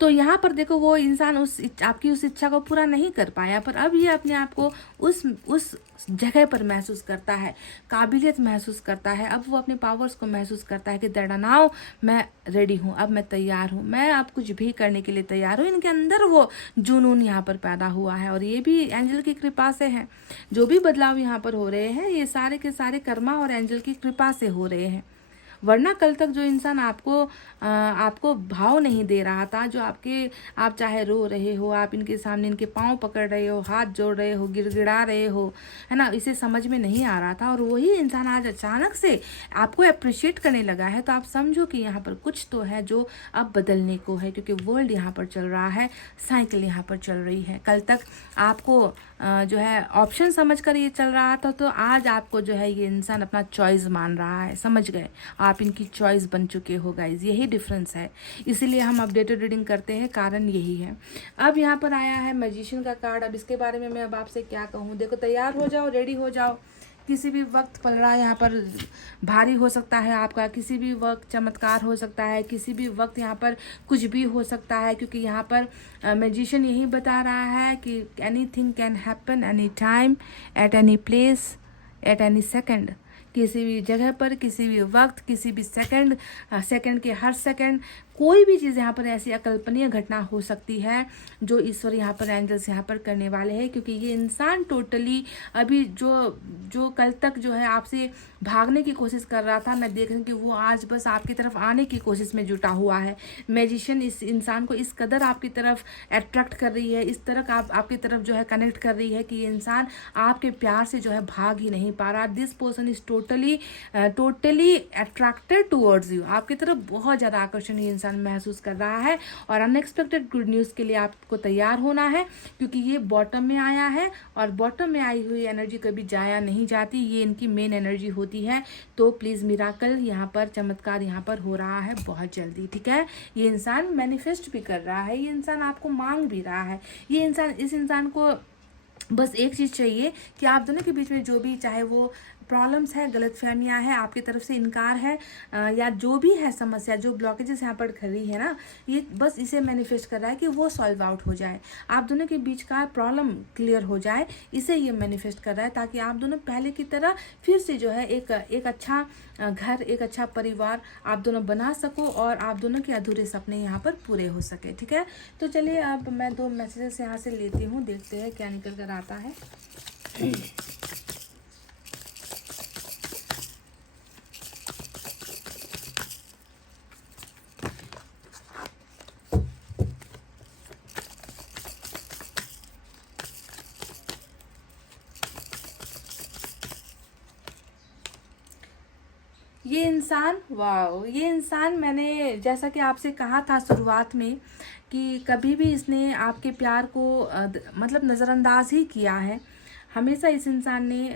तो यहाँ पर देखो वो इंसान आपकी उस इच्छा को पूरा नहीं कर पाया, पर अब ये अपने आप को उस जगह पर महसूस करता है, काबिलियत महसूस करता है। अब वो अपने पावर्स को महसूस करता है कि दड़नाओ मैं रेडी हूँ, अब मैं तैयार हूँ, मैं अब कुछ भी करने के लिए तैयार हूँ। इनके अंदर वो जुनून यहाँ पर पैदा हुआ है और ये भी एंजल की कृपा से है। जो भी बदलाव यहाँ पर हो रहे हैं ये सारे के सारे कर्मा और एंजल की कृपा से हो रहे हैं। वरना कल तक जो इंसान आपको भाव नहीं दे रहा था, जो आप चाहे रो रहे हो, आप इनके सामने इनके पाँव पकड़ रहे हो, हाथ जोड़ रहे हो, गिड़गिड़ा रहे हो, है ना, इसे समझ में नहीं आ रहा था, और वही इंसान आज अचानक से आपको अप्रिशिएट करने लगा है, तो आप समझो कि यहाँ पर कुछ तो है जो अब बदलने को है, क्योंकि वर्ल्ड यहाँ पर चल रहा है, साइकिल यहाँ पर चल रही है। कल तक आपको जो है ऑप्शन समझकर ये चल रहा था, तो आज आपको जो है ये इंसान अपना चॉइस मान रहा है, समझ गए, आप इनकी चॉइस बन चुके हो गाइज। यही डिफरेंस है, इसीलिए हम अपडेटेड रीडिंग करते हैं, कारण यही है। अब यहाँ पर आया है मैजिशियन का कार्ड। अब इसके बारे में मैं अब आपसे क्या कहूँ, देखो तैयार हो जाओ, रेडी हो जाओ। किसी भी वक्त पलड़ा यहाँ पर भारी हो सकता है आपका, किसी भी वक्त चमत्कार हो सकता है, किसी भी वक्त यहाँ पर कुछ भी हो सकता है, क्योंकि यहाँ पर मैजिशियन यही बता रहा है कि anything can happen any time, at any place, at any second. किसी भी जगह पर, किसी भी वक्त, किसी भी सेकंड के हर सेकंड कोई भी चीज़ यहाँ पर ऐसी अकल्पनीय घटना हो सकती है जो ईश्वर यहाँ पर, एंजल्स यहाँ पर करने वाले हैं। क्योंकि ये इंसान टोटली अभी जो कल तक जो है आपसे भागने की कोशिश कर रहा था, मैं देख रही हूँ कि वो आज बस आपकी तरफ आने की कोशिश में जुटा हुआ है। मैजिशियन इस इंसान को इस कदर आपकी तरफ अट्रैक्ट कर रही है, इस तरह आपकी तरफ जो है कनेक्ट कर रही है कि ये इंसान आपके प्यार से जो है भाग ही नहीं पा रहा। This person is totally attracted towards you, आपकी तरफ बहुत ज़्यादा आकर्षण ये इंसान महसूस कर रहा है। और अनएक्सपेक्टेड गुड न्यूज़ के लिए आपको तैयार होना है, क्योंकि ये बॉटम में आया है और बॉटम में आई हुई एनर्जी कभी जाया नहीं जाती, ये इनकी मेन एनर्जी होती है। तो प्लीज़ मिराकल यहाँ पर, चमत्कार यहाँ पर हो रहा है बहुत जल्दी, ठीक है। ये इंसान मैनिफेस्ट भी कर रहा है, ये इंसान आपको मांग भी रहा है। ये इंसान, इस इंसान को बस एक चीज़ चाहिए कि आप दोनों के बीच में जो भी, चाहे वो प्रॉब्लम्स है, गलतफहमियां हैं, आपकी तरफ से इनकार है, या जो भी है समस्या, जो ब्लॉकेजेस यहाँ पर खड़ी है ना, ये बस इसे मैनिफेस्ट कर रहा है कि वो सॉल्व आउट हो जाए, आप दोनों के बीच का प्रॉब्लम क्लियर हो जाए, इसे ये मैनिफेस्ट कर रहा है, ताकि आप दोनों पहले की तरह फिर से जो है एक अच्छा घर, एक अच्छा परिवार आप दोनों बना सको और आप दोनों के अधूरे सपने यहाँ पर पूरे हो सके, ठीक है। तो चलिए अब मैं 2 मैसेजेस यहाँ से लेती हूँ, देखते हैं क्या निकल कर आता है। ये इंसान मैंने जैसा कि आपसे कहा था शुरुआत में कि कभी भी इसने आपके प्यार को मतलब नज़रअंदाज ही किया है। हमेशा इस इंसान ने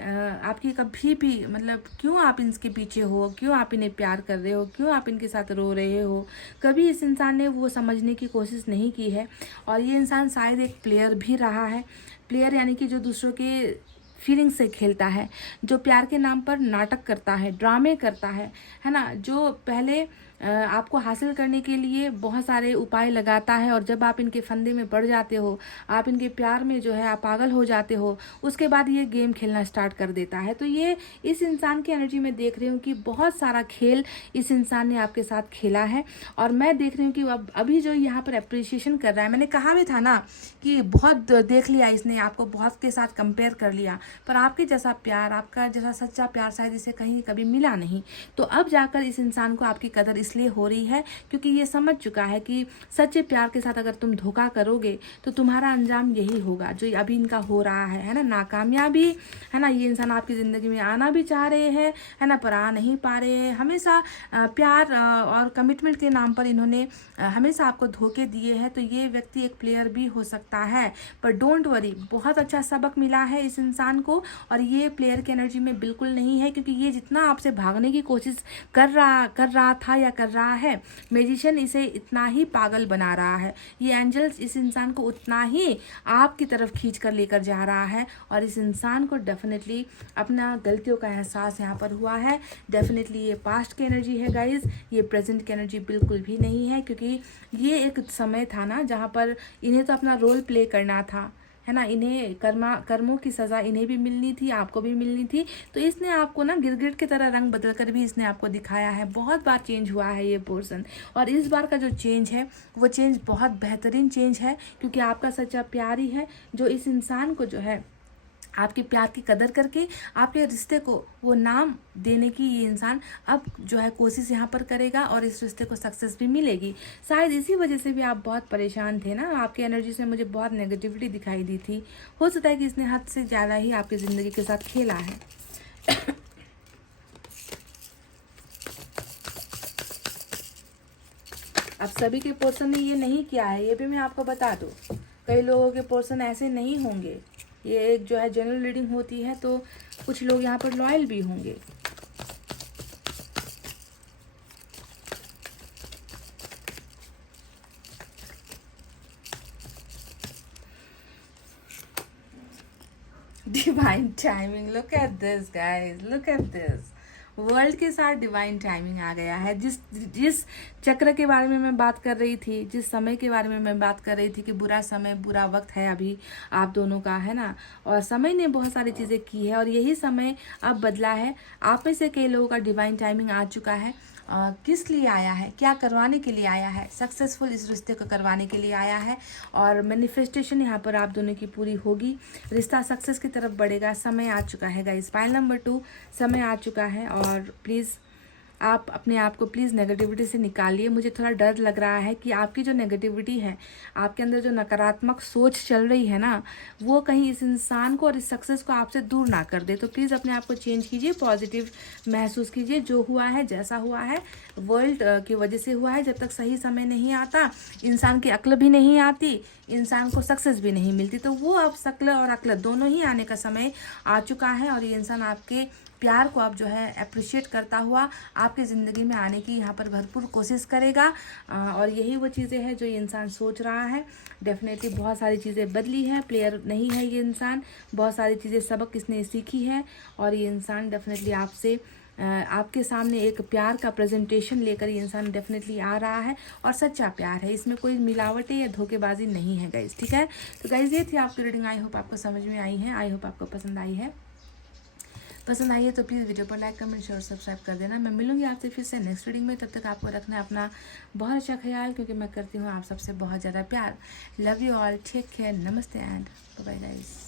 आपकी कभी भी, मतलब क्यों आप इनके पीछे हो, क्यों आप इन्हें प्यार कर रहे हो, क्यों आप इनके साथ रो रहे हो, कभी इस इंसान ने वो समझने की कोशिश नहीं की है। और ये इंसान शायद एक प्लेयर भी रहा है। प्लेयर यानी कि जो दूसरों के फीलिंग से खेलता है, जो प्यार के नाम पर नाटक करता है, ड्रामे करता है ना, जो पहले आपको हासिल करने के लिए बहुत सारे उपाय लगाता है, और जब आप इनके फंदे में पड़ जाते हो, आप इनके प्यार में जो है आप पागल हो जाते हो, उसके बाद ये गेम खेलना स्टार्ट कर देता है। तो ये इस इंसान की एनर्जी में देख रही हूँ कि बहुत सारा खेल इस इंसान ने आपके साथ खेला है, और मैं देख रही हूँ कि अब अभी जो यहाँ पर अप्रिसिएशन कर रहा है, मैंने कहा भी था ना कि बहुत देख लिया इसने, आपको बहुत के साथ कंपेयर कर लिया, पर आपके जैसा प्यार, आपका जैसा सच्चा प्यार शायद इसे कहीं कभी मिला नहीं। तो अब जाकर इस इंसान को आपकी कदर इसलिए हो रही है क्योंकि ये समझ चुका है कि सच्चे प्यार के साथ अगर तुम धोखा करोगे तो तुम्हारा अंजाम यही होगा जो अभी इनका हो रहा है ना, नाकामयाबी, है ना। ये इंसान आपकी ज़िंदगी में आना भी चाह रहे हैं, है ना, पर आ नहीं पा रहे हैं। हमेशा प्यार और कमिटमेंट के नाम पर इन्होंने हमेशा आपको धोखे दिए हैं। तो ये व्यक्ति एक प्लेयर भी हो सकता है, पर डोंट वरी, बहुत अच्छा सबक मिला है इस इंसान को, और ये प्लेयर की एनर्जी में बिल्कुल नहीं है, क्योंकि ये जितना आपसे भागने की कोशिश कर रहा था या कर रहा है, मैजिशियन इसे इतना ही पागल बना रहा है। ये एंजल्स इस इंसान को उतना ही आपकी तरफ खींच कर लेकर जा रहा है, और इस इंसान को डेफिनेटली अपना गलतियों का एहसास यहाँ पर हुआ है। डेफिनेटली ये पास्ट की एनर्जी है गाइज, ये प्रेजेंट की एनर्जी बिल्कुल भी नहीं है, क्योंकि ये एक समय था ना जहाँ पर इन्हें तो अपना रोल प्ले करना था, है ना। इन्हें कर्मों की सज़ा इन्हें भी मिलनी थी, आपको भी मिलनी थी। तो इसने आपको ना गिरगिट की तरह रंग बदल कर भी इसने आपको दिखाया है। बहुत बार चेंज हुआ है ये पर्सन, और इस बार का जो चेंज है वो चेंज बहुत बेहतरीन चेंज है, क्योंकि आपका सच्चा प्यार ही है जो इस इंसान को जो है आपके प्यार की कदर करके आपके रिश्ते को वो नाम देने की ये इंसान अब जो है कोशिश यहाँ पर करेगा, और इस रिश्ते को सक्सेस भी मिलेगी। शायद इसी वजह से भी आप बहुत परेशान थे ना, आपकी एनर्जी से मुझे बहुत नेगेटिविटी दिखाई दी थी। हो सकता है कि इसने हद से ज़्यादा ही आपकी ज़िंदगी के साथ खेला है। अब सभी के पोर्शन ने ये नहीं किया है, ये भी मैं आपको बता दूँ। कई लोगों के पोर्शन ऐसे नहीं होंगे। ये एक जो है जनरल रीडिंग होती है, तो कुछ लोग यहाँ पर लॉयल भी होंगे। Divine timing, look at this guys, look at this. World के साथ डिवाइन टाइमिंग आ गया है। जिस चक्र के बारे में मैं बात कर रही थी, जिस समय के बारे में मैं बात कर रही थी कि बुरा समय, बुरा वक्त है अभी आप दोनों का, है ना, और समय ने बहुत सारी चीज़ें की है, और यही समय अब बदला है। आप में से कई लोगों का डिवाइन टाइमिंग आ चुका है। किस लिए आया है, क्या करवाने के लिए आया है? सक्सेसफुल इस रिश्ते को करवाने के लिए आया है, और मैनिफेस्टेशन यहाँ पर आप दोनों की पूरी होगी। रिश्ता सक्सेस की तरफ बढ़ेगा। समय आ चुका है गाइस, पाइल नंबर 2, समय आ चुका है। और प्लीज़ आप अपने आप को प्लीज़ नेगेटिविटी से निकालिए। मुझे थोड़ा डर लग रहा है कि आपकी जो नेगेटिविटी है, आपके अंदर जो नकारात्मक सोच चल रही है ना, वो कहीं इस इंसान को और इस सक्सेस को आपसे दूर ना कर दे। तो प्लीज़ अपने आप को चेंज कीजिए, पॉजिटिव महसूस कीजिए। जो हुआ है, जैसा हुआ है, वर्ल्ड की वजह से हुआ है। जब तक सही समय नहीं आता, इंसान की अक्ल भी नहीं आती, इंसान को सक्सेस भी नहीं मिलती। तो वो अब शक्ल और अक्ल दोनों ही आने का समय आ चुका है, और ये इंसान आपके प्यार को अब जो है अप्रिशिएट करता हुआ आपकी ज़िंदगी में आने की यहाँ पर भरपूर कोशिश करेगा। और यही वो चीज़ें हैं जो ये इंसान सोच रहा है। डेफिनेटली बहुत सारी चीज़ें बदली हैं, प्लेयर नहीं है ये इंसान, बहुत सारी चीज़ें सबक इसने सीखी है, और ये इंसान डेफिनेटली आपसे आपके सामने एक प्यार का प्रेजेंटेशन लेकर ये इंसान डेफिनेटली आ रहा है, और सच्चा प्यार है। इसमें कोई मिलावटें या धोखेबाजी नहीं है गाइज, ठीक है। तो गाइज ये थी आपकी रीडिंग। आई होप आपको समझ में आई है, आई होप आपको पसंद आई है। पसंद आई है तो प्लीज़ वीडियो पर लाइक, कमेंट, शेयर, सब्सक्राइब कर देना। मैं मिलूंगी आपसे फिर से नेक्स्ट रीडिंग में। तब तक आपको रखना है अपना बहुत अच्छा ख्याल, क्योंकि मैं करती हूँ आप सबसे बहुत ज़्यादा प्यार। Love you all, take care, नमस्ते एंड बाय बाय गाइस।